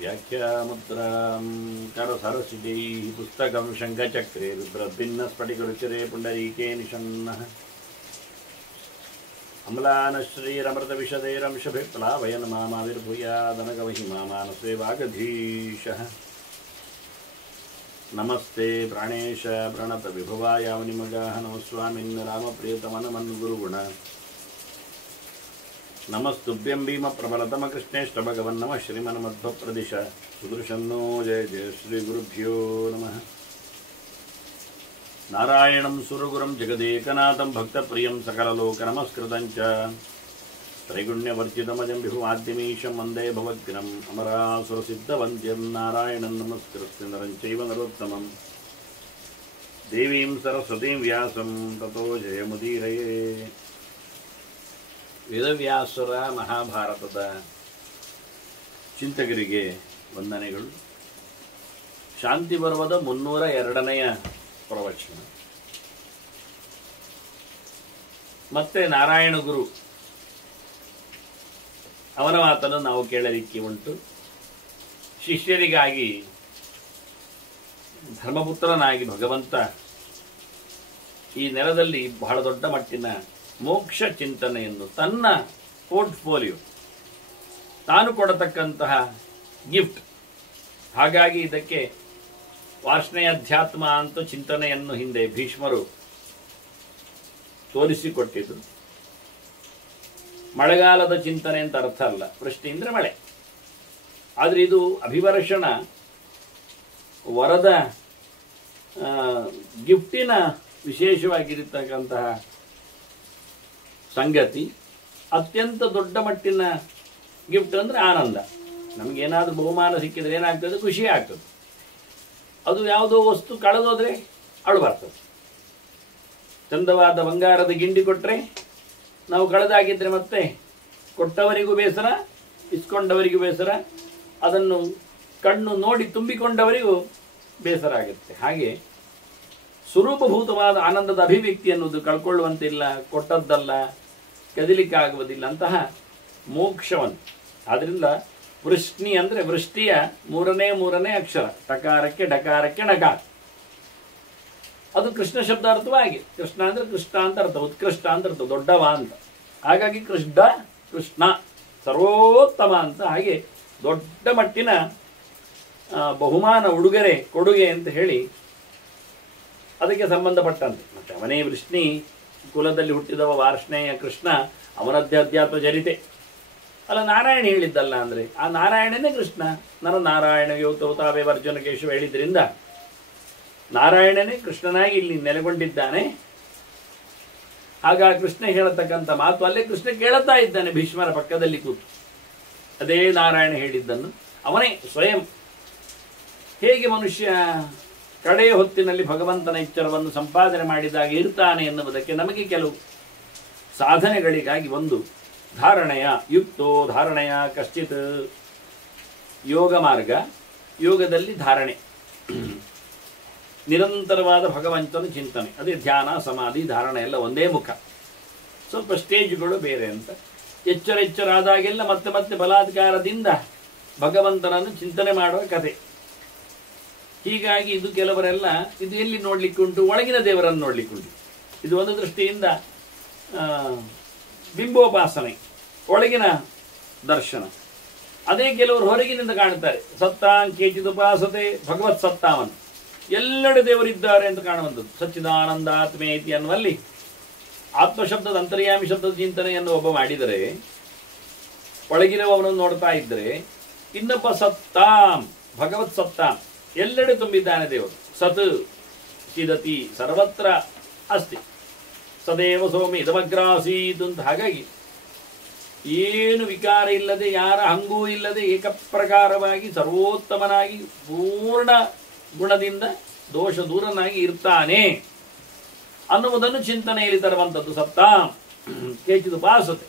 व्याख्यामुद्रां करसरसिजैः पुस्तकं शङ्खचक्रे रुद्रभिन्नस्फटिकरुचिरे पुण्डरीके निषण्णः अम्लानश्रीरमृतविशदैरंशभिप्लावयन् मामाविर्भूयादनगमहिमा मानसे वागधीशः नमस्ते प्राणेश प्रणतविभवायावनिमगाः नमस्वामिन् रामप्रियतमनमन्गुरुगुण नमस्तुभ्यं भीमप्रबलतमकृष्णेष्ट भगवन्नमः श्रीमन्मध्वप्रदिश सुदृशन्नो जय जय श्रीगुरुभ्यो नमः नारायणं सुरगुरुं जगदेकनाथं भक्तप्रियं सकललोकनमस्कृतं च त्रैगुण्यवर्जितमजं विभुमाद्यमीशं वन्दे भवग्नम् अमरासुरसिद्धवन्द्यं नारायणं नमस्कृत्य नरं चैव नरोत्तमं देवीं सरस्वतीं व्यासं ततो जयमुदीरये ವೇದವ್ಯಾಸರ ಮಹಾಭಾರತದ ಚಿಂತಕರಿಗೆ ವಂದನೆಗಳು. ಶಾಂತಿ ಪರ್ವದ 302ನೆಯ ಪ್ರವಚನ. ಮತ್ತೆ ನಾರಾಯಣ ಗುರು ಅವರ ಮಾತನ್ನು ನಾವು ಕೇಳಲಿಕ್ಕೆ ಉಂಟು. ಶಿಷ್ಯರಿಗಾಗಿ ಧರ್ಮಪುತ್ರನಾಗಿ ಭಗವಂತ ಈ ನೆಲದಲ್ಲಿ ಬಹಳ ದೊಡ್ಡ ಮಟ್ಟಿನ ಮೋಕ್ಷ ಚಿಂತನೆಯನ್ನು ತನ್ನ ಪೋರ್ಟ್ಫೋಲಿಯೋ ತಾನು ಕೊಡತಕ್ಕಂತಹ ಗಿಫ್ಟ್. ಹಾಗಾಗಿ ಇದಕ್ಕೆ ವಾರ್ಷ್ಣೇಯ ಅಧ್ಯಾತ್ಮ ಅಂತ ಚಿಂತನೆಯನ್ನು ಹಿಂದೆ ಭೀಷ್ಮರು ತೋರಿಸಿಕೊಟ್ಟಿದ್ರು. ಮಳೆಗಾಲದ ಚಿಂತನೆ ಅಂತ ಅರ್ಥ ಅಲ್ಲ, ವೃಷ್ಟಿ ಅಂದ್ರೆ ಮಳೆ. ಆದರೆ ಇದು ಅಭಿವರ್ಷಣ ವರದ ಗಿಫ್ಟಿನ ವಿಶೇಷವಾಗಿರತಕ್ಕಂತಹ ಸಂಗತಿ. ಅತ್ಯಂತ ದೊಡ್ಡ ಮಟ್ಟಿನ ಗಿಫ್ಟ್ ಅಂದರೆ ಆನಂದ. ನಮಗೇನಾದರೂ ಬಹುಮಾನ ಸಿಕ್ಕಿದ್ರೆ ಏನಾಗ್ತದೆ? ಖುಷಿ ಆಗ್ತದೆ. ಅದು ಯಾವುದೋ ವಸ್ತು ಕಳೆದೋದ್ರೆ ಅಳು ಬರ್ತದೆ. ಚಂದವಾದ ಬಂಗಾರದ ಗಿಂಡಿ ಕೊಟ್ಟರೆ ನಾವು ಕಳೆದಾಗಿದ್ದರೆ ಮತ್ತೆ ಕೊಟ್ಟವರಿಗೂ ಬೇಸರ, ಇಸ್ಕೊಂಡವರಿಗೂ ಬೇಸರ, ಅದನ್ನು ಕಣ್ಣು ನೋಡಿ ತುಂಬಿಕೊಂಡವರಿಗೂ ಬೇಸರ ಆಗುತ್ತೆ. ಹಾಗೆ ಸ್ವರೂಪಭೂತವಾದ ಆನಂದದ ಅಭಿವ್ಯಕ್ತಿ ಅನ್ನೋದು ಕಳ್ಕೊಳ್ಳುವಂತಿಲ್ಲ, ಕೊಟ್ಟದ್ದಲ್ಲ, ಕದಿಲಿಕ್ಕಾಗುವುದಿಲ್ಲ ಅಂತಹ ಮೋಕ್ಷವನ್ನು. ಆದ್ರಿಂದ ವೃಷ್ಣಿ ಅಂದರೆ ವೃಷ್ಟಿಯ ಮೂರನೇ ಅಕ್ಷರ, ಟಕಾರಕ್ಕೆ ಡಕಾರಕ್ಕೆ ನಕಾರ. ಅದು ಕೃಷ್ಣ ಶಬ್ದಾರ್ಥವಾಗಿ, ಕೃಷ್ಣ ಅಂದ್ರೆ ಕೃಷ್ಣ ಅಂತ ಅರ್ಥ, ಉತ್ಕೃಷ್ಟ ಅಂತ ಅರ್ಥ, ದೊಡ್ಡವ ಅಂತ. ಹಾಗಾಗಿ ಕೃಷ್ಣ ಸರ್ವೋತ್ತಮ ಅಂತ. ಹಾಗೆ ದೊಡ್ಡ ಮಟ್ಟಿನ ಬಹುಮಾನ, ಉಡುಗೊರೆ, ಕೊಡುಗೆ ಅಂತ ಹೇಳಿ ಅದಕ್ಕೆ ಸಂಬಂಧಪಟ್ಟಂತೆ. ಮತ್ತೆ ಅವನೇ ವೃಷ್ಣಿ ಕುಲದಲ್ಲಿ ಹುಟ್ಟಿದವ ವಾರ್ಷ್ಣೇಯ ಕೃಷ್ಣ, ಅವನದ್ದೇ ಅಧ್ಯಾತ್ಮ ಚರಿತೆ ಅಲ್ಲ. ನಾರಾಯಣ ಹೇಳಿದ್ದಲ್ಲ ಅಂದ್ರೆ ಆ ನಾರಾಯಣನೇ ಕೃಷ್ಣ. ನಾರಾಯಣ ಯೋತೋತಾವೇ ವರ್ಜನ ಕೇಶವ ಹೇಳಿದ್ರಿಂದ ನಾರಾಯಣನೇ ಕೃಷ್ಣನಾಗಿ ಇಲ್ಲಿ ನೆಲೆಗೊಂಡಿದ್ದಾನೆ. ಹಾಗಾಗಿ ಕೃಷ್ಣ ಹೇಳತಕ್ಕಂಥ ಮಾತು ಅಲ್ಲೇ ಕೃಷ್ಣ ಕೇಳುತ್ತಾ ಇದ್ದಾನೆ ಭೀಷ್ಮರ ಪಕ್ಕದಲ್ಲಿ ಕೂತು. ಅದೇ ನಾರಾಯಣ ಹೇಳಿದ್ದನ್ನು ಅವನೇ ಸ್ವಯಂ. ಹೇಗೆ ಮನುಷ್ಯ ಕಡೆಯ ಹೊತ್ತಿನಲ್ಲಿ ಭಗವಂತನ ಎಚ್ಚರವನ್ನು ಸಂಪಾದನೆ ಮಾಡಿದಾಗ ಇರ್ತಾನೆ ಎನ್ನುವುದಕ್ಕೆ ನಮಗೆ ಕೆಲವು ಸಾಧನೆಗಳಿಗಾಗಿ ಒಂದು ಧಾರಣೆಯ ಯುಕ್ತೋ ಧಾರಣೆಯ ಕಶ್ಚಿತ್ ಯೋಗ ಮಾರ್ಗ. ಯೋಗದಲ್ಲಿ ಧಾರಣೆ, ನಿರಂತರವಾದ ಭಗವಂತನ ಚಿಂತನೆ, ಅದೇ ಧ್ಯಾನ, ಸಮಾಧಿ, ಧಾರಣೆ ಎಲ್ಲ ಒಂದೇ ಮುಖ. ಸ್ವಲ್ಪ ಸ್ಟೇಜ್ಗಳು ಬೇರೆ ಅಂತ. ಎಚ್ಚರ ಆದಾಗೆಲ್ಲ ಮತ್ತೆ ಮತ್ತೆ ಬಲಾತ್ಕಾರದಿಂದ ಭಗವಂತನನ್ನು ಚಿಂತನೆ ಮಾಡುವ ಕಥೆ. ಹೀಗಾಗಿ ಇದು ಕೆಲವರೆಲ್ಲ ಇದು ಎಲ್ಲಿ ನೋಡ್ಲಿಕ್ಕೆ ಉಂಟು? ಒಳಗಿನ ದೇವರನ್ನು ನೋಡ್ಲಿಕ್ಕೆ ಉಂಟು. ಇದು ಒಂದು ದೃಷ್ಟಿಯಿಂದ ಬಿಂಬೋಪಾಸನೆ, ಒಳಗಿನ ದರ್ಶನ. ಅದೇ ಕೆಲವರು ಹೊರಗಿನಿಂದ ಕಾಣುತ್ತಾರೆ. ಸತ್ತಾಂ ಕೇಚಿದುಪಾಸತೆ ಭಗವತ್ ಸತ್ತಾವನ್, ಎಲ್ಲೆಡೆ ದೇವರಿದ್ದಾರೆ ಅಂತ ಕಾಣುವಂಥದ್ದು. ಸಚ್ಚಿದಾನಂದ ಆತ್ಮೇತಿ ಅನ್ನುವಲ್ಲಿ ಆತ್ಮಶಬ್ದದ ಅಂತರ್ಯಾಮಿ ಶಬ್ದದ ಚಿಂತನೆಯನ್ನು ಒಬ್ಬ ಮಾಡಿದರೆ, ಒಳಗಿನವನನ್ನು ನೋಡ್ತಾ ಇದ್ರೆ, ಇನ್ನೊಬ್ಬ ಸತ್ತಾಂ ಭಗವತ್ ಸತ್ತಾಂ, ಎಲ್ಲೆಡೆ ತುಂಬಿದ್ದಾನೆ ದೇವರು. ಸತ್ ಸಿದತಿ ಸರ್ವತ್ರ ಅಸ್ತಿ ಸದೇವ ಸೋಮಿ ಇದಮಗ್ರಾಸೀತ್ ಅಂತ. ಹಾಗಾಗಿ ಏನು ವಿಕಾರ ಇಲ್ಲದೆ, ಯಾರ ಹಂಗೂ ಇಲ್ಲದೆ, ಏಕಪ್ರಕಾರವಾಗಿ ಸರ್ವೋತ್ತಮನಾಗಿ ಪೂರ್ಣ ಗುಣದಿಂದ ದೋಷ ದೂರನಾಗಿ ಇರ್ತಾನೆ ಅನ್ನುವುದನ್ನು ಚಿಂತನೆಯಲ್ಲಿ ತರುವಂಥದ್ದು ಸತ್ತಾಂ ಕೇಚಿದು ಪಾಸತೆ.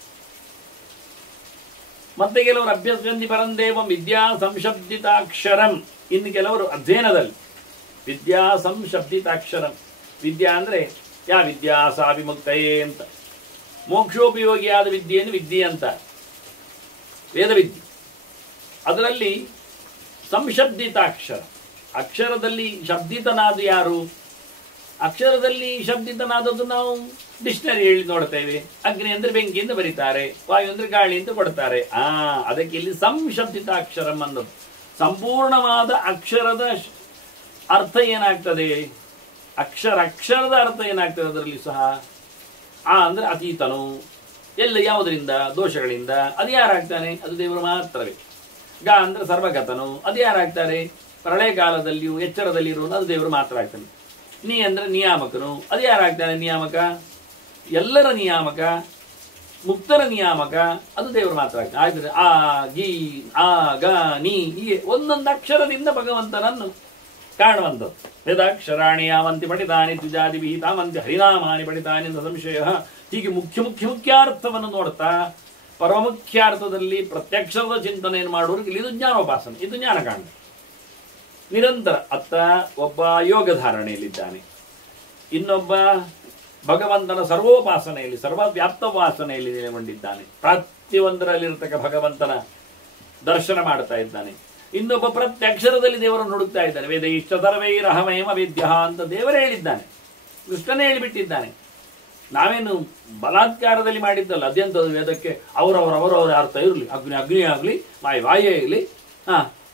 ಮತ್ತೆ ಕೆಲವರು ಅಭ್ಯಸ್ಯಂತಿ ಪರಂದೇವಂ ವಿದ್ಯಾ ಸಂಶಬ್ದಿತಾಕ್ಷರಂ. ಇನ್ನು ಕೆಲವರು ಅಧ್ಯಯನದಲ್ಲಿ ವಿದ್ಯಾ ಸಂಶಬ್ದಿತಾಕ್ಷರಂ. ವಿದ್ಯಾ ಅಂದರೆ ಯಾವ ವಿದ್ಯಾ ಸಾ ವಿಮುಕ್ತಯೇ ಅಂತ. ಮೋಕ್ಷೋಪಯೋಗಿಯಾದ ವಿದ್ಯೆಯನ್ನು ವಿದ್ಯೆ ಅಂತ ವೇದವಿದ್ಯೆ. ಅದರಲ್ಲಿ ಸಂಶಬ್ದಿತಾಕ್ಷರ. ಅಕ್ಷರದಲ್ಲಿ ಶಬ್ದಿತನಾದ ಯಾರು? ಅಕ್ಷರದಲ್ಲಿ ಶಬ್ದಿತನಾದದ್ದು ನಾವು ಡಿಕ್ಷನರಿ ಹೇಳಿ ನೋಡ್ತೇವೆ. ಅಗ್ನಿ ಅಂದ್ರೆ ಬೆಂಕಿಯಿಂದ ಬರೀತಾರೆ, ವಾಯು ಅಂದ್ರೆ ಗಾಳಿ ಅಂತ ಕೊಡ್ತಾರೆ. ಅದಕ್ಕೆ ಇಲ್ಲಿ ಸಂಶಬ್ದಿತಾಕ್ಷರಂ ಅನ್ನೋದು. ಸಂಪೂರ್ಣವಾದ ಅಕ್ಷರದ ಅರ್ಥ ಏನಾಗ್ತದೆ? ಅಕ್ಷರದ ಅರ್ಥ ಏನಾಗ್ತದೆ ಅದರಲ್ಲಿ ಸಹ? ಅಂದ್ರೆ ಅತೀತನು, ಎಲ್ಲ ಯಾವುದರಿಂದ? ದೋಷಗಳಿಂದ. ಅದು ಯಾರಾಗ್ತಾನೆ? ಅದು ದೇವರು ಮಾತ್ರವೇ. ಗ ಅಂದ್ರೆ ಸರ್ವಗತನು, ಅದು ಯಾರಾಗ್ತಾರೆ? ಪ್ರಳಯ ಕಾಲದಲ್ಲಿಯೂ ಎಚ್ಚರದಲ್ಲಿ ಇರುವುದು ಅದು ದೇವರು ಮಾತ್ರ ಆಗ್ತಾನೆ. ನೀ ಅಂದ್ರೆ ನಿಯಾಮಕನು, ಅದು ಯಾರಾಗ್ತಾನೆ? ನಿಯಾಮಕ, ಎಲ್ಲರ ನಿಯಾಮಕ, ಮುಕ್ತರ ನಿಯಾಮಕ, ಅದು ದೇವರು ಮಾತ್ರ ಆಗ್ತಾನೆ. ಆಯ್ತು. ಆ ಗಿ ಆ ಗ ನೀ, ಹೀಗೆ ಒಂದೊಂದು ಅಕ್ಷರದಿಂದ ಭಗವಂತನನ್ನು ಕಾಣುವಂಥದ್ದು. ವೇದಾಕ್ಷರಾಣಿ ಯಾವಂತಿ ಪಠಿತಾನಿ ದ್ವಿಜಾದಿ ವಿಹಿತಾಮಂತಿ ಹರಿನಾಮಾನಿ ಪಠಿತಾನಿ ಅಂತ ಸಂಶಯ. ಹೀಗೆ ಮುಖ್ಯಾರ್ಥವನ್ನು ನೋಡ್ತಾ ಪರಮುಖ್ಯಾರ್ಥದಲ್ಲಿ ಪ್ರತ್ಯಕ್ಷದ ಚಿಂತನೆಯನ್ನು ಮಾಡುವವರಿಗೆ ಇಲ್ಲಿ ಇದು ಜ್ಞಾನೋಪಾಸನೆ, ಇದು ಜ್ಞಾನಕಾಂಡ. ನಿರಂತರ ಅತ್ತ ಒಬ್ಬ ಯೋಗ ಧಾರಣೆಯಲ್ಲಿದ್ದಾನೆ, ಇನ್ನೊಬ್ಬ ಭಗವಂತನ ಸರ್ವೋಪಾಸನೆಯಲ್ಲಿ ಸರ್ವವ್ಯಾಪ್ತೋಪಾಸನೆಯಲ್ಲಿ ನೆಲೆಗೊಂಡಿದ್ದಾನೆ. ಪ್ರತಿಯೊಂದರಲ್ಲಿರತಕ್ಕ ಭಗವಂತನ ದರ್ಶನ ಮಾಡ್ತಾ ಇದ್ದಾನೆ. ಇನ್ನೊಬ್ಬ ಪ್ರತ್ಯಕ್ಷರದಲ್ಲಿ ದೇವರನ್ನು ಹುಡುಕ್ತಾ ಇದ್ದಾನೆ. ವೇದ ಇಷ್ಟ ಸರ್ವೈರಹಮೇವ ವಿದ್ಯ ಅಂತ ದೇವರೇ ಹೇಳಿದ್ದಾನೆ, ಕೃಷ್ಣನೇ ಹೇಳಿಬಿಟ್ಟಿದ್ದಾನೆ. ನಾವೇನು ಬಲಾತ್ಕಾರದಲ್ಲಿ ಮಾಡಿದ್ದಲ್ಲ. ಅದೆಂಥದ್ದು ವೇದಕ್ಕೆ ಅವರವರ ಅರ್ಥ ಇರಲಿ, ಅಗ್ನಿ ಆಗಲಿ ವಾಯೇ ಆಗಲಿ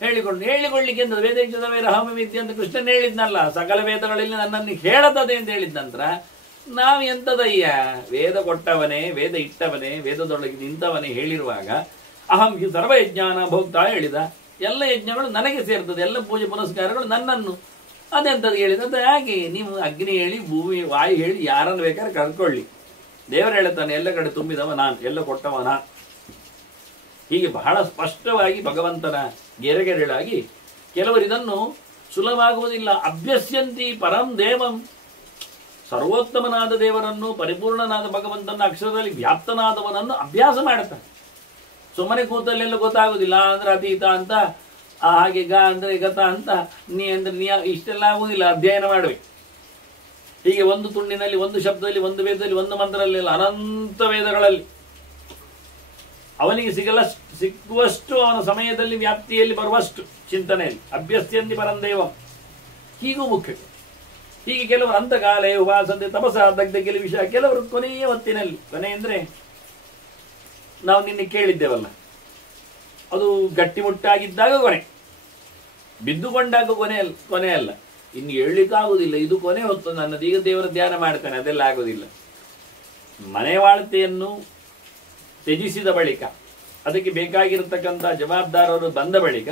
ಹೇಳಿಕೊಳ್ಳಿಕ್ಕೆ ಅಂತ ವೇದ ಇಷ್ಟ ಸರ್ವೈರಹಮ ವಿದ್ಯೆ ಅಂತ ಕೃಷ್ಣನ್ ಹೇಳಿದ್ನಲ್ಲ. ಸಕಲ ವೇದಗಳಲ್ಲಿ ನನ್ನನ್ನು ಹೇಳತದೆ ಅಂತ ಹೇಳಿದ ನಂತರ ನಾವು ಎಂಥದಯ್ಯ? ವೇದ ಕೊಟ್ಟವನೇ, ವೇದ ಇಟ್ಟವನೇ, ವೇದದೊಳಗೆ ನಿಂತವನೇ ಹೇಳಿರುವಾಗ ಅಹಂ ಹಿ ಸರ್ವ ಯಜ್ಞಾನ ಭೋಕ್ತಾ ಹೇಳಿದ. ಎಲ್ಲ ಯಜ್ಞಗಳು ನನಗೆ ಸೇರ್ತದೆ, ಎಲ್ಲ ಪೂಜೆ ಪುನಸ್ಕಾರಗಳು ನನ್ನನ್ನು. ಅದೆಂಥದ್ದು ಹೇಳಿದ ಅಂತ ಯಾಕೆ? ನೀವು ಅಗ್ನಿ ಹೇಳಿ, ಭೂಮಿ ವಾಯು ಹೇಳಿ, ಯಾರನ್ನು ಬೇಕಾದ್ರೆ ಕರ್ಕೊಳ್ಳಿ. ದೇವರು ಹೇಳುತ್ತಾನೆ ಎಲ್ಲ ಕಡೆ ತುಂಬಿದವ ನಾನು, ಎಲ್ಲ ಕೊಟ್ಟವ ನಾನು. ಹೀಗೆ ಬಹಳ ಸ್ಪಷ್ಟವಾಗಿ ಭಗವಂತನ ಗೆರೆಗೆರೆಳಾಗಿ ಕೆಲವರು ಇದನ್ನು ಸುಲಭವಾಗುವುದಿಲ್ಲ. ಅಭ್ಯಸ್ಯಂತಿ ಪರಂ ದೇವಂ, ಸರ್ವೋತ್ತಮನಾದ ದೇವರನ್ನು, ಪರಿಪೂರ್ಣನಾದ ಭಗವಂತನ ಅಕ್ಷರದಲ್ಲಿ ವ್ಯಾಪ್ತನಾದವನನ್ನು ಅಭ್ಯಾಸ ಮಾಡುತ್ತಾನೆ. ಸುಮ್ಮನೆ ಕೂತಲ್ಲೆಲ್ಲ ಗೊತ್ತಾಗುದಿಲ್ಲ. ಅಂದ್ರೆ ಅತೀತ ಅಂತ, ಹಾಗೆ ಗ ಅಂದ್ರೆ ಗತ ಅಂತ, ನೀ ಅಂದ್ರೆ ಇಷ್ಟೆಲ್ಲ ಆಗುವುದಿಲ್ಲ. ಅಧ್ಯಯನ ಮಾಡಬೇಕು. ಹೀಗೆ ಒಂದು ತುಂಡಿನಲ್ಲಿ, ಒಂದು ಶಬ್ದದಲ್ಲಿ, ಒಂದು ವೇದದಲ್ಲಿ, ಒಂದು ಮಂತ್ರದಲ್ಲಿ, ಅನಂತ ವೇದಗಳಲ್ಲಿ ಅವನಿಗೆ ಸಿಕ್ಕುವಷ್ಟು, ಅವನ ಸಮಯದಲ್ಲಿ ವ್ಯಾಪ್ತಿಯಲ್ಲಿ ಬರುವಷ್ಟು ಚಿಂತನೆಯಲ್ಲಿ ಅಭ್ಯಸ್ಯಂತಿ ಪರಂದೇವಂ. ಹೀಗೂ ಮುಖ್ಯ. ಹೀಗೆ ಕೆಲವರು ಅಂತಕಾಲೇ ಉಪಾಸಂತೆ ತಪಸ ದಗ್ಧ ಗೆಲು ವಿಷಯ. ಕೆಲವರು ಕೊನೆಯ ಹೊತ್ತಿನಲ್ಲಿ, ಕೊನೆ ಅಂದ್ರೆ ನಾವು ನಿನ್ನೆ ಕೇಳಿದ್ದೇವಲ್ಲ, ಅದು ಗಟ್ಟಿಮುಟ್ಟಾಗಿದ್ದಾಗ ಕೊನೆ, ಬಿದ್ದುಕೊಂಡಾಗ ಕೊನೆ ಅಲ್ಲ. ಇನ್ನು ಹೇಳಲಿಕ್ಕಾಗುವುದಿಲ್ಲ, ಇದು ಕೊನೆ ಹೊತ್ತು ನನ್ನದು, ಈಗ ದೇವರ ಧ್ಯಾನ ಮಾಡ್ತಾನೆ, ಅದೆಲ್ಲ ಆಗೋದಿಲ್ಲ. ಮನೆವಾಳ್ತೆಯನ್ನು ತ್ಯಜಿಸಿದ ಬಳಿಕ, ಅದಕ್ಕೆ ಬೇಕಾಗಿರತಕ್ಕಂಥ ಜವಾಬ್ದಾರರು ಬಂದ ಬಳಿಕ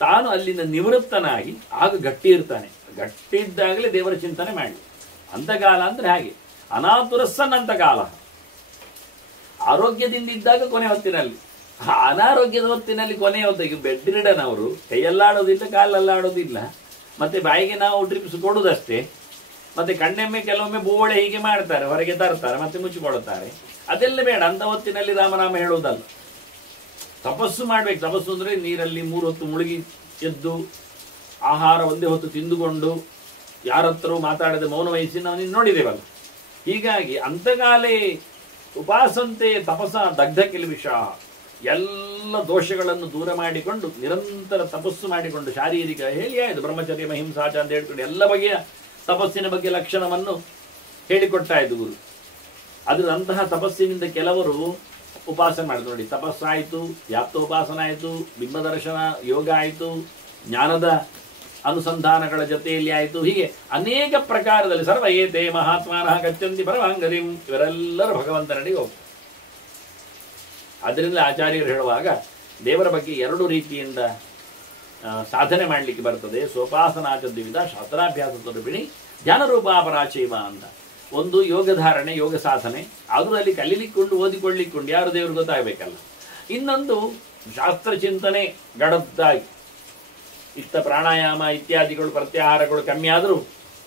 ತಾನು ಅಲ್ಲಿಂದ ನಿವೃತ್ತನಾಗಿ ಆಗ ಗಟ್ಟಿ ಇರ್ತಾನೆ. ಗಟ್ಟಿ ಇದ್ದಾಗಲೇ ದೇವರ ಚಿಂತನೆ ಮಾಡಿ. ಅಂತಕಾಲ ಅಂದ್ರೆ ಹಾಗೆ, ಅನಾತುರಸ್ಸನ್ನಂತ ಕಾಲ. ಆರೋಗ್ಯದಿಂದ ಇದ್ದಾಗ ಕೊನೆ ಹೊತ್ತಿನಲ್ಲಿ, ಅನಾರೋಗ್ಯದ ಹೊತ್ತಿನಲ್ಲಿ ಕೊನೆ ಹೊತ್ತಿಗೆ ಬೆಡ್ ರಿಡನ್ ಅವರು ಕೈಯಲ್ಲಾಡೋದಿಲ್ಲ, ಕಾಲಲ್ಲಾಡೋದಿಲ್ಲ, ಮತ್ತೆ ಬಾಯಿಗೆ ನಾವು ಡ್ರಿಪ್ಸ್ ಕೊಡುವುದಷ್ಟೇ. ಮತ್ತೆ ಕಣ್ಣೆಮ್ಮೆ ಕೆಲವೊಮ್ಮೆ ಬೋಳೆ ಹೀಗೆ ಮಾಡ್ತಾರೆ, ಹೊರಗೆ ತರ್ತಾರೆ, ಮತ್ತೆ ಮುಚ್ಚಿಕೊಡುತ್ತಾರೆ. ಅದೆಲ್ಲ ಬೇಡ. ಅಂತ ಹೊತ್ತಿನಲ್ಲಿ ರಾಮನಾಮ ಹೇಳುವುದಲ್ಲ, ತಪಸ್ಸು ಮಾಡ್ಬೇಕು. ತಪಸ್ಸು ಅಂದ್ರೆ ನೀರಲ್ಲಿ 3 ಹೊತ್ತು ಮುಳುಗಿ ಎದ್ದು ಆಹಾರ ಒಂದೇ ಹೊತ್ತು ತಿಂದುಕೊಂಡು ಯಾರತ್ರ ಮಾತಾಡದೆ ಮೌನ ವಹಿಸಿ ನಾವು ನೋಡಿದೇವಲ್ಲ. ಹೀಗಾಗಿ ಅಂತಕಾಲೇ ಉಪಾಸಂತೆ ತಪಸ ದಗ್ಧ ಕಿಲ್ವಿಷ, ಎಲ್ಲ ದೋಷಗಳನ್ನು ದೂರ ಮಾಡಿಕೊಂಡು ನಿರಂತರ ತಪಸ್ಸು ಮಾಡಿಕೊಂಡು, ಶಾರೀರಿಕ ಹೇಳಿ ಆಯ್ತು ಬ್ರಹ್ಮಚರ್ಯ ಮಹಿಂಸಾಚ ಅಂತ ಹೇಳ್ಕೊಂಡು ಎಲ್ಲ ಬಗೆಯ ತಪಸ್ಸಿನ ಬಗ್ಗೆ ಲಕ್ಷಣವನ್ನು ಹೇಳಿಕೊಡ್ತಾ ಇದ್ದು ಗುರು. ಅಂತಹ ತಪಸ್ಸಿನಿಂದ ಕೆಲವರು ಉಪಾಸನೆ ಮಾಡಿದ್ರು ನೋಡಿ. ತಪಸ್ಸಾಯಿತು, ವ್ಯಾಪ್ತೋಪಾಸನ ಆಯಿತು, ಬಿಂಬದರ್ಶನ ಯೋಗ ಆಯಿತು, ಜ್ಞಾನದ ಅನುಸಂಧಾನಗಳ ಜೊತೆಯಲ್ಲಿ ಆಯಿತು. ಹೀಗೆ ಅನೇಕ ಪ್ರಕಾರದಲ್ಲಿ ಸರ್ವ ಏತೆ ಮಹಾತ್ಮಾನಃ ಗಚ್ಚಂತಿ ಪರಮಾಂಗದಿಂ, ಇವರೆಲ್ಲರೂ ಭಗವಂತನಡಿಗೆ ಹೋಗ್ತಾರೆ. ಅದರಿಂದ ಆಚಾರ್ಯರು ಹೇಳುವಾಗ ದೇವರ ಬಗ್ಗೆ 2 ರೀತಿಯಿಂದ ಸಾಧನೆ ಮಾಡಲಿಕ್ಕೆ ಬರ್ತದೆ. ಸೋಪಾಸನಾಚ ದ್ವಿವಿಧ ಶಾಸ್ತ್ರಾಭ್ಯಾಸ ತರುಪಿಣಿ ಧ್ಯಾನರೂಪಾಪರಾಚೈವ ಅಂತ. ಒಂದು ಯೋಗ ಧಾರಣೆ, ಯೋಗ ಸಾಧನೆ, ಅದರಲ್ಲಿ ಕಲೀಲಿಕ್ಕೊಂಡು ಓದಿಕೊಳ್ಳಿಕ್ಕೊಂಡು ಯಾರು ದೇವರು ಗೊತ್ತಾಗಬೇಕಲ್ಲ. ಇನ್ನೊಂದು ಶಾಸ್ತ್ರ ಚಿಂತನೆ ಗಡದ್ದಾಗಿ, ಇತ್ತ ಪ್ರಾಣಾಯಾಮ ಇತ್ಯಾದಿಗಳು ಪ್ರತ್ಯಾಹಾರಗಳು ಕಮ್ಮಿ ಆದರೂ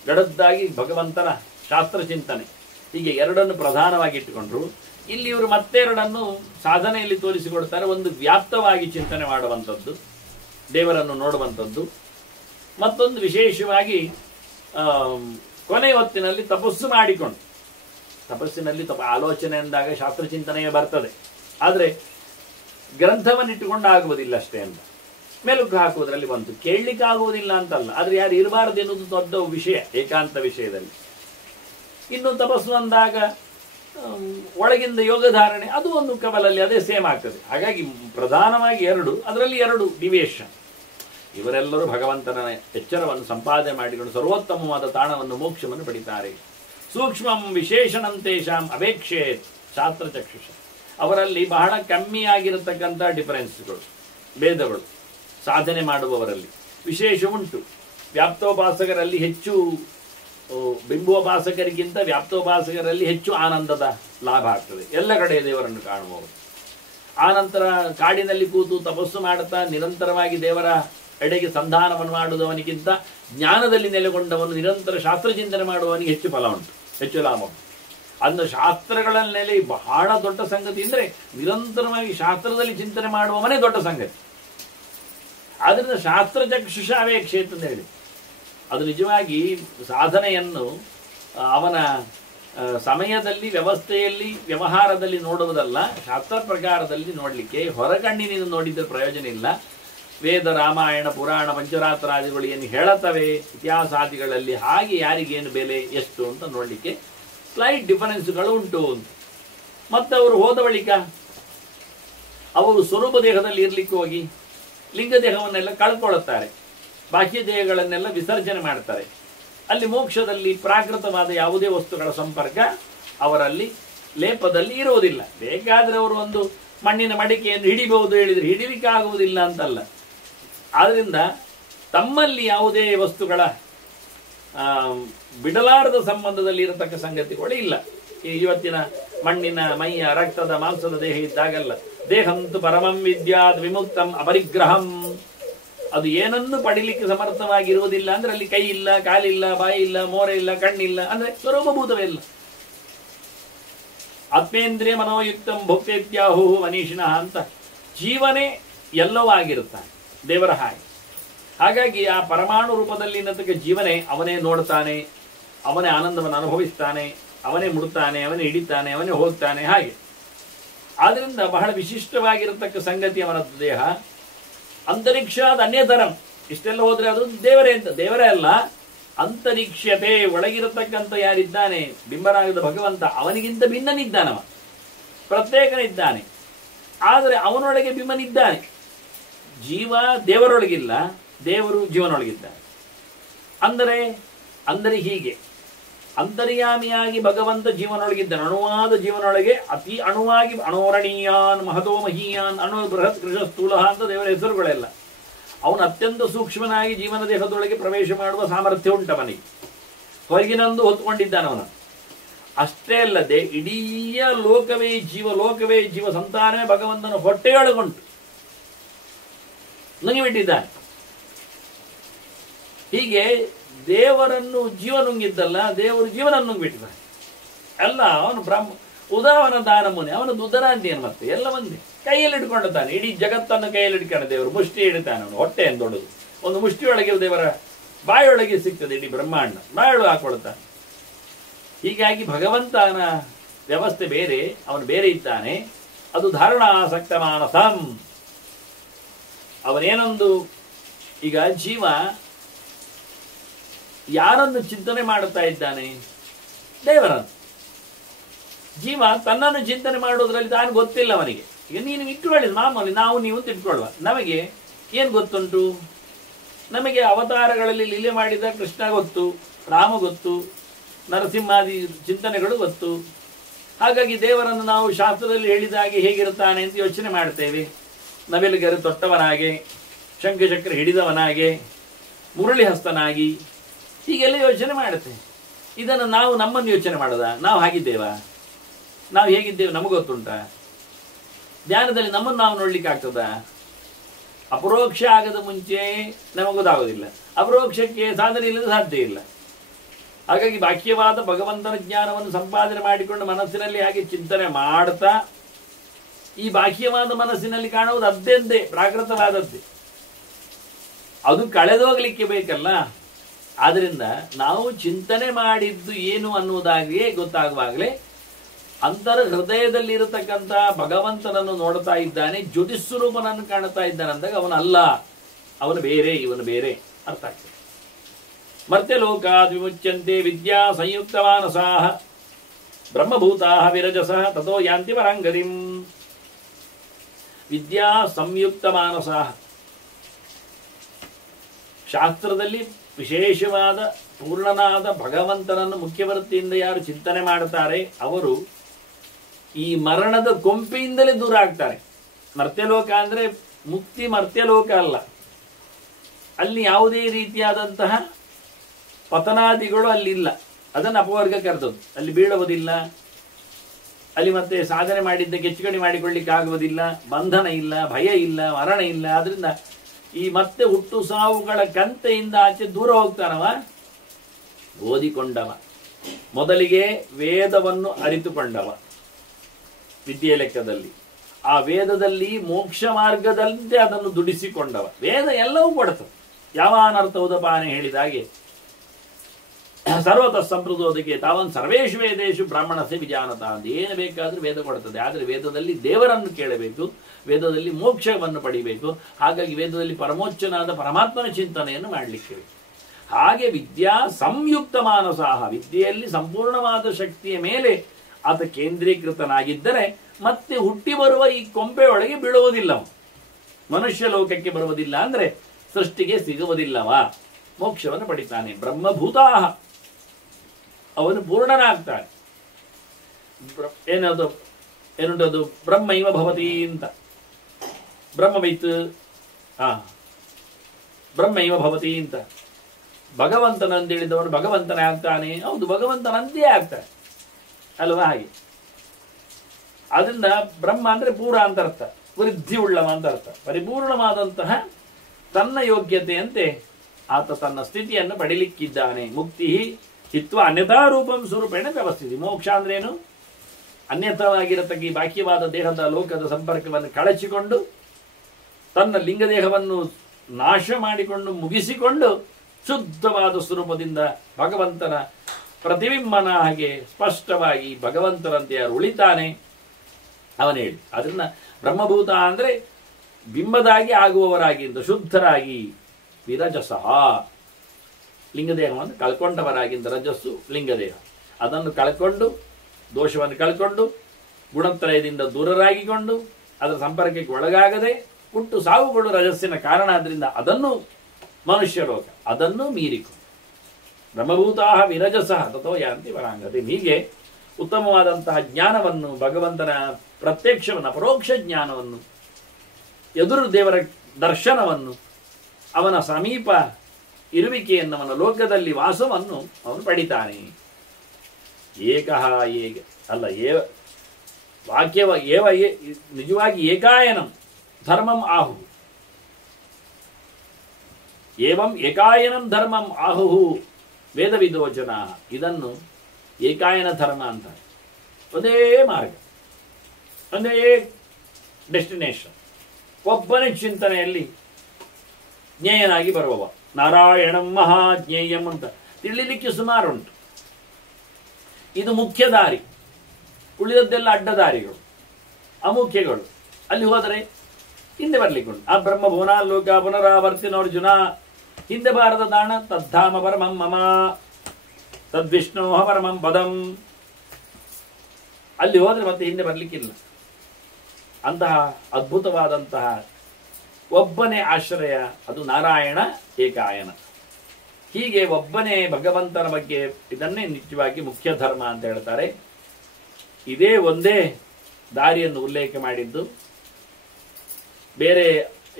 ಗಡದ್ದಾಗಿ ಭಗವಂತನ ಶಾಸ್ತ್ರ ಚಿಂತನೆ, ಹೀಗೆ 2 ಪ್ರಧಾನವಾಗಿ ಇಟ್ಟುಕೊಂಡ್ರು. ಇಲ್ಲಿ ಇವರು ಮತ್ತೆ 2 ಸಾಧನೆಯಲ್ಲಿ ತೋರಿಸಿಕೊಡ್ತಾರೆ. ಒಂದು ವ್ಯಾಪ್ತವಾಗಿ ಚಿಂತನೆ ಮಾಡುವಂಥದ್ದು, ದೇವರನ್ನು ನೋಡುವಂಥದ್ದು. ಮತ್ತೊಂದು ವಿಶೇಷವಾಗಿ ಕೊನೆ ಹೊತ್ತಿನಲ್ಲಿ ತಪಸ್ಸು ಮಾಡಿಕೊಂಡು, ತಪಸ್ಸಿನಲ್ಲಿ ಆಲೋಚನೆ ಎಂದಾಗ ಶಾಸ್ತ್ರ ಚಿಂತನೆಯೇ ಬರ್ತದೆ, ಆದರೆ ಗ್ರಂಥವನ್ನಿಟ್ಟುಕೊಂಡು ಆಗುವುದಿಲ್ಲ ಅಷ್ಟೇ ಅಂತ. ಮೆಲುಕು ಹಾಕುವುದರಲ್ಲಿ ಬಂತು. ಕೇಳಲಿಕ್ಕೆ ಆಗುವುದಿಲ್ಲ ಅಂತಲ್ಲ, ಆದ್ರೆ ಯಾರು ಇರಬಾರದು ಎನ್ನುವುದು ದೊಡ್ಡ ವಿಷಯ ಏಕಾಂತ ವಿಷಯದಲ್ಲಿ. ಇನ್ನು ತಪಸ್ಸು ಅಂದಾಗ ಒಳಗಿಂದ ಯೋಗಧಾರಣೆ ಅದು ಒಂದು ಕವಲಲ್ಲಿ ಅದೇ ಸೇಮ್ ಆಗ್ತದೆ. ಹಾಗಾಗಿ ಪ್ರಧಾನವಾಗಿ ಎರಡು, ಅದರಲ್ಲಿ ಎರಡು ಡಿವಿಯೇಷನ್. ಇವರೆಲ್ಲರೂ ಭಗವಂತನ ಎಚ್ಚರವನ್ನು ಸಂಪಾದನೆ ಮಾಡಿಕೊಂಡು ಸರ್ವೋತ್ತಮವಾದ ತಾಣವನ್ನು ಮೋಕ್ಷವನ್ನು ಪಡಿತಾರೆ. ಸೂಕ್ಷ್ಮಂ ವಿಶೇಷಣಂತೇಷಾಂ ಅಪೇಕ್ಷೇತ್ ಶಾಸ್ತ್ರಚಕ್ಷುಷ. ಅವರಲ್ಲಿ ಬಹಳ ಕಮ್ಮಿಯಾಗಿರತಕ್ಕಂಥ ಡಿಫರೆನ್ಸ್ಗಳು, ಭೇದಗಳು ಸಾಧನೆ ಮಾಡುವವರಲ್ಲಿ ವಿಶೇಷ ಉಂಟು. ವ್ಯಾಪ್ತೋಪಾಸಕರಲ್ಲಿ ಹೆಚ್ಚು, ಬಿಂಬೋಪಾಸಕರಿಗಿಂತ ವ್ಯಾಪ್ತೋಪಾಸಕರಲ್ಲಿ ಹೆಚ್ಚು ಆನಂದದ ಲಾಭ ಆಗ್ತದೆ. ಎಲ್ಲ ಕಡೆ ದೇವರನ್ನು ಕಾಣುವವರು. ಆನಂತರ ಕಾಡಿನಲ್ಲಿ ಕೂತು ತಪಸ್ಸು ಮಾಡುತ್ತಾ ನಿರಂತರವಾಗಿ ದೇವರ ಎಡೆಗೆ ಸಂಧಾನವನ್ನು ಮಾಡುವವನಿಗಿಂತ ಜ್ಞಾನದಲ್ಲಿ ನೆಲೆಗೊಂಡವನು ನಿರಂತರ ಶಾಸ್ತ್ರ ಚಿಂತನೆ ಮಾಡುವವನಿಗೆ ಹೆಚ್ಚು ಫಲ ಉಂಟು, ಹೆಚ್ಚು ಲಾಭ ಉಂಟು. ಅಂದು ಶಾಸ್ತ್ರಗಳ ನೆಲೆ ಬಹಳ ದೊಡ್ಡ ಸಂಗತಿ ಅಂದರೆ ನಿರಂತರವಾಗಿ ಶಾಸ್ತ್ರದಲ್ಲಿ ಚಿಂತನೆ ಮಾಡುವವನೇ ದೊಡ್ಡ ಸಂಗತಿ. ಆದ್ದರಿಂದ ಶಾಸ್ತ್ರ ಚಕ್ಷುಷ ಅವೇಕ್ಷೇತ ಅಂತ ಹೇಳಿ ಅದು ನಿಜವಾಗಿ ಸಾಧನೆಯನ್ನು ಅವನ ಸಮಯದಲ್ಲಿ, ವ್ಯವಸ್ಥೆಯಲ್ಲಿ, ವ್ಯವಹಾರದಲ್ಲಿ ನೋಡುವುದಲ್ಲ, ಶಾಸ್ತ್ರ ಪ್ರಕಾರದಲ್ಲಿ ನೋಡಲಿಕ್ಕೆ. ಹೊರಗಣ್ಣಿನಿಂದ ನೋಡಿದ್ರೆ ಪ್ರಯೋಜನ ಇಲ್ಲ. ವೇದ, ರಾಮಾಯಣ, ಪುರಾಣ, ಪಂಚರಾತ್ರಾದಿಗಳು ಏನು ಹೇಳುತ್ತವೆ ಇತಿಹಾಸಾದಿಗಳಲ್ಲಿ, ಹಾಗೆ ಯಾರಿಗೇನು ಬೆಲೆ ಎಷ್ಟು ಅಂತ ನೋಡಲಿಕ್ಕೆ ಸ್ಲೈಟ್ ಡಿಫರೆನ್ಸ್ಗಳು ಉಂಟು ಅಂತ. ಮತ್ತು ಅವರು ಹೋದ ಬಳಿಕ ಅವರು ಸ್ವರೂಪ ದೇಹದಲ್ಲಿ ಇರಲಿಕ್ಕೆ ಹೋಗಿ ಲಿಂಗ ದೇಹವನ್ನೆಲ್ಲ ಕಳ್ಕೊಳ್ಳುತ್ತಾರೆ, ಬಾಹ್ಯ ದೇಹಗಳನ್ನೆಲ್ಲ ವಿಸರ್ಜನೆ ಮಾಡ್ತಾರೆ. ಅಲ್ಲಿ ಮೋಕ್ಷದಲ್ಲಿ ಪ್ರಾಕೃತವಾದ ಯಾವುದೇ ವಸ್ತುಗಳ ಸಂಪರ್ಕ ಅವರಲ್ಲಿ ಲೇಪದಲ್ಲಿ ಇರುವುದಿಲ್ಲ. ಬೇಕಾದರೆ ಅವರು ಒಂದು ಮಣ್ಣಿನ ಮಡಿಕೆಯನ್ನು ಹಿಡಿಬಹುದು ಹೇಳಿದರೆ ಹಿಡಿಲಿಕ್ಕೆ ಆಗುವುದಿಲ್ಲ ಅಂತಲ್ಲ. ಆದ್ದರಿಂದ ತಮ್ಮಲ್ಲಿ ಯಾವುದೇ ವಸ್ತುಗಳ ಬಿಡಲಾರದ ಸಂಬಂಧದಲ್ಲಿ ಇರತಕ್ಕ ಸಂಗತಿಗಳು ಇಲ್ಲ. ಇವತ್ತಿನ ಮಣ್ಣಿನ, ಮೈಯ, ರಕ್ತದ, ಮಾಂಸದ ದೇಹ ಇದ್ದಾಗಲ್ಲ. ದೇಹಂತು ಪರಮಂ ವಿದ್ಯಾದ್ ವಿಮುಕ್ತಂ ಅಪರಿಗ್ರಹಂ. ಅದು ಏನನ್ನು ಪಡಿಲಿಕ್ಕೆ ಸಮರ್ಥವಾಗಿರುವುದಿಲ್ಲ ಅಂದ್ರೆ ಅಲ್ಲಿ ಕೈ ಇಲ್ಲ, ಕಾಲಿಲ್ಲ, ಬಾಯಿ ಇಲ್ಲ, ಮೋರೆ ಇಲ್ಲ, ಕಣ್ಣಿಲ್ಲ, ಅಂದ್ರೆ ಸ್ವರೂಪಭೂತವೇ ಇಲ್ಲ. ಆತ್ಮೇಂದ್ರಿಯ ಮನೋಯುಕ್ತಂ ಭೋಕ್ತೇತ್ಯಾಹು ಮನೀಷಿಣಃ ಅಂತ ಜೀವನೇ ಎಲ್ಲವೂ ಆಗಿರುತ್ತಾನೆ ದೇವರ ಹಾಗೆ. ಹಾಗಾಗಿ ಆ ಪರಮಾಣು ರೂಪದಲ್ಲಿ ಇನ್ನತಕ್ಕ ಜೀವನೇ ಅವನೇ ನೋಡ್ತಾನೆ, ಅವನೇ ಆನಂದವನ್ನು ಅನುಭವಿಸ್ತಾನೆ, ಅವನೇ ಮುಡ್ತಾನೆ, ಅವನೇ ಹಿಡಿತಾನೆ, ಅವನೇ ಹೋಗ್ತಾನೆ. ಹಾಗೆ ಆದ್ರಿಂದ ಬಹಳ ವಿಶಿಷ್ಟವಾಗಿರತಕ್ಕ ಸಂಗತಿ ಅವನದ್ದು ದೇಹ. ಅಂತರಿಕ್ಷಾದ ಅನ್ಯತರಂ. ಇಷ್ಟೆಲ್ಲ ಹೋದ್ರೆ ಅದು ದೇವರೇ ಅಂತ, ದೇವರೇ ಅಲ್ಲ, ಅಂತರಿಕ್ಷತೆ ಒಳಗಿರತಕ್ಕಂಥ ಯಾರಿದ್ದಾನೆ ಬಿಂಬರಾಗದ ಭಗವಂತ, ಅವನಿಗಿಂತ ಭಿನ್ನನಿದ್ದಾನವ, ಪ್ರತ್ಯೇಕನಿದ್ದಾನೆ. ಆದರೆ ಅವನೊಳಗೆ ಬಿಂಬನಿದ್ದಾನೆ. ಜೀವ ದೇವರೊಳಗಿಲ್ಲ, ದೇವರು ಜೀವನೊಳಗಿದ್ದಾನೆ. ಅಂದರೆ ಹೀಗೆ ಅಂತರ್ಯಾಮಿಯಾಗಿ ಭಗವಂತ ಜೀವನೊಳಗಿದ್ದಾನೆ. ಅಣುವಾದ ಜೀವನೊಳಗೆ ಅತಿ ಅಣುವಾಗಿ, ಅಣೋರಣೀಯಾನ್ ಮಹತೋ ಮಹೀಯಾನ್, ಅಣು ಬೃಹತ್ ಕೃಷ ಸ್ಥೂಲ ಅಂತ ದೇವರ ಹೆಸರುಗಳೆಲ್ಲ. ಅವನು ಅತ್ಯಂತ ಸೂಕ್ಷ್ಮನಾಗಿ ಜೀವನ ದೇಹದೊಳಗೆ ಪ್ರವೇಶ ಮಾಡುವ ಸಾಮರ್ಥ್ಯ ಉಂಟವನಿಗೆ. ಹೊರಗಿನಂದು ಹೊತ್ಕೊಂಡಿದ್ದಾನೆ ಅವನು. ಅಷ್ಟೇ ಅಲ್ಲದೆ ಇಡೀ ಲೋಕವೇ ಜೀವ ಸಂತಾನವೇ ಭಗವಂತನ ಹೊಟ್ಟೆಯೊಳಗುಂಟು, ನುಂಗಿಬಿಟ್ಟಿದ್ದಾನೆ. ಹೀಗೆ ದೇವರನ್ನು ಜೀವ ನುಂಗಿದ್ದಲ್ಲ, ದೇವರು ಜೀವನನ್ನು ನುಂಗಿಬಿಟ್ಟಿದ್ದಾನೆ. ಎಲ್ಲ ಅವನು ಉದರವನ ದಾನ ಮುನಿ, ಅವನದ್ದು ಉದರ ಅಂತೇನು ಮತ್ತೆ ಎಲ್ಲ ಒಂದೇ. ಕೈಯಲ್ಲಿ ಇಟ್ಕೊಂಡಿದ್ದಾನೆ, ಇಡೀ ಜಗತ್ತನ್ನು ಕೈಯಲ್ಲಿ ಇಟ್ಕೊಂಡ ದೇವರು. ಮುಷ್ಟಿ ಹಿಡಿತಾನೆ ಅವನು, ಹೊಟ್ಟೆ ಅಂತ ದೊಡ್ಡದು. ಒಂದು ಮುಷ್ಟಿಯೊಳಗೆ ದೇವರ ಬಾಯೊಳಗೆ ಸಿಗ್ತದೆ ಇಡೀ ಬ್ರಹ್ಮಾಂಡ, ಬಾಯೊಳಗೆ ಹಾಕೊಳ್ತಾನೆ. ಹೀಗಾಗಿ ಭಗವಂತನ ವ್ಯವಸ್ಥೆ ಬೇರೆ, ಅವನು ಬೇರೆ ಇದ್ದಾನೆ. ಅದು ಧಾರಣಾಸಕ್ತ ಮಾನಸಂ. ಅವನೇನೊಂದು ಈಗ ಜೀವ ಯಾರನ್ನು ಚಿಂತನೆ ಮಾಡುತ್ತಾ ಇದ್ದಾನೆ? ದೇವರನ್ನು. ಜೀವ ತನ್ನನ್ನು ಚಿಂತನೆ ಮಾಡುವುದರಲ್ಲಿ ತಾನು ಗೊತ್ತಿಲ್ಲ ಅವನಿಗೆ. ಈಗ ನೀನು ಇಟ್ಟುಕೊಳ್ಳಿ, ಮಾಮೂಲಿ ನಾವು ನೀವು ತಿಳ್ಕೊಳ್ಳುವ, ನಮಗೆ ಏನು ಗೊತ್ತುಂಟು? ನಮಗೆ ಅವತಾರಗಳಲ್ಲಿ ಲೀಲೆ ಮಾಡಿದ ಕೃಷ್ಣ ಗೊತ್ತು, ರಾಮ ಗೊತ್ತು, ನರಸಿಂಹಾದಿ ಚಿಂತನೆಗಳು ಗೊತ್ತು. ಹಾಗಾಗಿ ದೇವರನ್ನು ನಾವು ಶಾಸ್ತ್ರದಲ್ಲಿ ಹೇಳಿದ ಹಾಗೆ ಹೇಗಿರುತ್ತಾನೆ ಅಂತ ಯೋಚನೆ ಮಾಡ್ತೇವೆ. ನವಿಲುಗರೆ ತೊಟ್ಟವನಾಗೆ, ಶಂಖಚಕ್ರ ಹಿಡಿದವನಾಗೆ, ಮುರಳಿ ಹಸ್ತನಾಗಿ, ಹೀಗೆಲ್ಲ ಯೋಚನೆ ಮಾಡುತ್ತೆ. ಇದನ್ನು ನಾವು ನಮ್ಮನ್ನು ಯೋಚನೆ ಮಾಡೋದ? ನಾವು ಹಾಗಿದ್ದೇವಾ? ನಾವು ಹೇಗಿದ್ದೇವೆ ನಮಗೆ ಗೊತ್ತುಂಟ? ಧ್ಯಾನದಲ್ಲಿ ನಮ್ಮನ್ನು ನಾವು ನೋಡ್ಲಿಕ್ಕೆ ಆಗ್ತದ? ಅಪರೋಕ್ಷ ಆಗದ ಮುಂಚೆ ನಮಗೆ ಗೊತ್ತಾಗೋದಿಲ್ಲ. ಅಪರೋಕ್ಷಕ್ಕೆ ಸಾಧನೆ ಇಲ್ಲದ ಸಾಧ್ಯ ಇಲ್ಲ. ಹಾಗಾಗಿ ಬಾಹ್ಯವಾದ ಭಗವಂತನ ಜ್ಞಾನವನ್ನು ಸಂಪಾದನೆ ಮಾಡಿಕೊಂಡು ಮನಸ್ಸಿನಲ್ಲಿ ಹಾಗೆ ಚಿಂತನೆ ಮಾಡ್ತಾ, ಈ ಬಾಹ್ಯವಾದ ಮನಸ್ಸಿನಲ್ಲಿ ಕಾಣುವುದು ಅದ್ದೆಂದೇ, ಪ್ರಾಕೃತವಾದದ್ದೇ. ಅದು ಕಳೆದೋಗ್ಲಿಕ್ಕೆ ಬೇಕಲ್ಲ. ಆದ್ರಿಂದ ನಾವು ಚಿಂತನೆ ಮಾಡಿದ್ದು ಏನು ಅನ್ನುವುದಾಗಿಯೇ ಗೊತ್ತಾಗುವಾಗಲೇ ಅಂತರ ಹೃದಯದಲ್ಲಿ ಇರತಕ್ಕಂಥ ಭಗವಂತನನ್ನು ನೋಡ್ತಾ ಇದ್ದಾನೆ, ಜ್ಯೋತಿಸ್ವರೂಪನನ್ನು ಕಾಣುತ್ತಾ ಇದ್ದಾನೆ ಅಂದಾಗ ಅವನಲ್ಲ, ಅವನು ಬೇರೆ ಇವನು ಬೇರೆ ಅರ್ಥ ಆಗ್ತದೆ. ಮರ್ತ್ಯಲೋಕಾದ್ ವಿಮುಚ್ಯಂತೆ ವಿದ್ಯಾ ಸಂಯುಕ್ತಮಾನಸಾಃ ಬ್ರಹ್ಮಭೂತಾಃ ವಿರಜಸಃ ತಥೋ ಯಾಂತಿ ಪರಾಂಗತಿಂ. ವಿದ್ಯಾ ಸಂಯುಕ್ತಮಾನಸಾಃ, ಶಾಸ್ತ್ರದಲ್ಲಿ ವಿಶೇಷವಾದ ಪೂರ್ಣನಾದ ಭಗವಂತನನ್ನು ಮುಖ್ಯವೃತ್ತಿಯಿಂದ ಯಾರು ಚಿಂತನೆ ಮಾಡುತ್ತಾರೆ ಅವರು ಈ ಮರಣದ ಕೊಂಪೆಯಿಂದಲೇ ದೂರ ಆಗ್ತಾರೆ. ಮರ್ತ್ಯಲೋಕ ಅಂದರೆ ಮುಕ್ತಿ ಮರ್ತ್ಯಲೋಕ ಅಲ್ಲ, ಅಲ್ಲಿ ಯಾವುದೇ ರೀತಿಯಾದಂತಹ ಪತನಾದಿಗಳು ಅಲ್ಲಿಲ್ಲ, ಅದನ್ನು ಅಪವರ್ಗ ಕರೆದದ್ದು. ಅಲ್ಲಿ ಬೀಳುವುದಿಲ್ಲ, ಅಲ್ಲಿ ಮತ್ತೆ ಸಾಧನೆ ಮಾಡಿದ್ದಕ್ಕೆ ಹೆಚ್ಚು ಕಡಿಮೆ ಮಾಡಿಕೊಳ್ಳಿಕ್ಕೆ ಆಗುವುದಿಲ್ಲ, ಬಂಧನ ಇಲ್ಲ, ಭಯ ಇಲ್ಲ, ಮರಣ ಇಲ್ಲ. ಆದ್ರಿಂದ ಈ ಮತ್ತೆ ಹುಟ್ಟು ಸಾವುಗಳ ಕಂತೆಯಿಂದ ಆಚೆ ದೂರ ಹೋಗ್ತಾನವ ಓದಿಕೊಂಡವ, ಮೊದಲಿಗೆ ವೇದವನ್ನು ಅರಿತುಕೊಂಡವ ವಿದ್ಯೆ ಲೆಕ್ಕದಲ್ಲಿ, ಆ ವೇದದಲ್ಲಿ ಮೋಕ್ಷ ಮಾರ್ಗದಂತೆ ಅದನ್ನು ದುಡಿಸಿಕೊಂಡವ. ವೇದ ಎಲ್ಲವೂ ಕೊಡುತ್ತದೆ. ಯಾವ ಅನರ್ಥ ಉದಪಾನೆ ಹೇಳಿದಾಗೆ ಸರ್ವತಃ ಸಂಪ್ರದೋದಕ್ಕೆ ತಾವನ್ ಸರ್ವೇಶು ವೇದೇಶು ಬ್ರಾಹ್ಮಣಸೆ ವಿಜಾನತ ಅಂತ ಏನು ಬೇಕಾದರೂ ವೇದ ಕೊಡುತ್ತದೆ. ಆದರೆ ವೇದದಲ್ಲಿ ದೇವರನ್ನು ಕೇಳಬೇಕು, ವೇದದಲ್ಲಿ ಮೋಕ್ಷವನ್ನು ಪಡಿಬೇಕು. ಹಾಗಾಗಿ ವೇದದಲ್ಲಿ ಪರಮೋಚ್ಚನಾದ ಪರಮಾತ್ಮನ ಚಿಂತನೆಯನ್ನು ಮಾಡಲಿಕ್ಕೆ. ಹಾಗೆ ವಿದ್ಯಾ ಸಂಯುಕ್ತ ಮಾನಸಾಹ, ವಿದ್ಯೆಯಲ್ಲಿ ಸಂಪೂರ್ಣವಾದ ಶಕ್ತಿಯ ಮೇಲೆ ಆತ ಕೇಂದ್ರೀಕೃತನಾಗಿದ್ದರೆ ಮತ್ತೆ ಹುಟ್ಟಿ ಬರುವ ಈ ಕೊಂಪೆಯೊಳಗೆ ಬೀಳುವುದಿಲ್ಲ, ಮನುಷ್ಯ ಲೋಕಕ್ಕೆ ಬರುವುದಿಲ್ಲ, ಅಂದ್ರೆ ಸೃಷ್ಟಿಗೆ ಸಿಗುವುದಿಲ್ಲವ, ಮೋಕ್ಷವನ್ನು ಪಡಿತಾನೆ. ಬ್ರಹ್ಮಭೂತಾಹ, ಅವನು ಪೂರ್ಣನಾಗ್ತಾನೆ. ಏನುಂಟದು ಬ್ರಹ್ಮೈವ ಭವತಿ ಅಂತ, ಬ್ರಹ್ಮವಿತ್ ಬ್ರಹ್ಮೈವ ಭವತಿ ಅಂತ, ಭಗವಂತನಂದೇಳಿದವನು ಭಗವಂತನೇ ಆಗ್ತಾನೆ. ಹೌದು, ಭಗವಂತನಂದೇ ಆಗ್ತಾನೆ ಅಲ್ವಾ? ಹಾಗೆ ಆದ್ರಿಂದ ಬ್ರಹ್ಮ ಅಂದ್ರೆ ಪೂರ ಅಂತ ಅರ್ಥ, ವೃದ್ಧಿ ಉಳ್ಳವ ಅಂತ ಅರ್ಥ. ಪರಿಪೂರ್ಣವಾದಂತಹ ತನ್ನ ಯೋಗ್ಯತೆಯಂತೆ ಆತ ತನ್ನ ಸ್ಥಿತಿಯನ್ನು ಪಡಿಲಿಕ್ಕಿದ್ದಾನೆ. ಮುಕ್ತಿ ಹಿತ್ವ ಅನ್ಯಥಾ ರೂಪಂ ಸ್ವರೂಪೇಣ ವ್ಯವಸ್ಥಿತಿ. ಮೋಕ್ಷ ಅಂದ್ರೇನು? ಅನ್ಯಥವಾಗಿರತಕ್ಕ ಈ ಬಾಕ್ಯವಾದ ದೇಹದ ಲೋಕದ ಸಂಪರ್ಕವನ್ನು ಕಳಚಿಕೊಂಡು ತನ್ನ ಲಿಂಗದೇಹವನ್ನು ನಾಶ ಮಾಡಿಕೊಂಡು ಮುಗಿಸಿಕೊಂಡು ಶುದ್ಧವಾದ ಸ್ವರೂಪದಿಂದ ಭಗವಂತನ ಪ್ರತಿಬಿಂಬನ ಹಾಗೆ ಸ್ಪಷ್ಟವಾಗಿ ಭಗವಂತನಂತೆ ಯಾರು ಉಳಿತಾನೆ ಅವನು ಹೇಳಿ. ಅದನ್ನ ಬ್ರಹ್ಮಭೂತ ಅಂದ್ರೆ ಬಿಂಬದಾಗಿ ಆಗುವವರಾಗಿ ಅಂತ, ಶುದ್ಧರಾಗಿ. ವಿರಜಸಃ, ಲಿಂಗದೇಹವನ್ನು ಕಳ್ಕೊಂಡವರಾಗಿಂದ. ರಜಸ್ಸು ಲಿಂಗದೇಹ, ಅದನ್ನು ಕಳ್ಕೊಂಡು ದೋಷವನ್ನು ಕಳ್ಕೊಂಡು ಗುಣತ್ರಯದಿಂದ ದೂರರಾಗಿಕೊಂಡು ಅದರ ಸಂಪರ್ಕಕ್ಕೆ ಒಳಗಾಗದೆ ಹುಟ್ಟು ಸಾವುಗಳು ರಜಸ್ಸಿನ ಕಾರಣ. ಆದ್ರಿಂದ ಅದನ್ನು ಮನುಷ್ಯ ಲೋಕ ಅದನ್ನು ಮೀರಿಕೊಂಡು ಬ್ರಹ್ಮಭೂತಾಹ ವಿರಜಸಃ ತಥೋ ಯಾಂತಿ ಪರಾಂಗತಿ. ಹೀಗೆ ಉತ್ತಮವಾದಂತಹ ಜ್ಞಾನವನ್ನು, ಭಗವಂತನ ಪ್ರತ್ಯಕ್ಷವನ್ನು, ಅಪರೋಕ್ಷ ಜ್ಞಾನವನ್ನು, ಎದುರು ದೇವರ ದರ್ಶನವನ್ನು, ಅವನ ಸಮೀಪ ಇರುವಿಕೆಯನ್ನು, ಅವನ ಲೋಕದಲ್ಲಿ ವಾಸವನ್ನು ಅವನು ಪಡಿತಾನೆ. ಏಕಃ ಏಕ ಅಲ್ಲ, ವಾಕ್ಯವ ಏವ ನಿಜವಾಗಿ ಏಕಾಯನಂ ಧರ್ಮಂ ಆಹು. ಏವಂ ಏಕಾಯನಂ ಧರ್ಮಂ ಆಹುಹು ವೇದವಿದೋ ಜನ. ಇದನ್ನು ಏಕಾಯನ ಧರ್ಮ ಅಂತ, ಒಂದೇ ಮಾರ್ಗ, ಒಂದೇ ಡೆಸ್ಟಿನೇಷನ್, ಒಬ್ಬನೇ ಚಿಂತನೆಯಲ್ಲಿ ಜ್ಞೇಯನಾಗಿ ಬರುವವ. ನಾರಾಯಣಂ ಮಹಾಜ್ಞೇಯಂ ಅಂತ ತಿಳಿಲಿಕ್ಕೆ ಸುಮಾರುಂಟು. ಇದು ಮುಖ್ಯ ದಾರಿ, ಉಳಿದದ್ದೆಲ್ಲ ಅಡ್ಡದಾರಿಗಳು, ಅಮುಖ್ಯಗಳು. ಅಲ್ಲಿ ಹೋದರೆ ಹಿಂದೆ ಬರ್ಲಿಕ್ಕುಂಟು. ಆ ಬ್ರಹ್ಮ ಭುವನಾಲೋಕ ಪುನರಾವರ್ತಿನೋರ್ಜುನ. ಹಿಂದೆ ಬಾರದ ದಾಣ ತದ್ಧಾಮ ಪರಮಂ ಮಮ ತದ್ವಿಷ್ಣೋ ಪರಮಂ ಪದಂ. ಅಲ್ಲಿ ಹೋದ್ರೆ ಮತ್ತೆ ಹಿಂದೆ ಬರ್ಲಿಕ್ಕಿಲ್ಲ. ಅಂತಹ ಅದ್ಭುತವಾದಂತಹ ಒಬ್ಬನೇ ಆಶ್ರಯ, ಅದು ನಾರಾಯಣ ಏಕಾಯನ. ಹೀಗೆ ಒಬ್ಬನೇ ಭಗವಂತನ ಬಗ್ಗೆ ಇದನ್ನೇ ನಿಜವಾಗಿ ಮುಖ್ಯ ಧರ್ಮ ಅಂತ ಹೇಳ್ತಾರೆ. ಇದೇ ಒಂದೇ ದಾರಿಯನ್ನು ಉಲ್ಲೇಖ ಮಾಡಿದ್ದು, ಬೇರೆ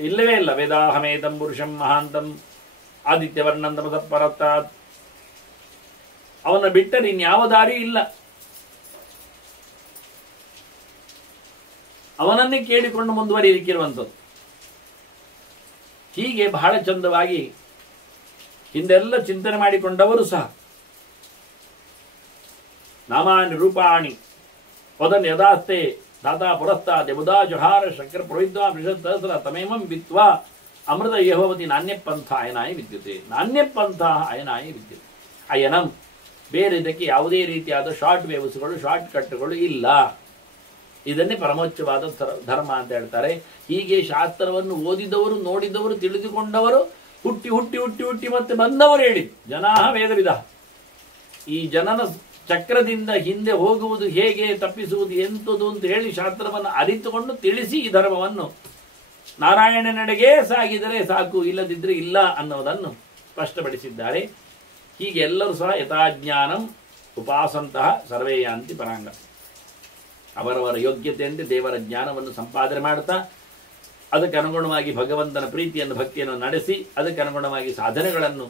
ಇಲ್ಲವೇ ಇಲ್ಲ. ವೇದಾಹಮೇದಂ ಪುರುಷಂ ಮಹಾಂತಂ ಆದಿತ್ಯವರ್ಣಂದಮ ತತ್ಪರತ್ತಾತ್. ಅವನ ಬಿಟ್ಟರೆ ಇನ್ಯಾವ ದಾರಿ ಇಲ್ಲ. ಅವನನ್ನೇ ಕೇಳಿಕೊಂಡು ಮುಂದುವರಿಯಲಿಕ್ಕಿರುವಂಥದ್ದು. ಹೀಗೆ ಬಹಳ ಚಂದವಾಗಿ ಹಿಂದೆಲ್ಲ ಚಿಂತನೆ ಮಾಡಿಕೊಂಡವರು ಸಹ ನಾಮಾನಿ ರೂಪಾಣಿ ವದನ್ ಯದಾಸ್ತೆ ದಾತಾ ಪುರಸ್ತಾದ್ ಯಮುದಾ ಜಹಾರ ಶಂಕರ ಪ್ರವಿದ್ವಾ ಬೃಹತ್ ಸಹಸ್ರ ತಮೇಮಂ ವಿದ್ವಾ ಅಮೃತ ಯಹೋವತಿ ನಾಣ್ಯಪಂಥ ಅಯನಾಯ ವಿದ್ಯುತೆ. ನಾಣ್ಯಪಂಥ ಅಯನಾಯ ವಿದ್ಯುತೆ. ಅಯನಂ, ಬೇರೆ ಇದಕ್ಕೆ ಯಾವುದೇ ರೀತಿಯಾದ ಶಾರ್ಟ್ ವೇವ್ಸ್ಗಳು, ಶಾರ್ಟ್ ಕಟ್ಗಳು ಇಲ್ಲ. ಇದನ್ನೇ ಪರಮೋಚ್ಚವಾದ ಧರ್ಮ ಅಂತ ಹೇಳ್ತಾರೆ. ಹೀಗೆ ಶಾಸ್ತ್ರವನ್ನು ಓದಿದವರು, ನೋಡಿದವರು, ತಿಳಿದುಕೊಂಡವರು, ಹುಟ್ಟಿ ಹುಟ್ಟಿ ಹುಟ್ಟಿ ಹುಟ್ಟಿ ಮತ್ತೆ ಬಂದವರು ಹೇಳಿದ್ದು ಜನಾಹ ವೇದವಿದ. ಈ ಜನನ ಚಕ್ರದಿಂದ ಹಿಂದೆ ಹೋಗುವುದು ಹೇಗೆ, ತಪ್ಪಿಸುವುದು ಎಂಥದ್ದು ಅಂತ ಹೇಳಿ ಶಾಸ್ತ್ರವನ್ನು ಅರಿತುಕೊಂಡು ತಿಳಿಸಿ ಈ ಧರ್ಮವನ್ನು ನಾರಾಯಣನೆಡೆಗೆ ಸಾಗಿದರೆ ಸಾಕು, ಇಲ್ಲದಿದ್ದರೆ ಇಲ್ಲ ಅನ್ನೋದನ್ನು ಸ್ಪಷ್ಟಪಡಿಸಿದ್ದಾರೆ. ಹೀಗೆ ಎಲ್ಲರೂ ಸಹ ಯಥಾಜ್ಞಾನಂ ಉಪಾಸಂತಹ ಸರ್ವೇ ಯಾಂತಿ ಪರಾಂಗ. ಅವರವರ ಯೋಗ್ಯತೆಯಂತೆ ದೇವರ ಜ್ಞಾನವನ್ನು ಸಂಪಾದನೆ ಮಾಡ್ತಾ ಅದಕ್ಕೆ ಅನುಗುಣವಾಗಿ ಭಗವಂತನ ಪ್ರೀತಿಯನ್ನು, ಭಕ್ತಿಯನ್ನು ನಡೆಸಿ ಅದಕ್ಕೆ ಅನುಗುಣವಾಗಿ ಸಾಧನೆಗಳನ್ನು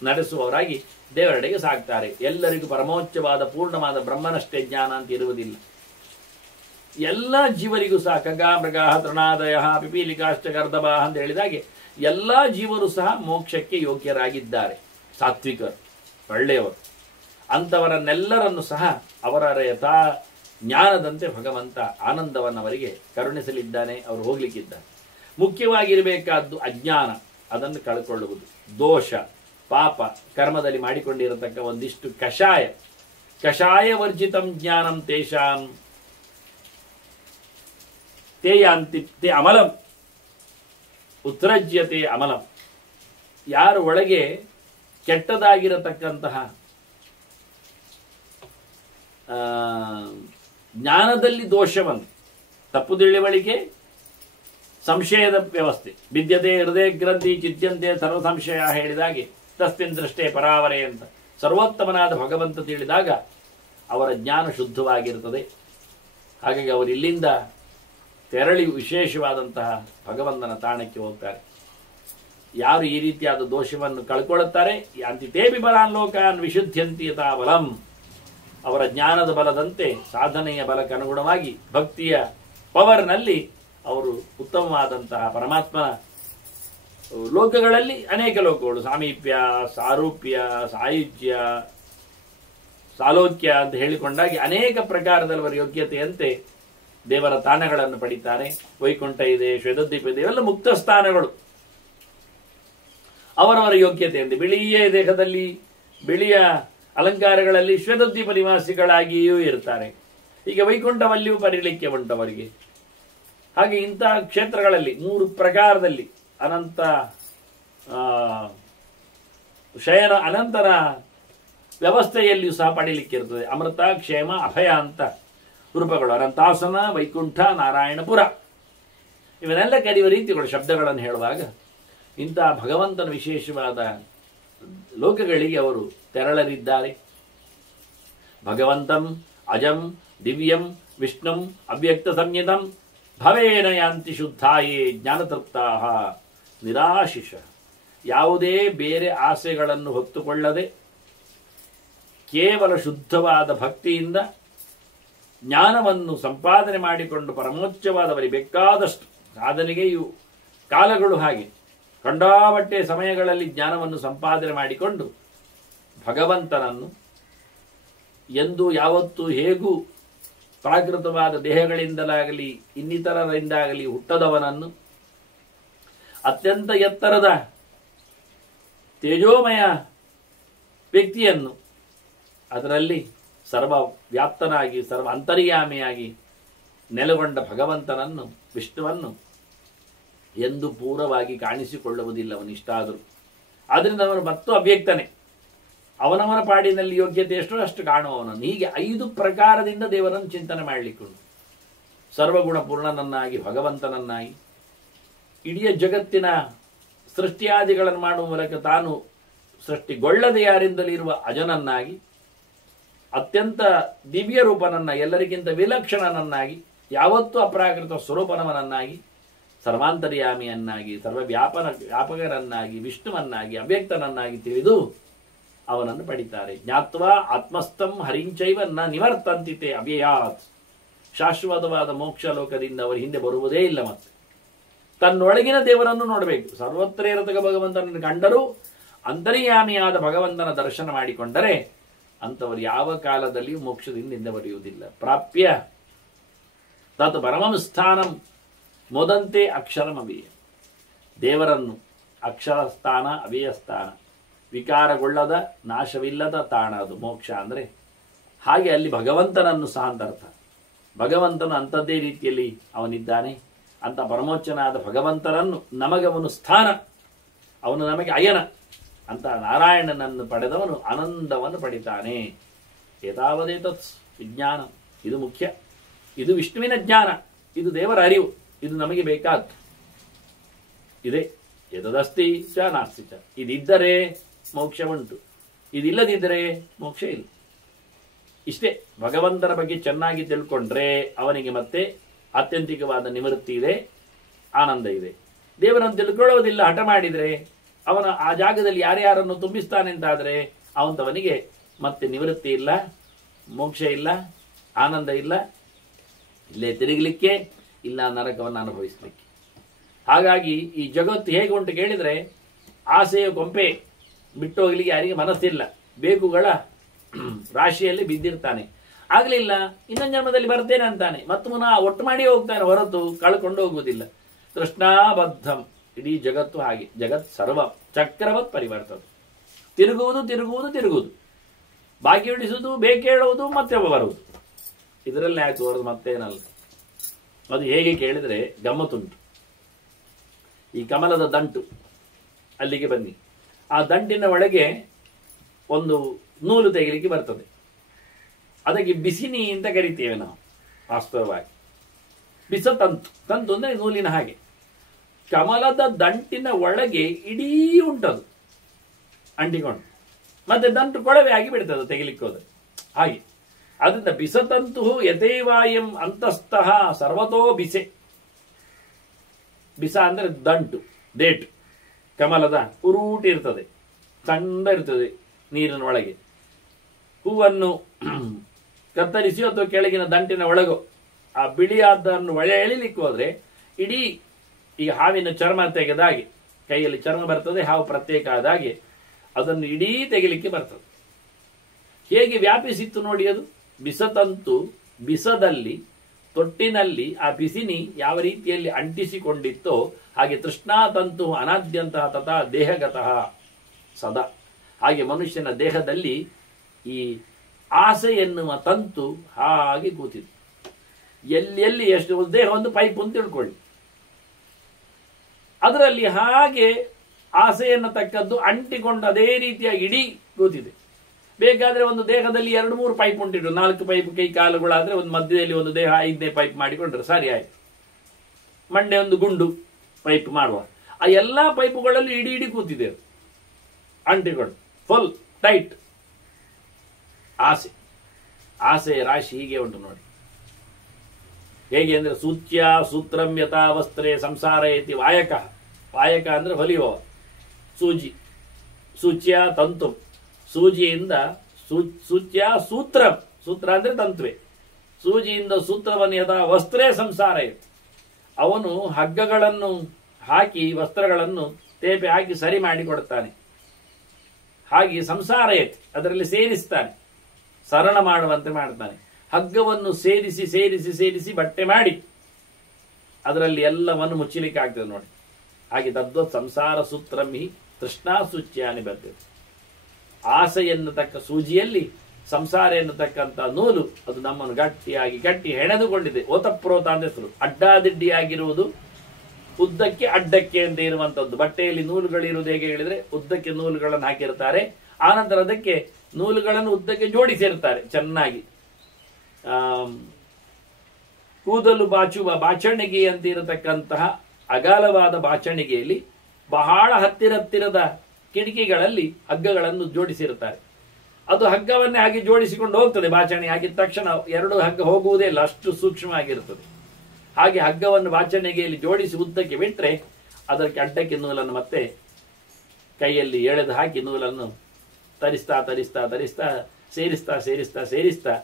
ನಡೆಸುವವರಾಗಿ ದೇವರೆಡೆಗೆ ಸಾಗ್ತಾರೆ. ಎಲ್ಲರಿಗೂ ಪರಮೋಚ್ಚವಾದ ಪೂರ್ಣವಾದ ಬ್ರಹ್ಮನಷ್ಟೇ ಜ್ಞಾನ ಅಂತ ಇರುವುದಿಲ್ಲ. ಎಲ್ಲ ಜೀವರಿಗೂ ಸಹ ಖಗ ಮೃಗ ತೃಣಾದಯ ಪಿಪೀಲಿಕಾಶ್ಚ ಗರ್ಧಬಾ ಅಂತ ಹೇಳಿದಾಗೆ ಎಲ್ಲ ಜೀವರು ಸಹ ಮೋಕ್ಷಕ್ಕೆ ಯೋಗ್ಯರಾಗಿದ್ದಾರೆ. ಸಾತ್ವಿಕರು, ಒಳ್ಳೆಯವರು. ಅಂಥವರನ್ನೆಲ್ಲರನ್ನು ಸಹ ಅವರ ಯಥಾ ಜ್ಞಾನದಂತೆ ಭಗವಂತ ಆನಂದವನ್ನು ಅವರಿಗೆ ಕರುಣಿಸಲಿದ್ದಾನೆ. ಅವರು ಹೋಗ್ಲಿಕ್ಕಿದ್ದಾರೆ. ಮುಖ್ಯವಾಗಿರಬೇಕಾದ್ದು ಅಜ್ಞಾನ, ಅದನ್ನು ಕಳ್ಕೊಳ್ಳುವುದು. ದೋಷ, ಪಾಪ, ಕರ್ಮದಲ್ಲಿ ಮಾಡಿಕೊಂಡಿರತಕ್ಕ ಒಂದಿಷ್ಟು ಕಷಾಯ ವರ್ಜಿತಂ ಜ್ಞಾನಂ ತೇಷಾಂ ತೇಯಾಂತಿ ತೇ ಅಮಲಂ ಉತ್ಸೃಜ್ಯತೆ ಅಮಲಂ. ಯಾರ ಒಳಗೆ ಕೆಟ್ಟದಾಗಿರತಕ್ಕಂತಹ ಜ್ಞಾನದಲ್ಲಿ ದೋಷವನ್ನು, ತಪ್ಪು ತಿಳಿವಳಿಕೆ, ಸಂಶಯದ ವ್ಯವಸ್ಥೆ, ವಿದ್ಯತೆ ಹೃದಯ ಗ್ರಂಥಿ ಚಿದ್ಯಂತೆ ಸರ್ವ ಸಂಶಯ ಹೇಳಿದಾಗೆ ತಸ್ಮಿನ್ ದೃಷ್ಟೇ ಪರಾವರೆ ಅಂತ ಸರ್ವೋತ್ತಮನಾದ ಭಗವಂತ ತಿಳಿದಾಗ ಅವರ ಜ್ಞಾನ ಶುದ್ಧವಾಗಿರುತ್ತದೆ. ಹಾಗಾಗಿ ಅವರು ಇಲ್ಲಿಂದ ತೆರಳಿ ವಿಶೇಷವಾದಂತಹ ಭಗವಂತನ ತಾಣಕ್ಕೆ ಹೋಗ್ತಾರೆ. ಯಾರು ಈ ರೀತಿಯಾದ ದೋಷವನ್ನು ಕಳ್ಕೊಳ್ಳುತ್ತಾರೆ, ಯಾಂತಿ ತೇಬಿ ಬಲಾನ್ ಲೋಕಾನ್ ವಿಶುದ್ಧಂತಿ ಯಥಾ ಬಲಂ. ಅವರ ಜ್ಞಾನದ ಬಲದಂತೆ, ಸಾಧನೆಯ ಬಲಕ್ಕನುಗುಣವಾಗಿ, ಭಕ್ತಿಯ ಪವರ್ನಲ್ಲಿ ಅವರು ಉತ್ತಮವಾದಂತಹ ಪರಮಾತ್ಮನ ಲೋಕಗಳಲ್ಲಿ ಅನೇಕ ಲೋಕಗಳು, ಸಾಮೀಪ್ಯ, ಸಾರೂಪ್ಯ, ಸಾಯುಜ್ಯ, ಸಾಲೋಕ್ಯ ಅಂತ ಹೇಳಿಕೊಂಡಾಗಿ ಅನೇಕ ಪ್ರಕಾರದವರ ಯೋಗ್ಯತೆಯಂತೆ ದೇವರ ತಾಣಗಳನ್ನು ಪಡಿತಾರೆ. ವೈಕುಂಠ ಇದೆ, ಶ್ವೇತದ್ವೀಪ ಇದೆ, ಇವೆಲ್ಲ ಮುಕ್ತ ಸ್ಥಾನಗಳು. ಅವರವರ ಯೋಗ್ಯತೆಯಂತೆ ಬಿಳಿಯ ದೇಹದಲ್ಲಿ, ಬಿಳಿಯ ಅಲಂಕಾರಗಳಲ್ಲಿ ಶ್ವೇತದ್ವೀಪ ನಿವಾಸಿಗಳಾಗಿಯೂ ಇರ್ತಾರೆ. ಈಗ ವೈಕುಂಠವಲ್ಲಿಯೂ ಬರೀಲಿಕ್ಕೆ ಉಂಟವರಿಗೆ. ಹಾಗೆ ಇಂತಹ ಕ್ಷೇತ್ರಗಳಲ್ಲಿ 3 ಪ್ರಕಾರದಲ್ಲಿ ಅನಂತ ಶಯನ ಅನಂತರ ವ್ಯವಸ್ಥೆಯಲ್ಲಿಯೂ ಸಹ ಪಡೀಲಿಕ್ಕಿರ್ತದೆ. ಅಮೃತ, ಕ್ಷೇಮ, ಅಭಯ ಅಂತ ರೂಪಗಳು. ಅನಂತಾಸನ, ವೈಕುಂಠ, ನಾರಾಯಣಪುರ ಇವನ್ನೆಲ್ಲ ಕರೆಯುವ ರೀತಿಗಳು ಶಬ್ದಗಳನ್ನು ಹೇಳುವಾಗ ಇಂತಹ ಭಗವಂತನ ವಿಶೇಷವಾದ ಲೋಕಗಳಿಗೆ ಅವರು ತೆರಳಲಿದ್ದಾರೆ. ಭಗವಂತಂ ಅಜಂ ದಿವ್ಯಂ ವಿಷ್ಣುಂ ಅವ್ಯಕ್ತ ಸಂಯತಂ ಭವೇನ ಯಾಂತಿ ಶುದ್ಧಾಯೇ ಜ್ಞಾನತೃಪ್ತಾಹ ನಿರಾಶಿಷ. ಯಾವುದೇ ಬೇರೆ ಆಸೆಗಳನ್ನು ಹೊತ್ತುಕೊಳ್ಳದೆ ಕೇವಲ ಶುದ್ಧವಾದ ಭಕ್ತಿಯಿಂದ ಜ್ಞಾನವನ್ನು ಸಂಪಾದನೆ ಮಾಡಿಕೊಂಡು ಪರಮೋಚ್ಚವಾದವರಿಗೆ ಬೇಕಾದಷ್ಟು ಸಾಧನೆಗೆ ಇವು ಕಾಲಗಳು ಹಾಗೆ ಕಂಡಾಬಟ್ಟೆ ಸಮಯಗಳಲ್ಲಿ ಜ್ಞಾನವನ್ನು ಸಂಪಾದನೆ ಮಾಡಿಕೊಂಡು ಭಗವಂತನನ್ನು ಎಂದು ಯಾವತ್ತೂ ಹೇಗೂ ಪ್ರಾಕೃತವಾದ ದೇಹಗಳಿಂದಲಾಗಲಿ ಇನ್ನಿತರರಿಂದಾಗಲಿ ಹುಟ್ಟದವನನ್ನು, ಅತ್ಯಂತ ಎತ್ತರದ ತೇಜೋಮಯ ವ್ಯಕ್ತಿಯನ್ನು, ಅದರಲ್ಲಿ ಸರ್ವ ವ್ಯಾಪ್ತನಾಗಿ ಸರ್ವ ಅಂತರ್ಯಾಮಿಯಾಗಿ ನೆಲೆಗೊಂಡ ಭಗವಂತನನ್ನು, ವಿಷ್ಣುವನ್ನು ಎಂದು ಪೂರ್ವವಾಗಿ ಕಾಣಿಸಿಕೊಳ್ಳುವುದಿಲ್ಲ ಅವನಿಷ್ಟಾದರೂ. ಆದ್ದರಿಂದ ಅವನು ಮತ್ತು ಅವ್ಯಕ್ತನೇ, ಅವನವನ ಪಾಡಿನಲ್ಲಿ ಯೋಗ್ಯತೆ ಎಷ್ಟೋ ಅಷ್ಟು ಕಾಣುವವನನ್ನು. ಹೀಗೆ 5 ಪ್ರಕಾರದಿಂದ ದೇವರನ್ನು ಚಿಂತನೆ ಮಾಡಲಿಕ್ಕುಂಟು. ಸರ್ವಗುಣ ಪೂರ್ಣನನ್ನಾಗಿ, ಭಗವಂತನನ್ನಾಗಿ, ಇಡೀ ಜಗತ್ತಿನ ಸೃಷ್ಟಿಯಾದಿಗಳನ್ನು ಮಾಡುವ ಮೂಲಕ ತಾನು ಸೃಷ್ಟಿಗೊಳ್ಳದೆ ಯಾರಿಂದಲೂ ಇರುವ ಅಜನನ್ನಾಗಿ, ಅತ್ಯಂತ ದಿವ್ಯ ರೂಪನನ್ನ, ಎಲ್ಲರಿಗಿಂತ ವಿಲಕ್ಷಣನನ್ನಾಗಿ, ಯಾವತ್ತೂ ಅಪ್ರಾಕೃತ ಸ್ವರೂಪನವನನ್ನಾಗಿ, ಸರ್ವಾಂತರ್ಯಾಮಿಯನ್ನಾಗಿ, ವ್ಯಾಪಕರನ್ನಾಗಿ, ವಿಷ್ಣುವನ್ನಾಗಿ, ಅವ್ಯಕ್ತನನ್ನಾಗಿ ತಿಳಿದು ಅವನನ್ನು ಪಡಿತಾರೆ. ಜ್ಞಾತ್ವಾ ಆತ್ಮಸ್ಥಂ ಹರಿಂಚೈವ ನ ನಿವರ್ತಂತಿತೆ ಅವ್ಯಯಾತ್. ಶಾಶ್ವತವಾದ ಮೋಕ್ಷ ಲೋಕದಿಂದ ಅವರು ಹಿಂದೆ ಬರುವುದೇ ಇಲ್ಲ. ಮತ್ತೆ ತನ್ನೊಳಗಿನ ದೇವರನ್ನು ನೋಡಬೇಕು. ಸರ್ವತ್ರ ಇರತಕ್ಕ ಭಗವಂತನನ್ನು ಕಂಡರೂ ಅಂತರ್ಯಾಮಿಯಾದ ಭಗವಂತನ ದರ್ಶನ ಮಾಡಿಕೊಂಡರೆ ಅಂಥವರು ಯಾವ ಕಾಲದಲ್ಲಿಯೂ ಮೋಕ್ಷದಿಂದ ಹಿಂದೆ ಬರೆಯುವುದಿಲ್ಲ. ಪ್ರಾಪ್ಯ ತತ್ ಪರಮಂ ಸ್ಥಾನಂ ಮೊದಂತೆ ಅಕ್ಷರಂ ಅವ್ಯಯ. ದೇವರನ್ನು ಅಕ್ಷರ ಸ್ಥಾನ, ಅವ್ಯಯ ಸ್ಥಾನ, ವಿಕಾರಗೊಳ್ಳದ ನಾಶವಿಲ್ಲದ ತಾಣ ಅದು ಮೋಕ್ಷ ಅಂದರೆ. ಹಾಗೆ ಅಲ್ಲಿ ಭಗವಂತನನ್ನು ಸಹ ಅಂತ ಅರ್ಥ. ಭಗವಂತನು ಅಂಥದ್ದೇ ರೀತಿಯಲ್ಲಿ ಅವನಿದ್ದಾನೆ. ಅಂತ ಪರಮೋಚ್ಚನಾದ ಭಗವಂತನನ್ನು ನಮಗವನು ಸ್ಥಾನ, ಅವನು ನಮಗೆ ಅಯನ ಅಂತ ನಾರಾಯಣನನ್ನು ಪಡೆದವನು ಆನಂದವನ್ನು ಪಡಿತಾನೆ. ಏತಾವದೇತತ್ ವಿಜ್ಞಾನ, ಇದು ಮುಖ್ಯ. ಇದು ವಿಷ್ಣುವಿನ ಜ್ಞಾನ, ಇದು ದೇವರ ಅರಿವು, ಇದು ನಮಗೆ ಬೇಕಾದ್ದು ಇದೆ. ಯದಸ್ತಿ ಚ ನಾಸ್ತಿ ಚ, ಇದಿದ್ದರೆ ಮೋಕ್ಷ ಉಂಟು, ಇದಿಲ್ಲದಿದ್ದರೆ ಮೋಕ್ಷ ಇಲ್ಲ. ಇಷ್ಟೇ. ಭಗವಂತನ ಬಗ್ಗೆ ಚೆನ್ನಾಗಿ ತಿಳ್ಕೊಂಡ್ರೆ ಅವನಿಗೆ ಮತ್ತೆ ಆತ್ಯಂತಿಕವಾದ ನಿವೃತ್ತಿ ಇದೆ, ಆನಂದ ಇದೆ. ದೇವರನ್ನು ತಿಳ್ಕೊಳ್ಳೋದಿಲ್ಲ, ಹಠ ಮಾಡಿದರೆ ಅವನ ಆ ಜಾಗದಲ್ಲಿ ಯಾರ್ಯಾರನ್ನು ತುಂಬಿಸ್ತಾನೆ ಅಂತಾದರೆ ಅವಂತವನಿಗೆ ಮತ್ತೆ ನಿವೃತ್ತಿ ಇಲ್ಲ, ಮೋಕ್ಷ ಇಲ್ಲ, ಆನಂದ ಇಲ್ಲ, ಇಲ್ಲೇ ತಿರುಗಲಿಕ್ಕೆ ಇಲ್ಲ, ನರಕವನ್ನು ಅನುಭವಿಸಲಿಕ್ಕೆ. ಹಾಗಾಗಿ ಈ ಜಗತ್ತು ಹೇಗೆ ಉಂಟು ಕೇಳಿದರೆ, ಆಸೆಯ ಕೊಂಪೆ ಬಿಟ್ಟು ಹೋಗ್ಲಿಕ್ಕೆ ಯಾರಿಗೆ ಮನಸ್ಸಿಲ್ಲ, ಬೇಕುಗಳ ರಾಶಿಯಲ್ಲಿ ಬಿದ್ದಿರ್ತಾನೆ. ಆಗಲಿಲ್ಲ, ಇನ್ನೊಂದು ಜನ್ಮದಲ್ಲಿ ಬರ್ತೇನೆ ಅಂತಾನೆ, ಮತ್ತು ಪುನಃ ಒಟ್ಟು ಮಾಡಿ ಹೋಗ್ತಾನೆ, ಹೊರತು ಕಳ್ಕೊಂಡು ಹೋಗುವುದಿಲ್ಲ. ತೃಷ್ಣಾಬದ್ಧಂ, ಇಡೀ ಜಗತ್ತು ಹಾಗೆ. ಜಗತ್ ಸರ್ವ ಚಕ್ರವತ್ ಪರಿವರ್ತದ, ತಿರುಗುವುದು ತಿರುಗುವುದು ತಿರುಗುವುದು, ಬಾಕಿ ಉಳಿಸುವುದು, ಬೇಕೇಳುವುದು, ಮತ್ತೆ ಬರುವುದು. ಇದರಲ್ಲಿ ಆಯ್ತು ಹೊರದು ಮತ್ತೇನಲ್ಲ. ಅದು ಹೇಗೆ ಕೇಳಿದರೆ ಗಮ್ಮತ್ತುಂಟು. ಈ ಕಮಲದ ದಂಟು, ಅಲ್ಲಿಗೆ ಬನ್ನಿ. ಆ ದಂಟಿನ ಒಳಗೆ ಒಂದು ನೂಲು ತೆಗಿಲಿಕ್ಕೆ ಬರ್ತದೆ. ಅದಕ್ಕೆ ಬಿಸಿನಿ ಅಂತ ಕರಿತೇವೆ ನಾವು ವಾಸ್ತವವಾಗಿ. ಬಿಸ ತಂತು, ತಂತು ಅಂದರೆ ನೂಲಿನ ಹಾಗೆ. ಕಮಲದ ದಂಟಿನ ಒಳಗೆ ಇಡೀ ಉಂಟದು ಅಂಟಿಕೊಂಡು, ಮತ್ತೆ ದಂಟು ಕೊಳವೆ ಆಗಿ ಬಿಡ್ತದೆ ತೆಗಿಲಿಕ್ಕೆ ಹೋದರೆ ಹಾಗೆ. ಅದರಿಂದ ಬಿಸತಂತು ಯಥೇವಾಯಂ ಅಂತಸ್ತಃ ಸರ್ವತೋ ಬಿಸೆ. ಬಿಸ ಅಂದರೆ ದಂಟು, ಡೇಟ್. ಕಮಲದ ಉರುಟಿ ಇರ್ತದೆ, ಸಣ್ಣ ಇರ್ತದೆ ನೀರಿನ ಒಳಗೆ. ಹೂವನ್ನು ಕತ್ತರಿಸಿ ಅಥವಾ ಕೆಳಗಿನ ದಂಟಿನ ಒಳಗೋ ಆ ಬಿಳಿಯಾದನ್ನು ಒಳೆ ಎಳಿಲಿಕ್ಕೆ ಹೋದ್ರೆ ಇಡೀ ಈ ಹಾವಿನ ಚರ್ಮ ತೆಗೆದಾಗೆ, ಕೈಯಲ್ಲಿ ಚರ್ಮ ಬರ್ತದೆ, ಹಾವು ಪ್ರತ್ಯೇಕ ಆದಾಗೆ ಅದನ್ನು ಇಡೀ ತೆಗಿಲಿಕ್ಕೆ ಬರ್ತದೆ. ಹೇಗೆ ವ್ಯಾಪಿಸಿತ್ತು ನೋಡಿ ಅದು. ಬಿಸತಂತು, ಬಿಸದಲ್ಲಿ ತೊಟ್ಟಿನಲ್ಲಿ ಆ ಬಿಸಿನಿ ಯಾವ ರೀತಿಯಲ್ಲಿ ಅಂಟಿಸಿಕೊಂಡಿತ್ತೋ ಹಾಗೆ ತೃಷ್ಣಾತಂತು ಅನಾದ್ಯಂತಹ ತಥಾ ದೇಹಗತಃ ಸದಾ. ಹಾಗೆ ಮನುಷ್ಯನ ದೇಹದಲ್ಲಿ ಈ ಆಸೆ ಎನ್ನುವ ತಂತು ಹಾಗೆ ಕೂತಿದೆ. ಎಲ್ಲಿ ಎಷ್ಟು ದೇಹ ಒಂದು ಪೈಪ್ ಅಂತ ತಿಳ್ಕೊಳ್ಳಿ, ಅದರಲ್ಲಿ ಹಾಗೆ ಆಸೆ ಎನ್ನತಕ್ಕದ್ದು ಅಂಟಿಕೊಂಡು ಅದೇ ರೀತಿಯಾಗಿ ಇಡೀ ಕೂತಿದೆ. ಬೇಕಾದ್ರೆ ಒಂದು ದೇಹದಲ್ಲಿ 2-3 ಪೈಪ್ ಉಂಟಿಟ್ಟು, 4 ಪೈಪ್ ಕೈ ಕಾಲುಗಳಾದ್ರೆ ಒಂದು ಮಧ್ಯದಲ್ಲಿ ಒಂದು ದೇಹ 5ನೇ ಪೈಪ್ ಮಾಡಿಕೊಂಡ್ರೆ ಸರಿ ಆಯ್ತು. ಮಂಡೆ ಒಂದು ಗುಂಡು ಪೈಪ್ ಮಾಡುವ, ಆ ಎಲ್ಲಾ ಪೈಪುಗಳಲ್ಲಿ ಇಡೀ ಕೂತಿದೆ ಅಂಟಿಕೊಂಡು, ಫುಲ್ ಟೈಟ್. ಆಸೆ ರಾಶಿ ಹೀಗೆ ಉಂಟು ನೋಡಿ. ಹೇಗೆ ಅಂದ್ರೆ ಸೂಚ್ಯ ಸೂತ್ರಂ ಯಥಾ ವಸ್ತ್ರೇ ಸಂಸಾರ ಏತಿ ವಾಯಕ. ವಾಯಕ ಅಂದ್ರೆ ಹೊಲಿಯುವ, ಸೂಜಿ. ಸೂಚ್ಯ ತಂತು, ಸೂಜಿಯಿಂದ ಸೂಚ್ಯ ಸೂತ್ರ, ಸೂತ್ರ ಅಂದ್ರೆ ತಂತುವೆ. ಸೂಜಿಯಿಂದ ಸೂತ್ರವನ್ನು ಯಥಾ ವಸ್ತ್ರೇ ಸಂಸಾರ ಏತಿ. ಅವನು ಹಗ್ಗಗಳನ್ನು ಹಾಕಿ ವಸ್ತ್ರಗಳನ್ನು ತೇಪೆ ಹಾಕಿ ಸರಿ ಮಾಡಿ ಕೊಡುತ್ತಾನೆ. ಹಾಗೆ ಸಂಸಾರ ಏತಿ, ಅದರಲ್ಲಿ ಸೇರಿಸ್ತಾನೆ, ಸರಳ ಮಾಡುವಂತೆ ಮಾಡ್ತಾನೆ. ಹಗ್ಗವನ್ನು ಸೇರಿಸಿ ಸೇರಿಸಿ ಸೇರಿಸಿ ಬಟ್ಟೆ ಮಾಡಿ ಅದರಲ್ಲಿ ಎಲ್ಲವನ್ನು ಮುಚ್ಚಲಿಕ್ಕೆ ಆಗ್ತದೆ ನೋಡಿ. ಹಾಗೆ ತದ್ವತ್ ಸಂಸಾರ ಸೂತ್ರಮಿ ತೃಷ್ಣಾ ಸೂಚ್ಯಾನಿ ಬರ್ತದೆ. ಆಸೆ ಎನ್ನತಕ್ಕ ಸೂಜಿಯಲ್ಲಿ ಸಂಸಾರ ಎನ್ನತಕ್ಕಂಥ ನೂಲು ಅದು ನಮ್ಮನ್ನು ಗಟ್ಟಿಯಾಗಿ ಕಟ್ಟಿ ಹೆಣೆದುಕೊಂಡಿದೆ. ಓತಪ್ರೋತ ಅಂತ ಹೆಸರು. ಅಡ್ಡಾದಿಡ್ಡಿಯಾಗಿರುವುದು, ಉದ್ದಕ್ಕೆ ಅಡ್ಡಕ್ಕೆ ಅಂತ ಇರುವಂತದ್ದು. ಬಟ್ಟೆಯಲ್ಲಿ ನೂಲುಗಳಿರುವುದು ಹೇಗೆ ಹೇಳಿದ್ರೆ, ಉದ್ದಕ್ಕೆ ನೂಲುಗಳನ್ನು ಹಾಕಿರ್ತಾರೆ, ಆನಂತರ ಅದಕ್ಕೆ ನೂಲುಗಳನ್ನು ಉದ್ದಕ್ಕೆ ಜೋಡಿಸಿರ್ತಾರೆ ಚೆನ್ನಾಗಿ. ಕೂದಲು ಬಾಚುವ ಬಾಚಣಿಗೆ ಅಂತ ಇರತಕ್ಕಂತಹ ಅಗಾಲವಾದ ಬಾಚಣಿಗೆಯಲ್ಲಿ ಬಹಳ ಹತ್ತಿರದ ಕಿಟಕಿಗಳಲ್ಲಿ ಹಗ್ಗಗಳನ್ನು ಜೋಡಿಸಿರುತ್ತಾರೆ. ಅದು ಹಗ್ಗವನ್ನೇ ಹಾಗೆ ಜೋಡಿಸಿಕೊಂಡು ಹೋಗ್ತದೆ. ಬಾಚಣಿ ಆಗಿದ ತಕ್ಷಣ 2 ಹಗ್ಗ ಹೋಗುವುದೇ ಇಲ್ಲ, ಅಷ್ಟು ಸೂಕ್ಷ್ಮವಾಗಿರುತ್ತದೆ. ಹಾಗೆ ಹಗ್ಗವನ್ನು ಬಾಚಣಿಗೆಯಲ್ಲಿ ಜೋಡಿಸಿ ಉದ್ದಕ್ಕೆ ಬಿಟ್ಟರೆ ಅದಕ್ಕೆ ಅಡ್ಡಕ್ಕೆ ನೂಲನ್ನು ಮತ್ತೆ ಕೈಯಲ್ಲಿ ಎಳೆದು ಹಾಕಿ ನೂಲನ್ನು ತರಿಸ್ತಾ ತರಿಸ್ತಾ ತರಿಸ್ತಾ ಸೇರಿಸ್ತಾ ಸೇರಿಸ್ತಾ ಸೇರಿಸ್ತಾ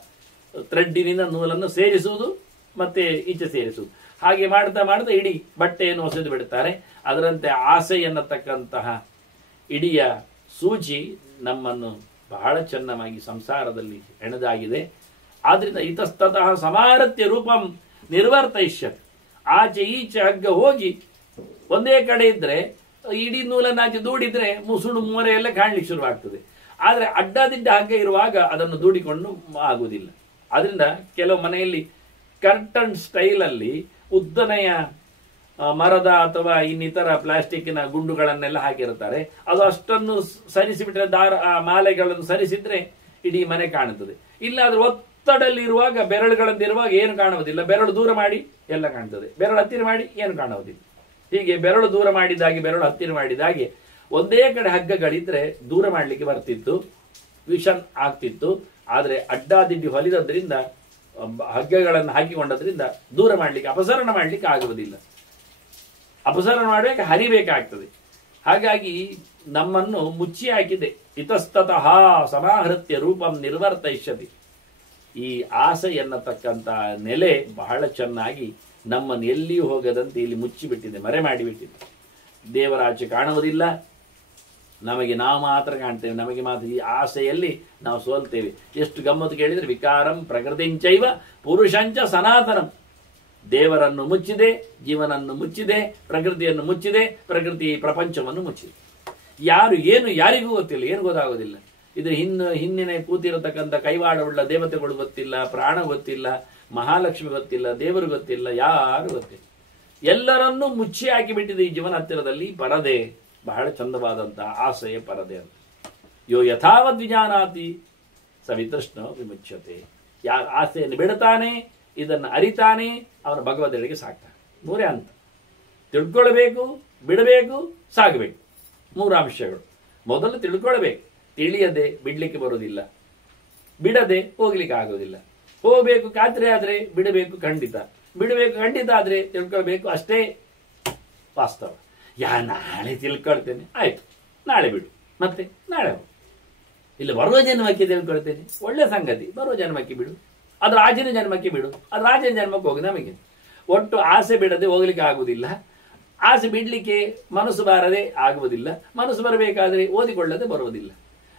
ಥ್ರೆಡ್ಡಿನಿಂದ ನೂಲನ್ನು ಸೇರಿಸುವುದು ಮತ್ತೆ ಈಚೆ ಸೇರಿಸುವುದು. ಹಾಗೆ ಮಾಡ್ತಾ ಮಾಡ್ತಾ ಇಡೀ ಬಟ್ಟೆಯನ್ನು ಹೊಸೆದು ಬಿಡುತ್ತಾರೆ. ಅದರಂತೆ ಆಸೆ ಎನ್ನತಕ್ಕಂತಹ ಇಡೀ ಸೂಜಿ ನಮ್ಮನ್ನು ಬಹಳ ಚೆನ್ನಾಗಿ ಸಂಸಾರದಲ್ಲಿ ಹೆಣೆದಾಗಿದೆ. ಆದ್ರಿಂದ ಇತಸ್ತತಃ ಸಮಾರತ್ಯ ರೂಪಂ ನಿರ್ವರ್ತಯಿಷ್ಯತ್. ಆಚೆ ಈಚೆ ಹಗ್ಗ ಹೋಗಿ ಒಂದೇ ಕಡೆ ಇದ್ರೆ ಇಡೀ ನೂಲನ್ನಾಚೆ ದೂಡಿದ್ರೆ ಮುಸುಡು ಮೊರೆ ಎಲ್ಲ ಕಾಣ್ಲಿಕ್ಕೆ ಶುರುವಾಗ್ತದೆ. ಆದ್ರೆ ಅಡ್ಡದಿಡ್ಡ ಹಗ್ಗ ಇರುವಾಗ ಅದನ್ನು ದೂಡಿಕೊಂಡು ಆಗುವುದಿಲ್ಲ. ಆದ್ರಿಂದ ಕೆಲವು ಮನೆಯಲ್ಲಿ ಕರ್ಟನ್ ಸ್ಟೈಲಲ್ಲಿ ಉದ್ದನೆಯ ಮರದ ಅಥವಾ ಇನ್ನಿತರ ಪ್ಲಾಸ್ಟಿಕ್ನ ಗುಂಡುಗಳನ್ನೆಲ್ಲ ಹಾಕಿರ್ತಾರೆ. ಅದು ಅಷ್ಟನ್ನು ಸರಿಸಿಬಿಟ್ರೆ ಮಾಲೆಗಳನ್ನು ಸರಿಸಿದ್ರೆ ಇಡೀ ಮನೆ ಕಾಣುತ್ತದೆ. ಇಲ್ಲಾದ್ರೆ ಒತ್ತಡಲ್ಲಿರುವಾಗ ಬೆರಳುಗಳಂದಿರುವಾಗ ಏನು ಕಾಣುವುದಿಲ್ಲ. ಬೆರಳು ದೂರ ಮಾಡಿ ಎಲ್ಲ ಕಾಣ್ತದೆ, ಬೆರಳು ಹತ್ತಿರ ಮಾಡಿ ಏನು ಕಾಣುವುದಿಲ್ಲ. ಹೀಗೆ ಬೆರಳು ದೂರ ಮಾಡಿದಾಗೆ ಬೆರಳು ಹತ್ತಿರ ಮಾಡಿದಾಗೆ ಒಂದೇ ಕಡೆ ಹಗ್ಗಗಳಿದ್ರೆ ದೂರ ಮಾಡಲಿಕ್ಕೆ ಬರ್ತಿತ್ತು, ವಿಷನ್ ಆಗ್ತಿತ್ತು. ಆದರೆ ಅಡ್ಡಾದಿಡ್ಡಿ ಹೊಲಿದದ್ರಿಂದ ಹಗ್ಗಗಳನ್ನು ಹಾಕಿಕೊಂಡದ್ರಿಂದ ದೂರ ಮಾಡಲಿಕ್ಕೆ ಅಪಸರಣ ಮಾಡಲಿಕ್ಕೆ ಆಗುವುದಿಲ್ಲ. ಅಪಸರಣ ಮಾಡಬೇಕು, ಹರಿಬೇಕಾಗ್ತದೆ. ಹಾಗಾಗಿ ನಮ್ಮನ್ನು ಮುಚ್ಚಿ ಹಾಕಿದೆ. ಇತಸ್ತತಃ ಸಮಾಹೃತ್ಯ ರೂಪಂ ನಿರ್ವರ್ತಯಿಷ್ಯತಿ. ಈ ಆಸೆ ಎನ್ನತಕ್ಕಂಥ ನೆಲೆ ಬಹಳ ಚೆನ್ನಾಗಿ ನಮ್ಮನ್ನು ಎಲ್ಲಿಯೂ ಹೋಗದಂತೆ ಇಲ್ಲಿ ಮುಚ್ಚಿಬಿಟ್ಟಿದೆ, ಮರೆ ಮಾಡಿಬಿಟ್ಟಿದೆ. ದೇವರಾಚೆ ಕಾಣುವುದಿಲ್ಲ, ನಮಗೆ ನಾವು ಮಾತ್ರ ಕಾಣ್ತೇವೆ. ನಮಗೆ ಮಾತ್ರ ಈ ಆಸೆಯಲ್ಲಿ ನಾವು ಸೋಲ್ತೇವೆ. ಎಷ್ಟು ಗಮ್ಮತ್ತು ಕೇಳಿದರೆ, ವಿಕಾರಂ ಪ್ರಕೃತಿಂಚೈವ ಪುರುಷಂಚ ಸನಾತನಂ. ದೇವರನ್ನು ಮುಚ್ಚಿದೆ, ಜೀವನನ್ನು ಮುಚ್ಚಿದೆ, ಪ್ರಕೃತಿಯನ್ನು ಮುಚ್ಚಿದೆ, ಪ್ರಕೃತಿ ಪ್ರಪಂಚವನ್ನು ಮುಚ್ಚಿದೆ. ಯಾರು ಏನು ಯಾರಿಗೂ ಗೊತ್ತಿಲ್ಲ, ಏನು ಗೊತ್ತಾಗೋದಿಲ್ಲ. ಇದು ಹಿಂದಿನ ಕೂತಿರತಕ್ಕಂಥ ಕೈವಾಡವುಳ್ಳ ದೇವತೆಗಳು ಗೊತ್ತಿಲ್ಲ, ಪ್ರಾಣ ಗೊತ್ತಿಲ್ಲ, ಮಹಾಲಕ್ಷ್ಮಿ ಗೊತ್ತಿಲ್ಲ, ದೇವರು ಗೊತ್ತಿಲ್ಲ, ಯಾರು ಗೊತ್ತಿಲ್ಲ. ಎಲ್ಲರನ್ನೂ ಮುಚ್ಚಿ ಹಾಕಿಬಿಟ್ಟಿದೆ ಈ ಜೀವನ ಹತ್ತಿರದಲ್ಲಿ. ಪರದೆ ಬಹಳ ಚಂದವಾದಂತಹ ಆಸೆಯ ಪರದೆ ಅಂತ. ಯೋ ಯಥಾವದ್ ವಿಜಾನಾತಿ ಸವಿತೃಷ್ಣ ವಿಮುಚ್ಯತೆ. ಯಾರು ಆಸೆಯನ್ನು ಬಿಡುತ್ತಾನೆ, ಇದನ್ನು ಅರಿತಾನೆ, ಅವನ ಭಗವದೆಡೆಗೆ ಸಾಕ್ತಾನೆ. ಮೂರೇ ಅಂತ. ತಿಳ್ಕೊಳ್ಬೇಕು, ಬಿಡಬೇಕು, ಸಾಗಬೇಕು. ಮೂರು ಅಂಶಗಳು. ಮೊದಲು ತಿಳ್ಕೊಳ್ಬೇಕು. ತಿಳಿಯದೆ ಬಿಡ್ಲಿಕ್ಕೆ ಬರುವುದಿಲ್ಲ, ಬಿಡದೆ ಹೋಗ್ಲಿಕ್ಕೆ ಆಗೋದಿಲ್ಲ. ಹೋಗಬೇಕು ಖಾತ್ರಿ ಆದ್ರೆ ಬಿಡಬೇಕು ಖಂಡಿತ, ಬಿಡಬೇಕು ಖಂಡಿತ ಆದ್ರೆ ತಿಳ್ಕೊಳ್ಬೇಕು, ಅಷ್ಟೇ ವಾಸ್ತವ. ನಾಳೆ ತಿಳ್ಕೊಳ್ತೇನೆ, ಆಯ್ತು ನಾಳೆ ಬಿಡು, ಮತ್ತೆ ನಾಳೆ ಹೋಗು. ಇಲ್ಲ ಬರುವ ಜನ್ಮಕ್ಕೆ ತಿಳ್ಕೊಳ್ತೇನೆ, ಒಳ್ಳೆ ಸಂಗತಿ, ಬರುವ ಜನ್ಮಕ್ಕೆ ಬಿಡು. ಅದು ರಾಜನ ಜನ್ಮಕ್ಕೆ ಬಿಡು, ಅದು ರಾಜನ ಜನ್ಮಕ್ಕೆ ಹೋಗಿ ನಮಗೆ. ಒಟ್ಟು ಆಸೆ ಬಿಡದೆ ಹೋಗ್ಲಿಕ್ಕೆ ಆಗುವುದಿಲ್ಲ. ಆಸೆ ಬಿಡ್ಲಿಕ್ಕೆ ಮನಸ್ಸು ಬಾರದೆ ಆಗುವುದಿಲ್ಲ. ಮನಸ್ಸು ಬರಬೇಕಾದ್ರೆ ಓದಿಕೊಳ್ಳದೆ ಬರುವುದಿಲ್ಲ.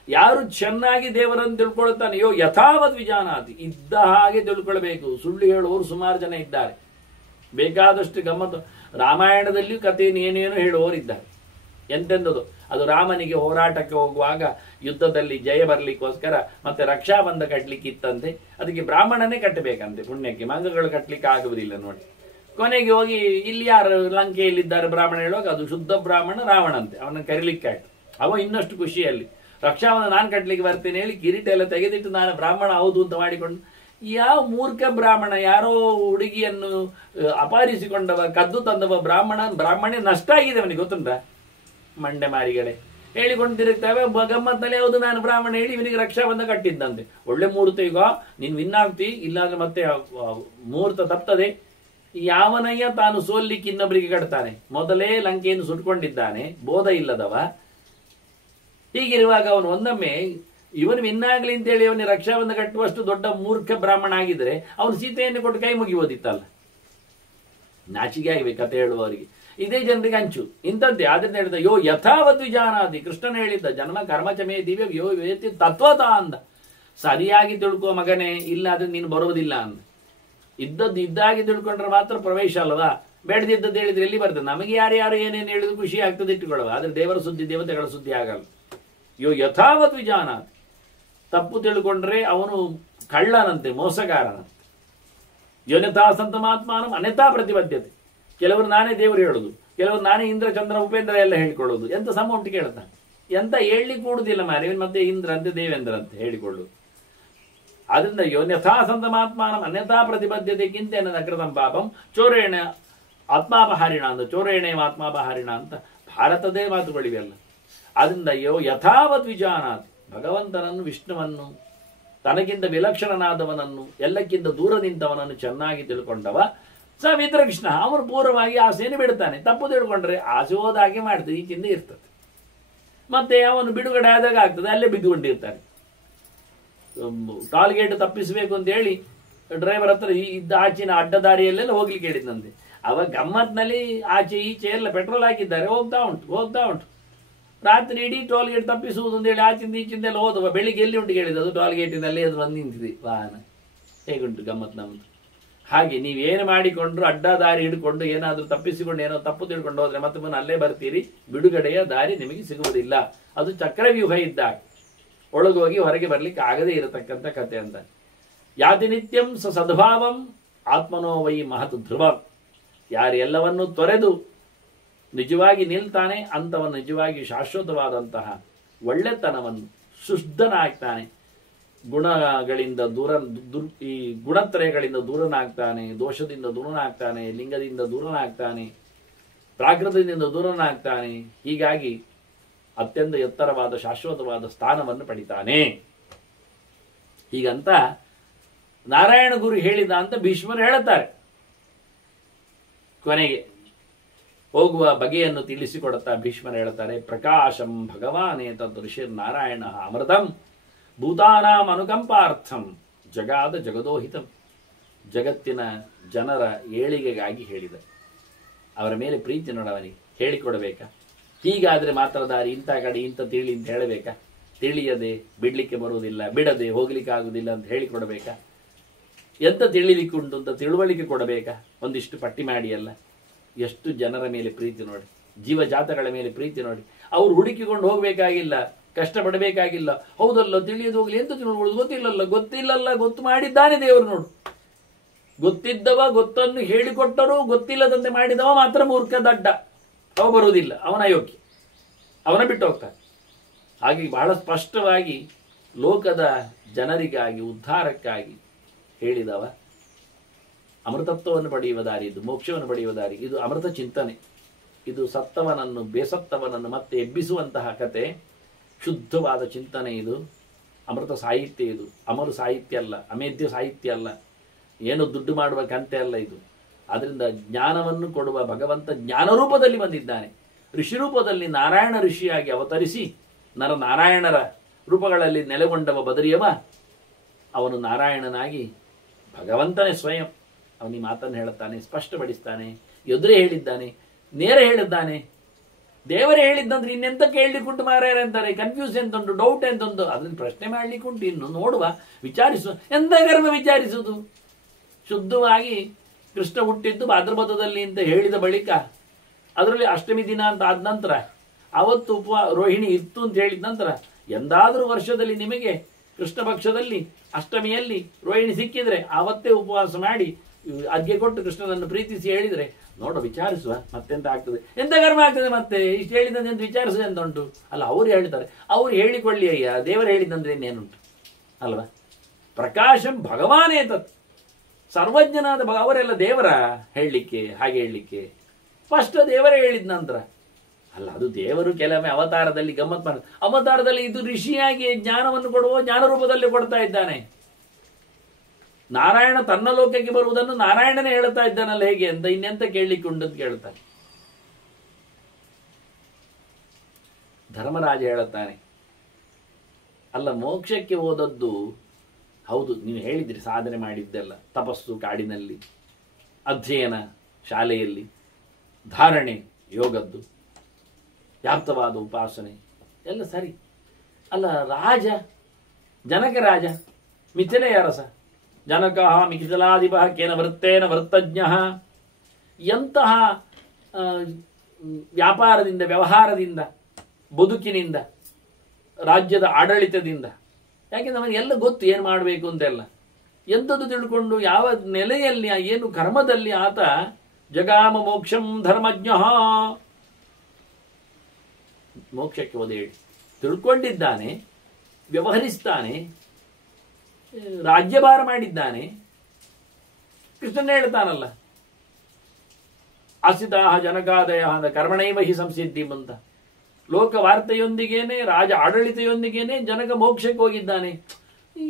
ಯಾರು ಚೆನ್ನಾಗಿ ದೇವರನ್ನು ತಿಳ್ಕೊಳ್ತಾನೆಯೋ ಯಥಾವತ್ ವಿಜಾನಾತಿ, ಇದ್ದ ಹಾಗೆ ತಿಳ್ಕೊಳ್ಬೇಕು. ಸುಳ್ಳು ಹೇಳುವವರು ಸುಮಾರು ಜನ ಇದ್ದಾರೆ, ಬೇಕಾದಷ್ಟು ಗಮ್ಮತ್ತು. ರಾಮಾಯಣದಲ್ಲಿಯೂ ಕಥೆಯನ್ನು ಏನೇನು ಹೇಳುವವರಿದ್ದಾರೆ, ಎಂತೆಂದದು. ಅದು ರಾಮನಿಗೆ ಹೋರಾಟಕ್ಕೆ ಹೋಗುವಾಗ ಯುದ್ಧದಲ್ಲಿ ಜಯ ಬರಲಿಕ್ಕೋಸ್ಕರ ಮತ್ತೆ ರಕ್ಷಾಬಂಧ ಕಟ್ಟಲಿಕ್ಕೆ ಇತ್ತಂತೆ. ಅದಕ್ಕೆ ಬ್ರಾಹ್ಮಣನೇ ಕಟ್ಟಬೇಕಂತೆ, ಪುಣ್ಯಕ್ಕೆ ಮಂಗಗಳು ಕಟ್ಟಲಿಕ್ಕೆ ಆಗುವುದಿಲ್ಲ ನೋಡಿ. ಕೊನೆಗೆ ಹೋಗಿ ಇಲ್ಲಿ ಯಾರು ಲಂಕೆಯಲ್ಲಿದ್ದಾರೆ ಬ್ರಾಹ್ಮಣ ಹೇಳುವಾಗ ಅದು ಶುದ್ಧ ಬ್ರಾಹ್ಮಣ ರಾವಣಂತೆ, ಅವನನ್ನು ಕರೀಲಿಕ್ಕೆ ಆಯ್ತು. ಅವ ಇನ್ನಷ್ಟು ಖುಷಿಯಲ್ಲಿ ರಕ್ಷಾಬಂಧ ನಾನು ಕಟ್ಟಲಿಕ್ಕೆ ಬರ್ತೇನೆ ಹೇಳಿ ಕಿರೀಟ ಎಲ್ಲ ತೆಗೆದಿಟ್ಟು ನಾನು ಬ್ರಾಹ್ಮಣ ಹೌದು ಅಂತ ಮಾಡಿಕೊಂಡು, ಯಾವ ಮೂರ್ಖ ಬ್ರಾಹ್ಮಣ, ಯಾರೋ ಹುಡುಗಿಯನ್ನು ಅಪಹರಿಸಿಕೊಂಡವ, ಕದ್ದು ತಂದವ ಬ್ರಾಹ್ಮಣ ನಷ್ಟ ಆಗಿದೆ ಅವನಿಗೆ, ಗೊತ್ತುಂಟ ಮಂಡೆ ಮಾರಿಗಡೆ ಹೇಳಿಕೊಂಡು ತಿರುಗ್ತವೆ. ಗಮ್ಮತ್ನಲ್ಲಿ ಹೌದು ನಾನು ಬ್ರಾಹ್ಮಣ ಹೇಳಿ ಇವನಿಗೆ ರಕ್ಷಾಬಂಧ ಕಟ್ಟಿದ್ದಂತೆ. ಒಳ್ಳೆ ಮುಹೂರ್ತ, ಈಗ ನೀನ್ ವಿನ್ ಆಗ್ತಿ, ಇಲ್ಲಾಂದ್ರೆ ಮತ್ತೆ ಮುಹೂರ್ತ ತಪ್ತದೆ. ಯಾವನಯ್ಯ ತಾನು ಸೋಲ್ಲಿಕ್ಕೆ ಇನ್ನೊಬ್ಬರಿಗೆ ಕಟ್ತಾನೆ, ಮೊದಲೇ ಲಂಕೆಯನ್ನು ಸುಟ್ಕೊಂಡಿದ್ದಾನೆ, ಬೋಧ ಇಲ್ಲದವ. ಹೀಗಿರುವಾಗ ಅವನು ಒಂದೊಮ್ಮೆ ಇವನು ವಿನ್ನಾಗ್ಲಿ ಅಂತೇಳಿ ಅವನಿಗೆ ರಕ್ಷಾಬಂಧ ಕಟ್ಟುವಷ್ಟು ದೊಡ್ಡ ಮೂರ್ಖ ಬ್ರಾಹ್ಮಣ ಆಗಿದ್ರೆ ಅವನು ಸೀತೆಯನ್ನು ಕೊಟ್ಟು ಕೈ ಮುಗಿಬೋದಿತ್ತಲ್ಲ. ನಾಚಿಕೆ ಆಗ್ಬೇಕು ಕತೆ ಹೇಳುವವರಿಗೆ. ಇದೇ ಜನರಿಗೆ ಹಂಚು ಇಂಥದ್ದೇ. ಆದ್ರಿಂದ ಹೇಳಿದ ಯೋ ಯಥಾವದ್ ವಿಜಾನಾದಿ, ಕೃಷ್ಣನ ಹೇಳಿದ್ದ ಜನ್ಮ ಕರ್ಮಚಮೇ ದಿವ್ಯ ಯೋ ವೇತಿ ತತ್ವತ ಅಂದ. ಸರಿಯಾಗಿ ತಿಳ್ಕೋ ಮಗನೇ, ಇಲ್ಲ ಆದ್ರೆ ನೀನು ಬರೋದಿಲ್ಲ ಅಂದ. ಇದ್ದದ್ದು ಇದ್ದಾಗಿ ತಿಳ್ಕೊಂಡ್ರೆ ಮಾತ್ರ ಪ್ರವೇಶ ಅಲ್ವಾ. ಬೇಡದಿದ್ದದ್ದು ಹೇಳಿದ್ರೆ ಎಲ್ಲಿ ಬರ್ತದೆ? ನಮಗೆ ಯಾರ್ಯಾರು ಏನೇನು ಹೇಳಿದ್ರು ಖುಷಿ ಆಗ್ತದೆ ಇಟ್ಟುಕೊಳ್ಳುವ, ಆದ್ರೆ ದೇವರ ಸುದ್ದಿ ದೇವತೆಗಳ ಸುದ್ದಿ ಆಗಲ್ಲ. ಯೋ ಯಥಾವತ್ ವಿಜಾನಾದಿ. ತಪ್ಪು ತಿಳ್ಕೊಂಡ್ರೆ ಅವನು ಕಳ್ಳನಂತೆ, ಮೋಸಗಾರನಂತೆ. ಯೋನ್ಯಥಾ ಸಂತಮಾತ್ಮಾನಂ ಅನ್ಯಥಾ ಪ್ರತಿಬದ್ಧತೆ. ಕೆಲವರು ನಾನೇ ದೇವರು ಹೇಳುದು, ಕೆಲವರು ನಾನೇ ಇಂದ್ರ ಚಂದ್ರ ಉಪೇಂದ್ರ ಎಲ್ಲ ಹೇಳಿಕೊಳ್ಳುವುದು. ಎಂತ ಸಮ ಉಂಟು ಕೇಳ್ತಾನೆ, ಎಂತ ಹೇಳಿ ಕೂಡುದಿಲ್ಲ ಮಾರಿ, ಮತ್ತೆ ಇಂದ್ರ ಅಂತೆ ದೇವೇಂದ್ರ ಅಂತ ಹೇಳಿಕೊಳ್ಳುದು. ಆದ್ರಿಂದ ಯೋನ್ಯಥಾ ಸಂತಮಾತ್ಮಾನಂ ಅನ್ಯಥಾ ಪ್ರತಿಬದ್ಧತೆಗಿಂತ ನಕೃತಂ ಪಾಪಂ ಚೋರೇಣ ಆತ್ಮಾಪಹಾರಿಣ ಅಂತ, ಚೋರೇಣೇ ಆತ್ಮಾಪಹಾರಿಣ ಅಂತ ಭಾರತದೇ ಮಾತುಗಳಿವೆಲ್ಲ. ಆದ್ರಿಂದ ಯೋ ಯಥಾವತ್ ವಿಜಾನಾತಿ, ಭಗವಂತನನ್ನು, ವಿಷ್ಣುವನ್ನು, ತನಗಿಂತ ವಿಲಕ್ಷಣನಾದವನನ್ನು, ಎಲ್ಲಕ್ಕಿಂತ ದೂರ ನಿಂತವನನ್ನು ಚೆನ್ನಾಗಿ ತಿಳ್ಕೊಂಡವ ಸ ವಿತೃಷ್ಣ. ಅವನು ಪೂರ್ವವಾಗಿ ಆಸೆಯನ್ನು ಬಿಡುತ್ತಾನೆ. ತಪ್ಪು ತಿಳ್ಕೊಂಡ್ರೆ ಆಸೆ ಹೋದಾಗೆ ಮಾಡ್ತದೆ, ಈಚಿಂದ ಇರ್ತದೆ. ಮತ್ತೆ ಅವನು ಬಿಡುಗಡೆ ಆದಾಗ ಆಗ್ತದೆ, ಅಲ್ಲೇ ಬಿದ್ದುಕೊಂಡಿರ್ತಾನೆ. ಟೋಲ್ ಗೇಟ್ ತಪ್ಪಿಸಬೇಕು ಅಂತ ಹೇಳಿ ಡ್ರೈವರ್ ಹತ್ರ ಇದ್ದ ಆಚಿನ ಅಡ್ಡದಾರಿಯಲ್ಲೆಲ್ಲ ಹೋಗ್ಲಿಕ್ಕೆ ಹೇಳಿದಂತೆ. ಅವಾಗ ಗಮ್ಮತ್ನಲ್ಲಿ ಆಚೆ ಈಚೆ ಎಲ್ಲ ಪೆಟ್ರೋಲ್ ಹಾಕಿದ್ದಾರೆ, ಹೋಗ್ತಾ ಉಂಟು. ರಾತ್ರಿ ಇಡೀ ಟೋಲ್ ಗೇಟ್ ತಪ್ಪಿಸುವುದು ಅಂತ ಹೇಳಿ ಆಚಿಂದ ಈಚಿಂದೆಲ್ಲ ಹೋದವ. ಬೆಳಿಗ್ಗೆ ಎಲ್ಲಿ ಉಂಟು ಕೇಳಿದ, ಅದು ಟೋಲ್ ಗೇಟಿನಲ್ಲಿ ಅದು ಬಂದು ನಿಂತಿದೆ ವಾಹನ. ಹೇಗುಂಟು ಗಮ್ಮತ್ ನಮ್ದು. ಹಾಗೆ ನೀವೇನು ಮಾಡಿಕೊಂಡ್ರು ಅಡ್ಡದಾರಿ ಹಿಡ್ಕೊಂಡು ಏನಾದ್ರೂ ತಪ್ಪಿಸಿಕೊಂಡು ಏನೋ ತಪ್ಪು ತಿಳ್ಕೊಂಡು ಹೋದ್ರೆ ಮತ್ತೆ ಪುನಃ ಅಲ್ಲೇ ಬರ್ತೀರಿ, ಬಿಡುಗಡೆಯ ದಾರಿ ನಿಮಗೆ ಸಿಗುವುದಿಲ್ಲ. ಅದು ಚಕ್ರವ್ಯೂಹ ಇದ್ದಾಗ ಒಳಗೋಗಿ ಹೊರಗೆ ಬರ್ಲಿಕ್ಕೆ ಆಗದೇ ಇರತಕ್ಕಂಥ ಕತೆ ಅಂತ. ಯಾತಿ ನಿತ್ಯಂ ಸದ್ಭಾವಂ ಆತ್ಮನೋ ವೈ ಮಹತ್ ಧ್ರುವ. ಯಾರು ಎಲ್ಲವನ್ನೂ ತೊರೆದು ನಿಜವಾಗಿ ನಿಲ್ತಾನೆ ಅಂಥವನು ನಿಜವಾಗಿ ಶಾಶ್ವತವಾದಂತಹ ಒಳ್ಳೆತನವನ್ನು ಶುದ್ಧನಾಗ್ತಾನೆ. ಗುಣಗಳಿಂದ ಈ ಗುಣತ್ರಯಗಳಿಂದ ದೂರನಾಗ್ತಾನೆ, ದೋಷದಿಂದ ದೂರನಾಗ್ತಾನೆ, ಲಿಂಗದಿಂದ ದೂರನಾಗ್ತಾನೆ, ಪ್ರಾಕೃತದಿಂದ ದೂರನಾಗ್ತಾನೆ. ಹೀಗಾಗಿ ಅತ್ಯಂತ ಎತ್ತರವಾದ ಶಾಶ್ವತವಾದ ಸ್ಥಾನವನ್ನು ಪಡಿತಾನೆ. ಹೀಗಂತ ನಾರಾಯಣ ಗುರು ಹೇಳಿದ ಅಂತ ಭೀಷ್ಮರು ಹೇಳುತ್ತಾರೆ. ಕೊನೆಗೆ ಹೋಗುವ ಬಗೆಯನ್ನು ತಿಳಿಸಿಕೊಡುತ್ತಾ ಭೀಷ್ಮರು ಹೇಳುತ್ತಾರೆ, ಪ್ರಕಾಶಂ ಭಗವಾನೇ ತದ್ ಋಷಿರ್ನಾರಾಯಣ ಅಮೃತಂ ಭೂತಾನಾಂ ಅನುಕಂಪಾರ್ಥಂ ಜಗಾದ ಜಗದೋಹಿತಂ. ಜಗತ್ತಿನ ಜನರ ಏಳಿಗೆಗಾಗಿ ಹೇಳಿದ. ಅವರ ಮೇಲೆ ಪ್ರೀತಿ ನೋಡವನಿಗೆ ಹೇಳಿಕೊಡಬೇಕಾ? ಹೀಗಾದರೆ ಮಾತ್ರ ದಾರಿ, ಇಂಥ ಕಡೆ ಇಂಥ ತಿಳಿ ಅಂತ ಹೇಳಬೇಕಾ? ತಿಳಿಯದೆ ಬಿಡ್ಲಿಕ್ಕೆ ಬರುವುದಿಲ್ಲ, ಬಿಡದೆ ಹೋಗ್ಲಿಕ್ಕೆ ಆಗುವುದಿಲ್ಲ ಅಂತ ಹೇಳಿಕೊಡಬೇಕಾ? ಎಂತ ತಿಳಿಲಿಕ್ಕುಂಟು ಅಂತ ತಿಳುವಳಿಕೆ ಕೊಡಬೇಕಾ? ಒಂದಿಷ್ಟು ಪಟ್ಟಿ ಮಾಡಿ ಅಲ್ಲ. ಎಷ್ಟು ಜನರ ಮೇಲೆ ಪ್ರೀತಿ ನೋಡಿ, ಜೀವಜಾತಗಳ ಮೇಲೆ ಪ್ರೀತಿ ನೋಡಿ. ಅವ್ರು ಹುಡುಕಿಕೊಂಡು ಹೋಗಬೇಕಾಗಿಲ್ಲ, ಕಷ್ಟಪಡಬೇಕಾಗಿಲ್ಲ. ಹೌದಲ್ಲ, ತಿಳಿಯದು ಹೋಗ್ಲಿ, ಎಂತ ತಿಳ್ಕೊಳ್ಳೋದು? ಗೊತ್ತಿಲ್ಲಲ್ಲ, ಗೊತ್ತು ಮಾಡಿದ್ದಾನೆ ದೇವರು ನೋಡು. ಗೊತ್ತಿದ್ದವ ಗೊತ್ತನ್ನು ಹೇಳಿಕೊಟ್ಟರೂ ಗೊತ್ತಿಲ್ಲದಂತೆ ಮಾಡಿದವ ಮಾತ್ರ ಮೂರ್ಖ ದಡ್ಡ. ಅವ ಬರುವುದಿಲ್ಲ, ಅವನ ಅಯೋಗ್ಯ, ಅವನ ಬಿಟ್ಟು ಹೋಗ್ತಾನೆ. ಹಾಗೆ ಬಹಳ ಸ್ಪಷ್ಟವಾಗಿ ಲೋಕದ ಜನರಿಗಾಗಿ ಉದ್ಧಾರಕ್ಕಾಗಿ ಹೇಳಿದವ. ಅಮೃತತ್ವವನ್ನು ಪಡೆಯುವ ದಾರಿ ಇದು, ಮೋಕ್ಷವನ್ನು ಪಡೆಯುವ ದಾರಿ ಇದು. ಅಮೃತ ಚಿಂತನೆ ಇದು. ಸತ್ತವನನ್ನು ಬೇಸತ್ತವನನ್ನು ಮತ್ತೆ ಎಬ್ಬಿಸುವಂತಹ ಕತೆ, ಶುದ್ಧವಾದ ಚಿಂತನೆ ಇದು. ಅಮೃತ ಸಾಹಿತ್ಯ ಇದು. ಅಮರು ಸಾಹಿತ್ಯ ಅಲ್ಲ, ಅಮೇಧ್ಯ ಸಾಹಿತ್ಯ ಅಲ್ಲ, ಏನು ದುಡ್ಡು ಮಾಡುವ ಕಂತೆ ಅಲ್ಲ ಇದು. ಆದ್ದರಿಂದ ಜ್ಞಾನವನ್ನು ಕೊಡುವ ಭಗವಂತ ಜ್ಞಾನರೂಪದಲ್ಲಿ ಬಂದಿದ್ದಾನೆ. ಋಷಿರೂಪದಲ್ಲಿ ನಾರಾಯಣ ಋಷಿಯಾಗಿ ಅವತರಿಸಿ ನಾರಾಯಣರ ರೂಪಗಳಲ್ಲಿ ನೆಲೆಗೊಂಡವ ಬದರಿಯವ ಅವನು ನಾರಾಯಣನಾಗಿ ಭಗವಂತನೇ ಸ್ವಯಂ ಅವನಿ ಮಾತನ್ನು ಹೇಳುತ್ತಾನೆ, ಸ್ಪಷ್ಟಪಡಿಸ್ತಾನೆ. ಎದುರೇ ಹೇಳಿದ್ದಾನೆ, ನೇರ ಹೇಳಿದ್ದಾನೆ. ದೇವರೇ ಹೇಳಿದ್ದಂದ್ರೆ ಇನ್ನೆಂತ ಕೇಳಲಿಕ್ಕುಂಟು ಮಾರಾಯರ ಅಂತಾರೆ. ಕನ್ಫ್ಯೂಸ್ ಎಂತುಂಟು, ಡೌಟ್ ಎಂತುಂಟು, ಅದನ್ನು ಪ್ರಶ್ನೆ ಮಾಡಲಿಕ್ಕುಂಟು. ಇನ್ನು ನೋಡುವ, ವಿಚಾರಿಸುವ. ಎಂತ ಕರ್ಮ ವಿಚಾರಿಸುವುದು? ಶುದ್ಧವಾಗಿ ಕೃಷ್ಣ ಹುಟ್ಟಿದ್ದು ಭಾದ್ರಪದದಲ್ಲಿ ಅಂತ ಹೇಳಿದ ಬಳಿಕ, ಅದರಲ್ಲಿ ಅಷ್ಟಮಿ ದಿನ ಅಂತ ಆದ ನಂತರ, ಅವತ್ತು ರೋಹಿಣಿ ಇತ್ತು ಅಂತ ಹೇಳಿದ ನಂತರ, ಎಂದಾದರೂ ವರ್ಷದಲ್ಲಿ ನಿಮಗೆ ಕೃಷ್ಣ ಪಕ್ಷದಲ್ಲಿ ಅಷ್ಟಮಿಯಲ್ಲಿ ರೋಹಿಣಿ ಸಿಕ್ಕಿದ್ರೆ ಆವತ್ತೇ ಉಪವಾಸ ಮಾಡಿ ಅಗ್ಗೆ ಕೊಟ್ಟು ಕೃಷ್ಣನನ್ನು ಪ್ರೀತಿಸಿ ಹೇಳಿದರೆ ನೋಡು, ವಿಚಾರಿಸುವ ಮತ್ತೆಂತ ಆಗ್ತದೆ, ಎಂತ ಕರ್ಮ ಆಗ್ತದೆ ಮತ್ತೆ ಇಷ್ಟು ಹೇಳಿದಂತೆ ಅಂತ ವಿಚಾರಿಸುವ ಎಂತ ಉಂಟು ಅಲ್ಲ. ಅವ್ರು ಹೇಳ್ತಾರೆ, ಅವ್ರು ಹೇಳಿಕೊಳ್ಳಿ ಅಯ್ಯ, ದೇವರು ಹೇಳಿದಂದ್ರೆ ಇನ್ನೇನುಂಟು ಅಲ್ವಾ? ಪ್ರಕಾಶಂ ಭಗವಾನೇ ತತ್. ಸರ್ವಜ್ಞನಾದ ಅವರೆಲ್ಲ ದೇವರ ಹೇಳಲಿಕ್ಕೆ, ಹಾಗೆ ಹೇಳಲಿಕ್ಕೆ ಫಸ್ಟ್ ದೇವರೇ ಹೇಳಿದ ನಂತರ ಅಲ್ಲ. ಅದು ದೇವರು ಕೆಲವೊಮ್ಮೆ ಅವತಾರದಲ್ಲಿ ಗಮ್ಮತ್ ಮಾಡ, ಅವತಾರದಲ್ಲಿ ಇದು ಋಷಿಯಾಗಿ ಜ್ಞಾನವನ್ನು ಕೊಡುವ ಜ್ಞಾನ ರೂಪದಲ್ಲಿ ಕೊಡ್ತಾ ಇದ್ದಾನೆ. ನಾರಾಯಣ ತನ್ನ ಲೋಕಕ್ಕೆ ಬರುವುದನ್ನು ನಾರಾಯಣನೇ ಹೇಳ್ತಾ ಇದ್ದಾನಲ್ಲ, ಹೇಗೆ ಅಂತ ಇನ್ನೆಂತ ಕೇಳಲಿಕ್ಕೆ ಉಂಟು ಅಂತ ಕೇಳ್ತಾನೆ. ಧರ್ಮರಾಜ ಹೇಳುತ್ತಾನೆ, ಅಲ್ಲ ಮೋಕ್ಷಕ್ಕೆ ಹೋದದ್ದು ಹೌದು, ನೀವು ಹೇಳಿದ್ರಿ ಸಾಧನೆ ಮಾಡಿದ್ದೆಲ್ಲ, ತಪಸ್ಸು ಕಾಡಿನಲ್ಲಿ, ಅಧ್ಯಯನ ಶಾಲೆಯಲ್ಲಿ, ಧಾರಣೆ ಯೋಗದ್ದು, ವ್ಯಾಪ್ತವಾದ ಉಪಾಸನೆ ಎಲ್ಲ ಸರಿ. ಅಲ್ಲ ರಾಜ, ಜನಕ ರಾಜ, ಮಿಥಿಲೆಯ ಅರಸ, ಜನಕ ಮಿಥಿಲಾಧಿಪ ಕೇನ ವೃತ್ತೇನ ವೃತ್ತಜ್ಞ. ಎಂತಹ ವ್ಯಾಪಾರದಿಂದ, ವ್ಯವಹಾರದಿಂದ, ಬದುಕಿನಿಂದ, ರಾಜ್ಯದ ಆಡಳಿತದಿಂದ, ಯಾಕೆಂದ್ರೆ ಅವನಿಗೆ ಎಲ್ಲ ಗೊತ್ತು ಏನು ಮಾಡಬೇಕು ಅಂತೆಲ್ಲ. ಎಂಥದ್ದು ತಿಳ್ಕೊಂಡು ಯಾವ ನೆಲೆಯಲ್ಲಿ, ಏನು ಕರ್ಮದಲ್ಲಿ ಆತ ಜಗಾಮ ಮೋಕ್ಷಂ ಧರ್ಮಜ್ಞ, ಮೋಕ್ಷಕ್ಕೆ ಹೋದ ಹೇಳಿ ತಿಳ್ಕೊಂಡಿದ್ದಾನೆ, ವ್ಯವಹರಿಸ್ತಾನೆ, ರಾಜ್ಯಭಾರ ಮಾಡಿದ್ದಾನೆ. ಕೃಷ್ಣನೇ ಹೇಳ್ತಾನಲ್ಲ, ಆಸಿತಾಹ ಜನಕಾದಯ ಕರ್ಮಣೈವ ಹಿ ಸಂಸಿದ್ಧಿ ಅಂತ. ಲೋಕ ವಾರ್ತೆಯೊಂದಿಗೇನೆ, ರಾಜ ಆಡಳಿತೆಯೊಂದಿಗೇನೆ ಜನಕ ಮೋಕ್ಷಕ್ಕೆ ಹೋಗಿದ್ದಾನೆ. ಈ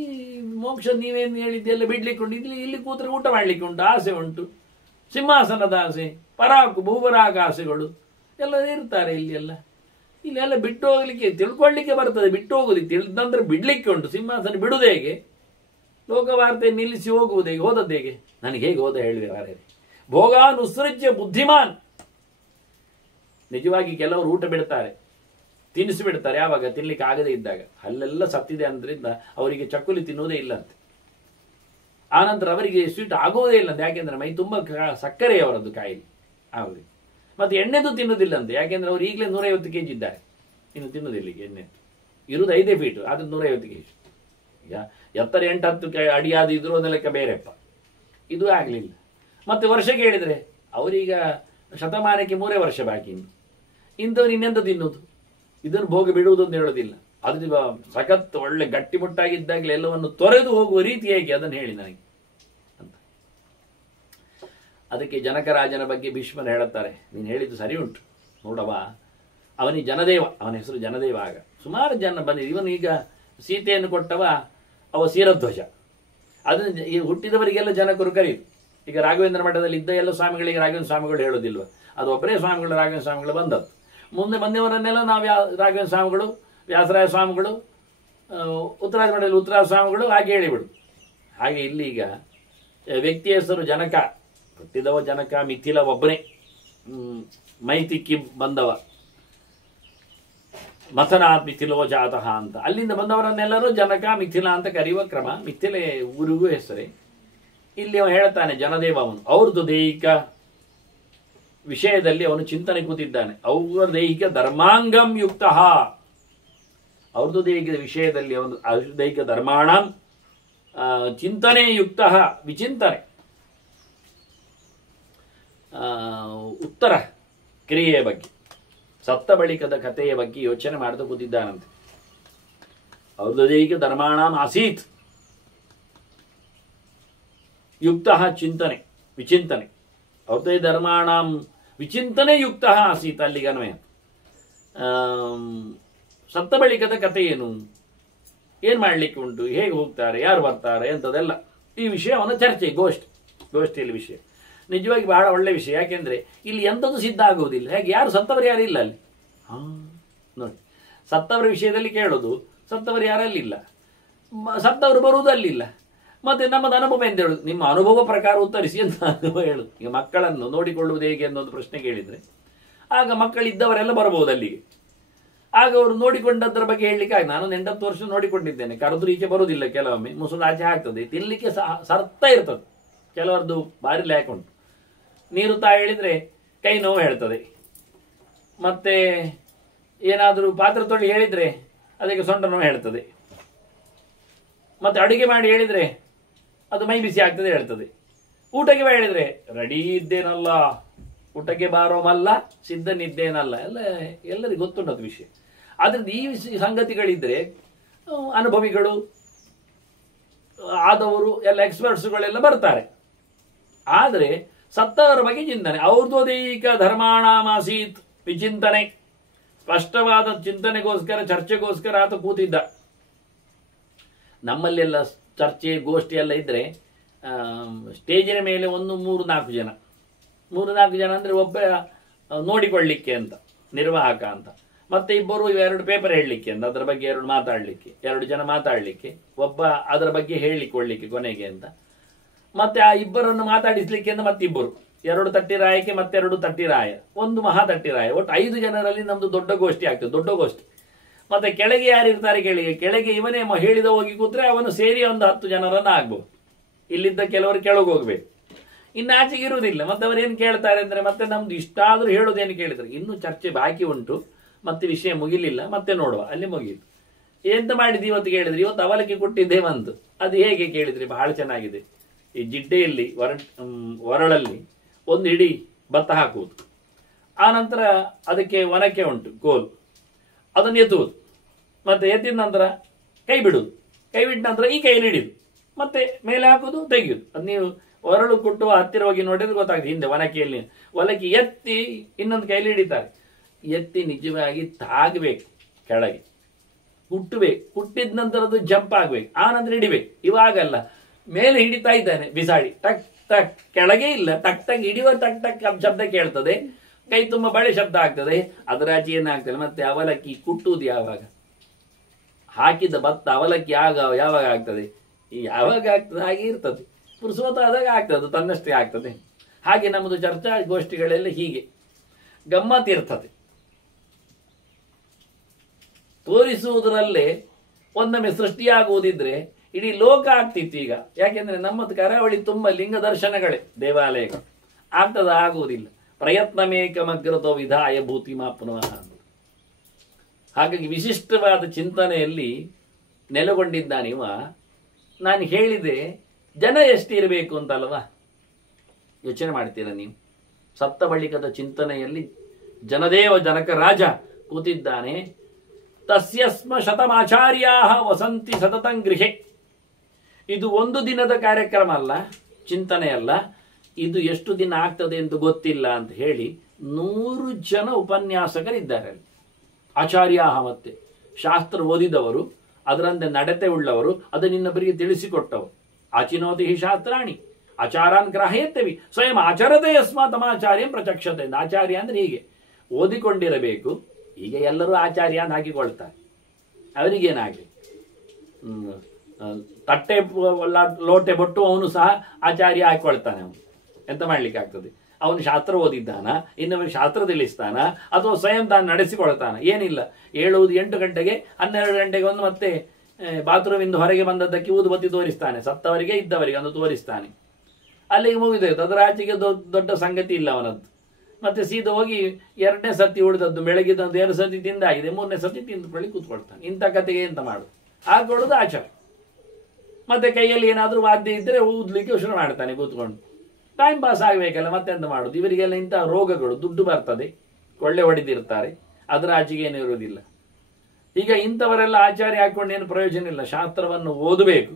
ಮೋಕ್ಷ ನೀವೇನು ಹೇಳಿದ್ದೆಲ್ಲ ಬಿಡ್ಲಿಕ್ಕೆ ಉಂಟು, ಇಲ್ಲಿ ಕೂತ್ರೆ ಊಟ ಮಾಡ್ಲಿಕ್ಕೆ ಉಂಟು, ಆಸೆ ಉಂಟು, ಸಿಂಹಾಸನದ ಆಸೆ, ಪರಾಕು ಭೂಪರಾಗ ಆಸೆಗಳು ಎಲ್ಲ ಇರ್ತಾರೆ ಇಲ್ಲಿ ಎಲ್ಲ. ಇಲ್ಲೆಲ್ಲ ಬಿಟ್ಟು ಹೋಗ್ಲಿಕ್ಕೆ, ತಿಳ್ಕೊಳ್ಳಿಕ್ಕೆ ಬರ್ತದೆ, ಬಿಟ್ಟು ಹೋಗುದಿಕ್ಕೆ ತಿಳಿದಂದ್ರೆ ಬಿಡ್ಲಿಕ್ಕೆ ಉಂಟು. ಸಿಂಹಾಸನ ಬಿಡುವುದು ಹೇಗೆ? ಲೋಕವಾರ್ತೆ ನಿಲ್ಲಿಸಿ ಹೋಗುವುದು ಹೇಗೆ? ಹೋದದ್ದು ಹೇಗೆ? ನನಗೆ ಹೇಗೆ ಹೋದ ಹೇಳಿದೆ ಯಾರೇ? ಭೋಗಾನುಸೃಜ್ಯ ಬುದ್ಧಿಮಾನ್. ನಿಜವಾಗಿ ಕೆಲವರು ಊಟ ಬಿಡ್ತಾರೆ, ತಿನ್ನಿಸಿ ಬಿಡ್ತಾರೆ. ಯಾವಾಗ? ತಿನ್ಲಿಕ್ಕೆ ಆಗದೇ ಇದ್ದಾಗ. ಅಲ್ಲೆಲ್ಲ ಸತ್ತಿದೆ ಅಂದ್ರಿಂದ ಅವರಿಗೆ ಚಕ್ಕುಲಿ ತಿನ್ನುವುದೇ ಇಲ್ಲ ಅಂತ. ಆನಂತರ ಅವರಿಗೆ ಸ್ವೀಟ್ ಆಗೋದೇ ಇಲ್ಲ ಅಂತ. ಯಾಕೆಂದ್ರೆ ಮೈ ತುಂಬ ಸಕ್ಕರೆ ಅವರದ್ದು ಕಾಯಿಲೆ ಅವರಿಗೆ. ಮತ್ತೆ ಎಣ್ಣೆದು ತಿನ್ನುವುದಿಲ್ಲ ಅಂತ. ಯಾಕೆಂದ್ರೆ ಅವ್ರು ಈಗಲೇ 150 kg ಇದ್ದಾರೆ, ಇನ್ನು ತಿನ್ನುವುದಿಲ್ಲ ಈಗ ಎಣ್ಣೆ. ಇರುವುದು 5 feet, ಆದ್ರೆ 150 kg. ಎತ್ತರ 8-10 ಅಡಿ ಆದ ಇದ್ರು ಒಂದು ಲೆಕ್ಕ ಬೇರೆಪ್ಪ. ಇದು ಆಗಲಿಲ್ಲ. ಮತ್ತೆ ವರ್ಷ ಕೇಳಿದರೆ ಅವರೀಗ ಶತಮಾನಕ್ಕೆ 3 ವರ್ಷ ಬಾಕಿ. ಇಂಥವ್ರು ಇನ್ನೆಂತ ತಿನ್ನೋದು, ಇದನ್ನು ಭೋಗ ಬಿಡುವುದು ಅಂತ ಹೇಳೋದಿಲ್ಲ. ಅದು ಸಖತ್ ಒಳ್ಳೆ ಗಟ್ಟಿಮುಟ್ಟಾಗಿದ್ದಾಗಲೇ ಎಲ್ಲವನ್ನು ತೊರೆದು ಹೋಗುವ ರೀತಿ ಹೇಗೆ ಅದನ್ನು ಹೇಳಿ ನನಗೆ ಅಂತ. ಅದಕ್ಕೆ ಜನಕರಾಜನ ಬಗ್ಗೆ ಭೀಷ್ಮರು ಹೇಳುತ್ತಾರೆ, ನೀನು ಹೇಳಿದ್ದು ಸರಿ ಉಂಟು ನೋಡವ, ಅವನಿಗೆ ಜನದೇವ, ಅವನ ಹೆಸರು ಜನದೇವ. ಆಗ ಸುಮಾರು ಜನ ಬಂದಿದ್ದು. ಇವನು ಈಗ ಸೀತೆಯನ್ನು ಕೊಟ್ಟವ ಅವ ಶಿರಧ್ವಜ. ಅದನ್ನು ಈ ಹುಟ್ಟಿದವರಿಗೆಲ್ಲ ಜನಕರು ಕರೆಯುದು. ಈಗ ರಾಘವೇಂದ್ರ ಮಠದಲ್ಲಿ ಇದ್ದ ಎಲ್ಲ ಸ್ವಾಮಿಗಳಿಗೆ ರಾಘವೇಂದ್ರ ಸ್ವಾಮಿಗಳು ಹೇಳೋದಿಲ್ವ, ಅದು ಒಬ್ಬರೇ ಸ್ವಾಮಿಗಳು ರಾಘವೇಂದ್ರ ಸ್ವಾಮಿಗಳು ಬಂದದ್ದು. ಮುಂದೆ ಬಂದವರನ್ನೆಲ್ಲ ನಾವು ರಾಘವೇಂದ್ರ ಸ್ವಾಮಿಗಳು, ವ್ಯಾಸರಾಯ ಸ್ವಾಮಿಗಳು, ಉತ್ತರಾಜ ಮಠದಲ್ಲಿ ಉತ್ತರಾಜ ಸ್ವಾಮಿಗಳು ಹಾಗೆ ಹೇಳಿಬಿಡು. ಹಾಗೆ ಇಲ್ಲಿ ಈಗ ವ್ಯಕ್ತಿಯ ಹೆಸರು ಜನಕ, ಹುಟ್ಟಿದವ ಜನಕ, ಮಿಥಿಲ ಒಬ್ಬನೇ, ಮೈತಿಕ್ಕಿ ಬಂದವ, ಮಥನಾಥ್ ಮಿಥಿಲೋ ಜಾತಃ ಅಂತ. ಅಲ್ಲಿಂದ ಬಂದವರನ್ನೆಲ್ಲರೂ ಜನಕ ಮಿಥಿಲ ಅಂತ ಕರೆಯುವ ಕ್ರಮ. ಮಿಥಿಲೆ ಊರಿಗೂ ಹೆಸರೇ. ಇಲ್ಲಿ ಅವನು ಹೇಳ್ತಾನೆ ಜನದೇವ, ಅವನು ಅವ್ರದ್ದು ದೈಹಿಕ ವಿಷಯದಲ್ಲಿ ಅವನು ಚಿಂತನೆ ಕೂತಿದ್ದಾನೆ. ಅವ್ರ ದೈಹಿಕ ಧರ್ಮಾಂಗಂ ಯುಕ್ತ, ಅವ್ರದ್ದು ದೈಹಿಕ ವಿಷಯದಲ್ಲಿ ಅವನು ದೈಹಿಕ ಧರ್ಮಾಣ ಚಿಂತನೆ ಯುಕ್ತ, ವಿಚಿಂತನೆ, ಉತ್ತರ ಕ್ರಿಯೆಯ ಬಗ್ಗೆ, ಸತ್ತ ಬಳಿಕದ ಕಥೆಯ ಬಗ್ಗೆ ಯೋಚನೆ ಮಾಡ್ತಾ ಕೂತಿದ್ದಾನಂತೆ. ಅವ್ರದ್ದು ದೈಹಿಕ ಧರ್ಮಾಣ ಆಸೀತ್ ಯುಕ್ತ ಚಿಂತನೆ ವಿಚಿಂತನೆ, ಅವ್ರದೇ ಧರ್ಮಾಣ ವಿಚಿಂತನೆ ಯುಕ್ತ ಆಸೀತ್. ಅಲ್ಲಿಗೆ ಅನ್ವಯ. ಸತ್ತ ಬಳಿಕದ ಕಥೆ ಏನು, ಏನು ಮಾಡಲಿಕ್ಕೆ ಉಂಟು, ಹೇಗೆ ಹೋಗ್ತಾರೆ, ಯಾರು ಬರ್ತಾರೆ ಎಂಥದೆಲ್ಲ ಈ ವಿಷಯ ಅವನ ಚರ್ಚೆ, ಗೋಷ್ಠಿಯಲ್ಲಿ ವಿಷಯ. ನಿಜವಾಗಿ ಬಹಳ ಒಳ್ಳೆ ವಿಷಯ. ಯಾಕೆಂದ್ರೆ ಇಲ್ಲಿ ಎಂಥದ್ದು ಸಿದ್ಧ ಆಗುವುದಿಲ್ಲ. ಹೇಗೆ, ಯಾರು ಸತ್ತವರು ಯಾರು ಇಲ್ಲ ಅಲ್ಲಿ. ನೋಡಿ, ಸತ್ತವರ ವಿಷಯದಲ್ಲಿ ಕೇಳೋದು, ಸತ್ತವರು ಯಾರಲ್ಲಿಲ್ಲ, ಸತ್ತವರು ಬರುವುದು ಅಲ್ಲಿಲ್ಲ. ಮತ್ತೆ ನಮ್ಮದು ಅನುಭವ ಎಂತ ಹೇಳುದು, ನಿಮ್ಮ ಅನುಭವ ಪ್ರಕಾರ ಉತ್ತರಿಸಿ ಅಂತ ಹೇಳುದು. ಈಗ ಮಕ್ಕಳನ್ನು ನೋಡಿಕೊಳ್ಳುವುದು ಹೇಗೆ ಅನ್ನೋದು ಪ್ರಶ್ನೆ ಕೇಳಿದ್ರೆ, ಆಗ ಮಕ್ಕಳಿದ್ದವರೆಲ್ಲ ಬರಬಹುದು ಅಲ್ಲಿಗೆ. ಆಗ ಅವರು ನೋಡಿಕೊಂಡದ್ರ ಬಗ್ಗೆ ಹೇಳಲಿಕ್ಕೆ ಆಗ ನಾನು 8 ವರ್ಷ ನೋಡಿಕೊಂಡಿದ್ದೇನೆ. ಕರೆದ್ರು ಈಚೆ ಬರುವುದಿಲ್ಲ, ಕೆಲವೊಮ್ಮೆ ಮುಸುಳು ಆಚೆ ಆಗ್ತದೆ, ತಿನ್ಲಿಕ್ಕೆ ಸರ್ತ ಇರ್ತದೆ. ಕೆಲವರದ್ದು ಬಾರಿ ಲ್ಯಾಕ್ ಉಂಟು. ನೀರು ತಾ ಹೇಳಿದ್ರೆ ಕೈ ನೋವು ಹೇಳ್ತದೆ. ಮತ್ತೆ ಏನಾದರೂ ಪಾತ್ರೆ ತೊಳಿ ಹೇಳಿದ್ರೆ ಅದಕ್ಕೆ ಸೊಂಟ ನೋವು ಹೇಳ್ತದೆ. ಮತ್ತೆ ಅಡುಗೆ ಮಾಡಿ ಹೇಳಿದ್ರೆ ಅದು ಮೈ ಬಿಸಿ ಆಗ್ತದೆ ಹೇಳ್ತದೆ. ಊಟಕ್ಕೆ ಬಾ ಹೇಳಿದ್ರೆ ರೆಡಿ ಇದ್ದೇನಲ್ಲ, ಊಟಕ್ಕೆ ಬಾರೋಮಲ್ಲ, ಸಿದ್ಧನಿದ್ದೇನಲ್ಲ, ಎಲ್ಲರಿಗೂ ಗೊತ್ತುಂಟದು ವಿಷಯ. ಆದ್ರಿಂದ ಈ ಸಂಗತಿಗಳಿದ್ರೆ ಅನುಭವಿಗಳು ಆದವರು ಎಲ್ಲ ಎಕ್ಸ್ಪರ್ಟ್ಸ್ಗಳೆಲ್ಲ ಬರ್ತಾರೆ. ಆದರೆ ಸತ್ತವರ ಬಗ್ಗೆ ಚಿಂತನೆ, ಅವ್ರದ್ದು ದೈಹಿಕ ಧರ್ಮಾಣಾಮಾಸೀತ್ ವಿಚಿಂತನೆ, ಸ್ಪಷ್ಟವಾದ ಚಿಂತನೆಗೋಸ್ಕರ, ಚರ್ಚೆಗೋಸ್ಕರ ಆತ ಕೂತಿದ್ದ. ನಮ್ಮಲ್ಲೆಲ್ಲ ಚರ್ಚೆ ಗೋಷ್ಠಿ ಎಲ್ಲ ಇದ್ರೆ ಸ್ಟೇಜಿನ ಮೇಲೆ 3-4 ಜನ, 3-4 ಜನ ಅಂದ್ರೆ ಒಬ್ಬ ನೋಡಿಕೊಳ್ಳಿಕ್ಕೆ ಅಂತ, ನಿರ್ವಾಹಕ ಅಂತ, ಮತ್ತೆ ಇಬ್ಬರು 2 ಪೇಪರ್ ಹೇಳಲಿಕ್ಕೆ ಅಂತ, ಅದರ ಬಗ್ಗೆ 2 ಮಾತಾಡಲಿಕ್ಕೆ, 2 ಜನ ಮಾತಾಡಲಿಕ್ಕೆ, ಒಬ್ಬ ಅದರ ಬಗ್ಗೆ ಹೇಳಿಕೊಳ್ಳಿಕ್ಕೆ ಕೊನೆಗೆ ಅಂತ, ಮತ್ತೆ ಆ ಇಬ್ಬರನ್ನು ಮಾತಾಡಿಸ್ಲಿಕ್ಕೆ ಅಂತ ಮತ್ತಿಬ್ಬರು, 2 ತಟ್ಟಿರಾಯಕ್ಕೆ ಮತ್ತೆ 2 ತಟ್ಟಿರಾಯ, 1 ಮಹಾ ತಟ್ಟಿರಾಯ. ಒಟ್ಟು 5 ಜನರಲ್ಲಿ ನಮ್ದು ದೊಡ್ಡ ಗೋಷ್ಠಿ ಆಗ್ತದೆ, ದೊಡ್ಡ ಗೋಷ್ಠಿ. ಮತ್ತೆ ಕೆಳಗೆ ಯಾರಿರ್ತಾರೆ, ಕೆಳಗೆ ಇವನೇ ಹೇಳಿದ ಹೋಗಿ ಕೂತ್ರೆ ಅವನು ಸೇರಿ ಒಂದು 10 ಜನರನ್ನ ಆಗ್ಬೋದು. ಇಲ್ಲಿದ್ದ ಕೆಲವರು ಕೆಳಗೆ ಹೋಗ್ಬೇಕು, ಇನ್ನು ಆಚೆಗೆ ಇರುವುದಿಲ್ಲ. ಮತ್ತೆ ಅವರೇನು ಕೇಳ್ತಾರೆ ಅಂದ್ರೆ, ಮತ್ತೆ ನಮ್ದು ಇಷ್ಟಾದ್ರೂ ಹೇಳೋದೇನು ಕೇಳಿದ್ರೆ, ಇನ್ನೂ ಚರ್ಚೆ ಬಾಕಿ ಉಂಟು, ಮತ್ತೆ ವಿಷಯ ಮುಗಿಲಿಲ್ಲ, ಮತ್ತೆ ನೋಡುವ, ಅಲ್ಲಿ ಮುಗಿಯಿತು. ಎಂತ ಮಾಡಿದ್ವಿ ಇವತ್ತು ಕೇಳಿದ್ರೆ, ಇವತ್ತು ಅವಲಕ್ಕಿ ಕೊಟ್ಟಿದ್ದೆ ಒಂದು, ಅದು ಹೇಗೆ ಕೇಳಿದ್ರಿ, ಬಹಳ ಚೆನ್ನಾಗಿದೆ. ಈ ಜಿಡ್ಡೆಯಲ್ಲಿ ಒರಳಲ್ಲಿ ಒಂದು ಇಡೀ ಭತ್ತ ಹಾಕುವುದು, ಆ ನಂತರ ಅದಕ್ಕೆ ಒನಕೆ ಉಂಟು ಕೋಲು, ಅದನ್ನು ಎತ್ತುವುದು, ಮತ್ತೆ ಎತ್ತಿದ ನಂತರ ಕೈ ಬಿಡುವುದು, ಕೈ ಬಿಟ್ಟ ನಂತರ ಈ ಕೈಯಲ್ಲಿ ಹಿಡಿದು ಮತ್ತೆ ಮೇಲೆ ಹಾಕುವುದು, ತೆಗೆಯುವುದು. ಅದು ನೀವು ಒರಳು ಕುಟ್ಟುವ ಹತ್ತಿರ ಹೋಗಿ ನೋಡಿದ್ರೆ ಗೊತ್ತಾಗ್ತದೆ. ಹಿಂದೆ ಒನಕೆಯಲ್ಲಿ ಒಲಕಿ ಎತ್ತಿ ಇನ್ನೊಂದು ಕೈಲಿ ಹಿಡಿತಾರೆ. ಎತ್ತಿ ನಿಜವಾಗಿ ತಾಗಬೇಕು, ಕೆಳಗೆ ಕುಟ್ಟಬೇಕು, ಕುಟ್ಟಿದ ನಂತರ ಅದು ಜಂಪ್ ಆಗ್ಬೇಕು, ಆ ನಂತರ ಹಿಡಿಬೇಕು. ಇವಾಗಲ್ಲ, ಮೇಲೆ ಹಿಡಿತಾ ಇದ್ದಾನೆ ಬಿಸಾಡಿ, ಟಕ್ ಟಕ್, ಕೆಳಗೆ ಇಲ್ಲ, ಟಕ್ ಟಕ್ ಹಿಡಿಯುವ ಟಕ್ ಟಕ್ ಶಬ್ದ ಕೇಳ್ತದೆ, ಕೈ ತುಂಬ ಬಳೆ ಶಬ್ದ ಆಗ್ತದೆ, ಅದರಾಚೆ ಏನಾಗ್ತದೆ. ಮತ್ತೆ ಅವಲಕ್ಕಿ ಕುಟ್ಟುವುದು ಯಾವಾಗ, ಹಾಕಿದ ಭತ್ತ ಅವಲಕ್ಕಿ ಯಾವಾಗ ಆಗ್ತದೆ, ಯಾವಾಗ ಆಗ್ತದೆ ಹಾಗೆ ಇರ್ತದೆ, ಪುರುಸೋತಾದಾಗ ಆಗ್ತದೆ, ತನ್ನಷ್ಟೇ ಆಗ್ತದೆ. ಹಾಗೆ ನಮ್ಮದು ಚರ್ಚಾ ಗೋಷ್ಠಿಗಳೆಲ್ಲ ಹೀಗೆ ಗಮ್ಮತ್ತಿರ್ತದೆ. ತೋರಿಸುವುದರಲ್ಲೇ ಒಂದೊಮ್ಮೆ ಸೃಷ್ಟಿಯಾಗುವುದಿದ್ರೆ ಇಡೀ ಲೋಕ ಆಗ್ತಿತ್ತು ಈಗ. ಯಾಕೆಂದ್ರೆ ನಮ್ಮದು ಕರಾವಳಿ ತುಂಬಾ ಲಿಂಗ ದರ್ಶನಗಳೇ, ದೇವಾಲಯಗಳು. ಆಗ್ತದ, ಆಗುವುದಿಲ್ಲ. ಪ್ರಯತ್ನಮೇಕಮಗ್ರತೋ ವಿಧಾಯ ಭೂತಿಮಾಪ್ನುವ. ಹಾಗಾಗಿ ವಿಶಿಷ್ಟವಾದ ಚಿಂತನೆಯಲ್ಲಿ ನೆಲೆಗೊಂಡಿದ್ದಾನಿವ. ನಾನು ಹೇಳಿದೆ ಜನ ಎಷ್ಟಿರಬೇಕು ಅಂತಲ್ವಾ, ಯೋಚನೆ ಮಾಡ್ತೀರಾ ನೀವು? ಸತ್ತ ಬಳಿಕದ ಚಿಂತನೆಯಲ್ಲಿ ಜನದೇವ ಜನಕ ರಾಜ ಕೂತಿದ್ದಾನೆ. ತಸ್ಯಸ್ಮ ಶತಮಾಚಾರ್ಯಾ ವಸಂತಿ ಸತತಂ ಗೃಹೆ. ಇದು ಒಂದು ದಿನದ ಕಾರ್ಯಕ್ರಮ ಅಲ್ಲ, ಚಿಂತನೆ ಅಲ್ಲ, ಇದು ಎಷ್ಟು ದಿನ ಆಗ್ತದೆ ಎಂದು ಗೊತ್ತಿಲ್ಲ ಅಂತ ಹೇಳಿ 100 ಜನ ಉಪನ್ಯಾಸಕರಿದ್ದಾರೆ. ಆಚಾರ್ಯ ಮತ್ತೆ ಶಾಸ್ತ್ರ ಓದಿದವರು, ಅದರಂತೆ ನಡತೆ ಉಳ್ಳವರು, ಅದನ್ನು ಇನ್ನೊಬ್ಬರಿಗೆ ತಿಳಿಸಿಕೊಟ್ಟವರು. ಆಚಿನೋತಿ ಹಿ ಶಾಸ್ತ್ರಾಣಿ ಆಚಾರಾನ್ ಗ್ರಾಹ್ಯತ್ಯವಿ ಸ್ವಯಂ ಆಚರತೆ ಯಸ್ಮಾತಮಾಚಾರ್ಯಂ ಪ್ರಚಕ್ಷತೆ. ಆಚಾರ್ಯ ಅಂದ್ರೆ ಹೀಗೆ ಓದಿಕೊಂಡಿರಬೇಕು. ಈಗ ಎಲ್ಲರೂ ಆಚಾರ್ಯ ಅಂತ ಹಾಕಿಕೊಳ್ತಾರೆ. ಅವರಿಗೇನಾಗಲಿ, ತಟ್ಟೆ ಲೋಟೆ ಬೊಟ್ಟು ಅವನು ಸಹ ಆಚಾರ್ಯ ಹಾಕೊಳ್ತಾನೆ. ಅವನು ಎಂತ ಮಾಡ್ಲಿಕ್ಕೆ ಆಗ್ತದೆ? ಅವನು ಶಾಸ್ತ್ರ ಓದಿದ್ದಾನ, ಇನ್ನೊಬ್ಬರು ಶಾಸ್ತ್ರ ತಿಳಿಸ್ತಾನ, ಅಥವಾ ಸ್ವಯಂ ತಾನು ನಡೆಸಿಕೊಳ್ತಾನ? ಏನಿಲ್ಲ. ಏಳುವುದು 8 ಗಂಟೆಗೆ, 12 ಗಂಟೆಗೆ ಒಂದು ಮತ್ತೆ ಬಾತ್ರೂಮಿಂದ ಹೊರಗೆ ಬಂದದ್ದಕ್ಕೆ ಊದುಬತ್ತಿ ತೋರಿಸ್ತಾನೆ. ಸತ್ತವರಿಗೆ ಇದ್ದವರಿಗೆ ಒಂದು ತೋರಿಸ್ತಾನೆ. ಅಲ್ಲಿಗೆ ಮುಗಿದೋಯ್ತು. ಅದರ ಆಚೆಗೆ ದೊಡ್ಡ ಸಂಗತಿ ಇಲ್ಲ ಅವನದ್ದು. ಮತ್ತೆ ಸೀದಾ ಹೋಗಿ 2ನೇ ಸತಿ ಉಳಿದದ್ದು, ಬೆಳಗಿದ 2 ಸತಿ ತಿಂದಾಗಿದೆ, 3ನೇ ಸತಿ ತಿಂದುಕೊಳ್ಳಿ ಕೂತ್ಕೊಳ್ತಾನೆ. ಇಂಥ ಕತೆಗೆ ಎಂತ ಮಾಡು? ಹಾಕೊಳ್ಳೋದು ಆಚಾರ. ಮತ್ತೆ ಕೈಯಲ್ಲಿ ಏನಾದರೂ ವಾದ್ಯ ಇದ್ದರೆ ಊದ್ಲಿಕ್ಕೆ ಶುರು ಮಾಡ್ತಾನೆ ಕೂತ್ಕೊಂಡು. ಟೈಮ್ ಪಾಸ್ ಆಗಬೇಕಲ್ಲ, ಮತ್ತೆಂತ ಮಾಡೋದು? ಇವರಿಗೆಲ್ಲ ಇಂಥ ರೋಗಗಳು, ದುಡ್ಡು ಬರ್ತದೆ, ಕೊಳ್ಳೆ ಹೊಡೆದಿರ್ತಾರೆ, ಅದರ ಆಚೆಗೆ ಏನು ಇರುವುದಿಲ್ಲ. ಈಗ ಇಂಥವರೆಲ್ಲ ಆಚಾರ್ಯ ಹಾಕೊಂಡು ಏನು ಪ್ರಯೋಜನ ಇಲ್ಲ. ಶಾಸ್ತ್ರವನ್ನು ಓದಬೇಕು,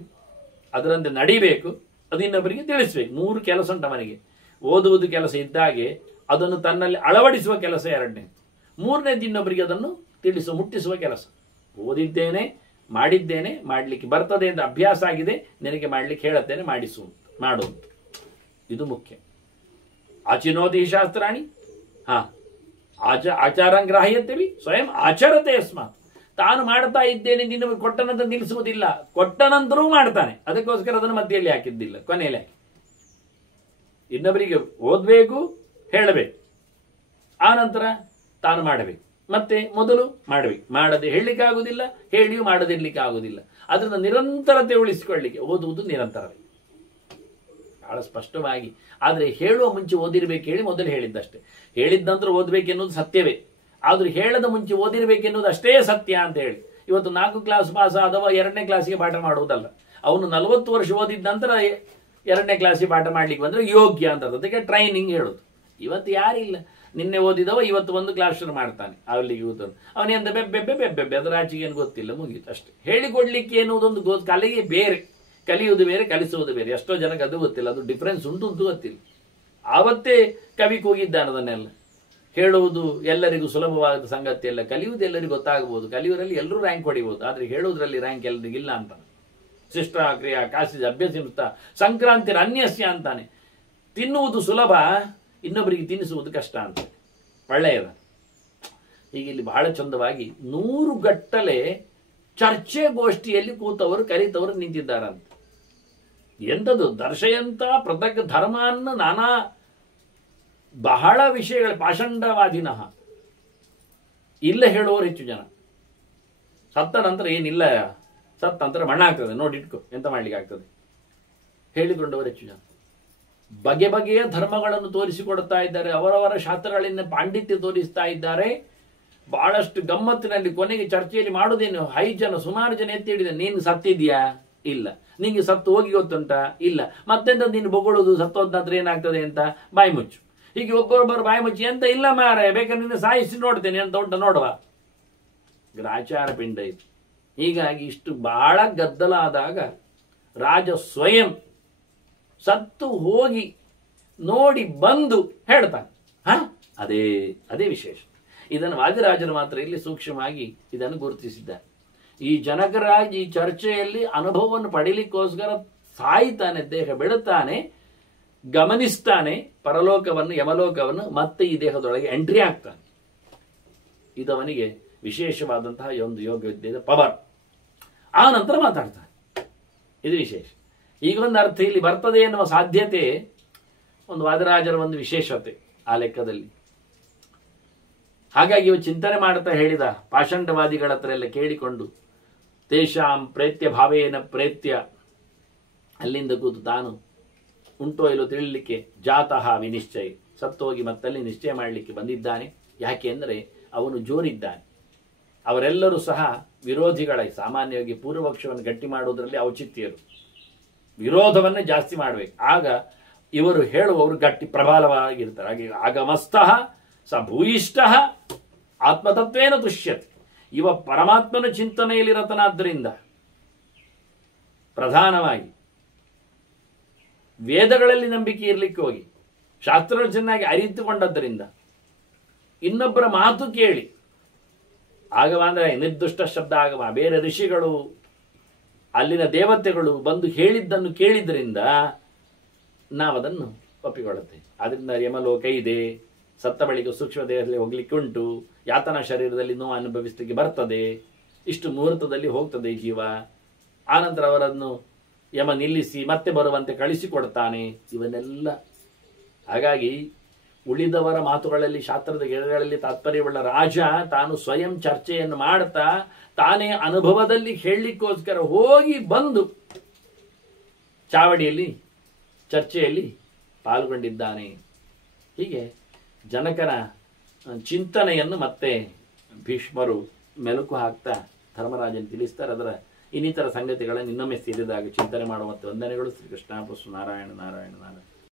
ಅದರಂತೆ ನಡಿಬೇಕು, ಅದು ಇನ್ನೊಬ್ಬರಿಗೆ ತಿಳಿಸ್ಬೇಕು. 3 ಕೆಲಸ ಉಂಟು ಅವನಿಗೆ. ಓದುವುದು ಕೆಲಸ ಇದ್ದಾಗೆ ಅದನ್ನು ತನ್ನಲ್ಲಿ ಅಳವಡಿಸುವ ಕೆಲಸ 2ನೇ. 3ನೇದು ಇನ್ನೊಬ್ಬರಿಗೆ ಅದನ್ನು ಮುಟ್ಟಿಸುವ ಕೆಲಸ. ಓದಿದ್ದೇನೆ, ಮಾಡಿದ್ದೇನೆ, ಮಾಡಲಿಕ್ಕೆ ಬರ್ತದೆ ಅಂತ ಅಭ್ಯಾಸ ಆಗಿದೆ, ನಿನಗೆ ಮಾಡಲಿಕ್ಕೆ ಹೇಳುತ್ತೇನೆ, ಮಾಡುವಂತ. ಇದು ಮುಖ್ಯ. ಆಚಿನೋತಿ ಶಾಸ್ತ್ರಾಣಿ ಆಚಾರಂ ಗ್ರಾಹ್ಯತ್ಯವಿ ಸ್ವಯಂ ಆಚರತೆ ಯಸ್ಮಾತ್. ತಾನು ಮಾಡ್ತಾ ಇದ್ದೇನೆ, ನಿನ್ನ ಕೊಟ್ಟನಂತ ನಿಲ್ಲಿಸುವುದಿಲ್ಲ, ಕೊಟ್ಟ ನಂತರವೂ ಮಾಡ್ತಾನೆ. ಅದಕ್ಕೋಸ್ಕರ ಅದನ್ನು ಮಧ್ಯೆಯಲ್ಲಿ ಹಾಕಿದ್ದಿಲ್ಲ, ಕೊನೆಯಲ್ಲಿ ಹಾಕಿ. ಇನ್ನೊಬ್ಬರಿಗೆ ಓದಬೇಕು, ಹೇಳಬೇಕು, ಆ ನಂತರ ತಾನು ಮಾಡಬೇಕು. ಮತ್ತೆ ಮೊದಲು ಮಾಡಬೇಕು. ಮಾಡದೆ ಹೇಳಲಿಕ್ಕೆ ಆಗುದಿಲ್ಲ, ಹೇಳಿಯೂ ಮಾಡದಿರ್ಲಿಕ್ಕೆ ಆಗುದಿಲ್ಲ. ಅದರಿಂದ ನಿರಂತರತೆ ಉಳಿಸಿಕೊಳ್ಳಿಕ್ಕೆ ಓದುವುದು ನಿರಂತರವೇ, ಬಹಳ ಸ್ಪಷ್ಟವಾಗಿ. ಆದರೆ ಹೇಳುವ ಮುಂಚೆ ಓದಿರ್ಬೇಕು ಹೇಳಿ ಮೊದಲು ಹೇಳಿದ್ದಷ್ಟೇ. ಹೇಳಿದ ನಂತರ ಓದಬೇಕೆನ್ನುವುದು ಸತ್ಯವೇ, ಆದರೂ ಹೇಳದ ಮುಂಚೆ ಓದಿರ್ಬೇಕೆನ್ನುವುದು ಅಷ್ಟೇ ಸತ್ಯ ಅಂತ ಹೇಳಿ ಇವತ್ತು 4 ಕ್ಲಾಸ್ ಪಾಸ್ ಆದವ 2ನೇ ಕ್ಲಾಸಿಗೆ ಪಾಠ ಮಾಡುವುದಲ್ಲ. ಅವನು 40 ವರ್ಷ ಓದಿದ ನಂತರ 2ನೇ ಕ್ಲಾಸಿಗೆ ಪಾಠ ಮಾಡ್ಲಿಕ್ಕೆ ಬಂದ್ರೆ ಯೋಗ್ಯ ಅಂತ. ಅದಕ್ಕೆ ಟ್ರೈನಿಂಗ್ ಹೇಳೋದು. ಇವತ್ತು ಯಾರಿಲ್ಲ. ನಿನ್ನೆ ಓದಿದವ ಇವತ್ತು 1 ಕ್ಲಾಸ್ ಶುರು ಮಾಡ್ತಾನೆ, ಅಲ್ಲಿಗೆ ಕೂತನು. ಅವನೆಂದ ಬೆಬ್ಬೆ ಅದರ ಆಚೆಗೆ ಏನು ಗೊತ್ತಿಲ್ಲ, ಮುಗೀತು ಅಷ್ಟೇ. ಹೇಳಿಕೊಡ್ಲಿಕ್ಕೆ ಎನ್ನುವುದೊಂದು ಕಲೆಗೆ ಬೇರೆ, ಕಲಿಯುವುದು ಬೇರೆ, ಕಲಿಸುವುದು ಬೇರೆ. ಎಷ್ಟೋ ಜನಕ್ಕೆ ಅದು ಗೊತ್ತಿಲ್ಲ, ಅದು ಡಿಫ್ರೆನ್ಸ್ ಉಂಟು ಅಂತ ಗೊತ್ತಿಲ್ಲ. ಆವತ್ತೇ ಕವಿ ಕೂಗಿದ್ದಾನೆ ಅದನ್ನೆಲ್ಲ. ಹೇಳುವುದು ಎಲ್ಲರಿಗೂ ಸುಲಭವಾದ ಸಂಗತಿ ಅಲ್ಲ, ಕಲಿಯುವುದು ಎಲ್ಲರಿಗೂ ಗೊತ್ತಾಗಬಹುದು. ಕಲಿಯುವುದರಲ್ಲಿ ಎಲ್ಲರೂ ರ್ಯಾಂಕ್ ಹೊಡಿಬಹುದು, ಆದರೆ ಹೇಳುವುದರಲ್ಲಿ ರ್ಯಾಂಕ್ ಎಲ್ಲರಿಗಿಲ್ಲ ಅಂತಾನೆ. ಶಿಷ್ಟ ಕ್ರಿಯಾ ಕಾಸಿದ ಅಭ್ಯಸಿತ ಸಂಕ್ರಾಂತಿ ಅನ್ಯಸ್ಯ ಅಂತಾನೆ. ತಿನ್ನುವುದು ಸುಲಭ, ಇನ್ನೊಬ್ಬರಿಗೆ ತಿನ್ನಿಸುವುದು ಕಷ್ಟ ಅಂತ. ಒಳ್ಳೆಯದ. ಈಗ ಇಲ್ಲಿ ಬಹಳ ಚಂದವಾಗಿ 100 ಗಟ್ಟಲೆ ಚರ್ಚೆ ಗೋಷ್ಠಿಯಲ್ಲಿ ಕೂತವರು ಕಲಿತವರು ನಿಂತಿದ್ದಾರಂತೆ. ಎಂಥದ್ದು ದರ್ಶಯಂತ ಪೃಥಕ್ ಧರ್ಮಾನ್ನ ನಾನಾ ಬಹಳ ವಿಷಯಗಳು. ಪಾಷಂಡವಾದಿನಃ ಇಲ್ಲ ಹೇಳುವವರು ಹೆಚ್ಚು ಜನ. ಸತ್ತ ನಂತರ ಏನಿಲ್ಲ, ಸತ್ತ ನಂತರ ಮಣ್ಣ ಆಗ್ತದೆ, ನೋಡಿಟ್ಕೊ, ಎಂತ ಮಾಡ್ಲಿಕ್ಕೆ ಆಗ್ತದೆ ಹೇಳಿಕೊಂಡವರು ಹೆಚ್ಚು ಜನ. ಬಗೆ ಬಗೆಯ ಧರ್ಮಗಳನ್ನು ತೋರಿಸಿಕೊಡ್ತಾ ಇದ್ದಾರೆ. ಅವರವರ ಶಾಸ್ತ್ರಗಳಿಂದ ಪಾಂಡಿತ್ಯ ತೋರಿಸ್ತಾ ಇದ್ದಾರೆ. ಬಹಳಷ್ಟು ಗಮ್ಮತ್ತಿನಲ್ಲಿ. ಕೊನೆಗೆ ಚರ್ಚೆಯಲ್ಲಿ ಮಾಡೋದೇನು, 5 ಜನ ಸುಮಾರು ಜನ ಎತ್ತಿ ಹಿಡಿದ, ನೀನು ಸತ್ತಿದ್ಯಾ? ಇಲ್ಲ. ನಿಂಗೆ ಸತ್ತು ಹೋಗಿ ಗೊತ್ತುಂಟಾ? ಇಲ್ಲ. ಮತ್ತೆಂತ ನೀನು ಬೊಗಳೋದು, ಸತ್ತೋದ ನಂತರ ಏನಾಗ್ತದೆ ಅಂತ ಬಾಯಿ ಮುಚ್ಚು. ಹೀಗೆ ಒಬ್ಬರೊಬ್ಬರು ಬಾಯಿ ಮುಚ್ಚಿ, ಎಂತ ಇಲ್ಲ ಮಾರೆ, ಬೇಕಾದ್ರೆ ನಿನ್ನ ಸಾಯಿಸಿ ನೋಡ್ತೇನೆ ಅಂತ ಉಂಟ ನೋಡುವ. ಗ್ರಾಚಾರ ಪಿಂಡ ಇದು. ಹೀಗಾಗಿ ಇಷ್ಟು ಬಹಳ ಗದ್ದಲ ಆದಾಗ ರಾಜ ಸ್ವಯಂ ಸತ್ತು ಹೋಗಿ ನೋಡಿ ಬಂದು ಹೇಳ್ತಾನೆ. ಅದೇ ವಿಶೇಷ. ಇದನ್ನು ವಾದಿರಾಜರು ಮಾತ್ರ ಇಲ್ಲಿ ಸೂಕ್ಷ್ಮವಾಗಿ ಇದನ್ನು ಗುರುತಿಸಿದ್ದಾರೆ. ಈ ಜನಕರಾಜ ಈ ಚರ್ಚೆಯಲ್ಲಿ ಅನುಭವವನ್ನು ಪಡೀಲಿಕ್ಕೋಸ್ಕರ ಸಾಯ್ತಾನೆ, ದೇಹ ಬಿಡುತ್ತಾನೆ, ಗಮನಿಸ್ತಾನೆ ಪರಲೋಕವನ್ನು, ಯಮಲೋಕವನ್ನು, ಮತ್ತೆ ಈ ದೇಹದೊಳಗೆ ಎಂಟ್ರಿ ಆಗ್ತಾನೆ. ಇದವನಿಗೆ ವಿಶೇಷವಾದಂತಹ ಒಂದು ಯೋಗ ವಿದ್ಯೆಯ ಪವರ್. ಆ ನಂತರ ಮಾತಾಡ್ತಾನೆ. ಇದು ವಿಶೇಷ. ಈಗ ಒಂದು ಅರ್ಥ ಇಲ್ಲಿ ಬರ್ತದೆ ಎನ್ನುವ ಸಾಧ್ಯತೆ ಒಂದು ವಾದರಾಜರ ಒಂದು ವಿಶೇಷತೆ ಆ ಲೆಕ್ಕದಲ್ಲಿ. ಹಾಗಾಗಿ ಇವು ಚಿಂತನೆ ಮಾಡ್ತಾ ಹೇಳಿದ ಪಾಷಂಡವಾದಿಗಳ ಹತ್ರ ಎಲ್ಲ ಕೇಳಿಕೊಂಡು ತೇಷಾಂ ಪ್ರೇತ್ಯ ಭಾವೇನ ಪ್ರೇತ್ಯ ಅಲ್ಲಿಂದ ಕೂತು ತಾನು ಉಂಟೋ ಇಲ್ಲೋ ತಿಳಿಲಿಕ್ಕೆ ಜಾತಃ ವಿನಿಶ್ಚಯ, ಸತ್ತೋಗಿ ಮತ್ತಲ್ಲಿ ನಿಶ್ಚಯ ಮಾಡಲಿಕ್ಕೆ ಬಂದಿದ್ದಾನೆ. ಯಾಕೆ ಅಂದರೆ ಅವನು ಜೋರಿದ್ದಾನೆ. ಅವರೆಲ್ಲರೂ ಸಹ ವಿರೋಧಿಗಳ, ಸಾಮಾನ್ಯವಾಗಿ ಪೂರ್ವಪಕ್ಷವನ್ನು ಗಟ್ಟಿ ಮಾಡುವುದರಲ್ಲಿ ಔಚಿತ್ಯರು, ವಿರೋಧವನ್ನು ಜಾಸ್ತಿ ಮಾಡಬೇಕು. ಆಗ ಇವರು ಹೇಳುವವರು ಗಟ್ಟಿ ಪ್ರಬಲವಾಗಿರ್ತಾರೆ. ಹಾಗೆ ಆಗಮಸ್ತಃ ಸ ಭೂಯಿಷ್ಠ ಆತ್ಮತತ್ವೇನ ತುಷ್ಯತೆ. ಇವ ಪರಮಾತ್ಮನ ಚಿಂತನೆಯಲ್ಲಿರತನಾದ್ದರಿಂದ ಪ್ರಧಾನವಾಗಿ ವೇದಗಳಲ್ಲಿ ನಂಬಿಕೆ ಇರಲಿಕ್ಕೆ ಹೋಗಿ ಶಾಸ್ತ್ರ ಚೆನ್ನಾಗಿ ಅರಿತುಕೊಂಡದ್ದರಿಂದ ಇನ್ನೊಬ್ಬರ ಮಾತು ಕೇಳಿ, ಆಗಮ ಅಂದರೆ ನಿರ್ದುಷ್ಟ ಶಬ್ದ ಆಗಮ, ಬೇರೆ ಋಷಿಗಳು ಅಲ್ಲಿನ ದೇವತೆಗಳು ಬಂದು ಹೇಳಿದ್ದನ್ನು ಕೇಳಿದ್ರಿಂದ ನಾವದನ್ನು ಒಪ್ಪಿಕೊಳ್ಳುತ್ತೇವೆ. ಅದರಿಂದ ಯಮಲೋಕ ಇದೆ, ಸತ್ತ ಬಳಿಕ ಸೂಕ್ಷ್ಮ ದೇಹದಲ್ಲಿ ಹೋಗ್ಲಿಕ್ಕೆ ಉಂಟು, ಯಾತನಾ ಶರೀರದಲ್ಲಿ ನೋವು ಅನುಭವಿಸಲಿಕ್ಕೆ ಬರ್ತದೆ, ಇಷ್ಟು ಮುಹೂರ್ತದಲ್ಲಿ ಹೋಗ್ತದೆ ಜೀವ, ಆನಂತರ ಅವರನ್ನು ಯಮ ನಿಲ್ಲಿಸಿ ಮತ್ತೆ ಬರುವಂತೆ ಕಳಿಸಿಕೊಡ್ತಾನೆ, ಇವನ್ನೆಲ್ಲ. ಹಾಗಾಗಿ ಉಳಿದವರ ಮಾತುಗಳಲ್ಲಿ ಶಾಸ್ತ್ರದ ಗೆರೆಗಳಲ್ಲಿ ತಾತ್ಪರ್ಯವುಳ್ಳ ರಾಜ ತಾನು ಸ್ವಯಂ ಚರ್ಚೆಯನ್ನು ಮಾಡ್ತಾ ತಾನೇ ಅನುಭವದಲ್ಲಿ ಹೇಳಲಿಕ್ಕೋಸ್ಕರ ಹೋಗಿ ಬಂದು ಚಾವಡಿಯಲ್ಲಿ ಚರ್ಚೆಯಲ್ಲಿ ಪಾಲ್ಗೊಂಡಿದ್ದಾನೆ. ಹೀಗೆ ಜನಕನ ಚಿಂತನೆಯನ್ನು ಮತ್ತೆ ಭೀಷ್ಮರು ಮೆಲುಕು ಹಾಕ್ತಾ ಧರ್ಮರಾಜನ್ ತಿಳಿಸ್ತಾರೆ. ಅದರ ಇನ್ನಿತರ ಸಂಗತಿಗಳನ್ನು ಇನ್ನೊಮ್ಮೆ ಸೇರಿದಾಗ ಚಿಂತನೆ ಮಾಡುವಂತೆ ವಂದನೆಗಳು. ಶ್ರೀಕೃಷ್ಣ ನಾರಾಯಣ ನಾರಾಯಣ ನಾರಾಯಣ.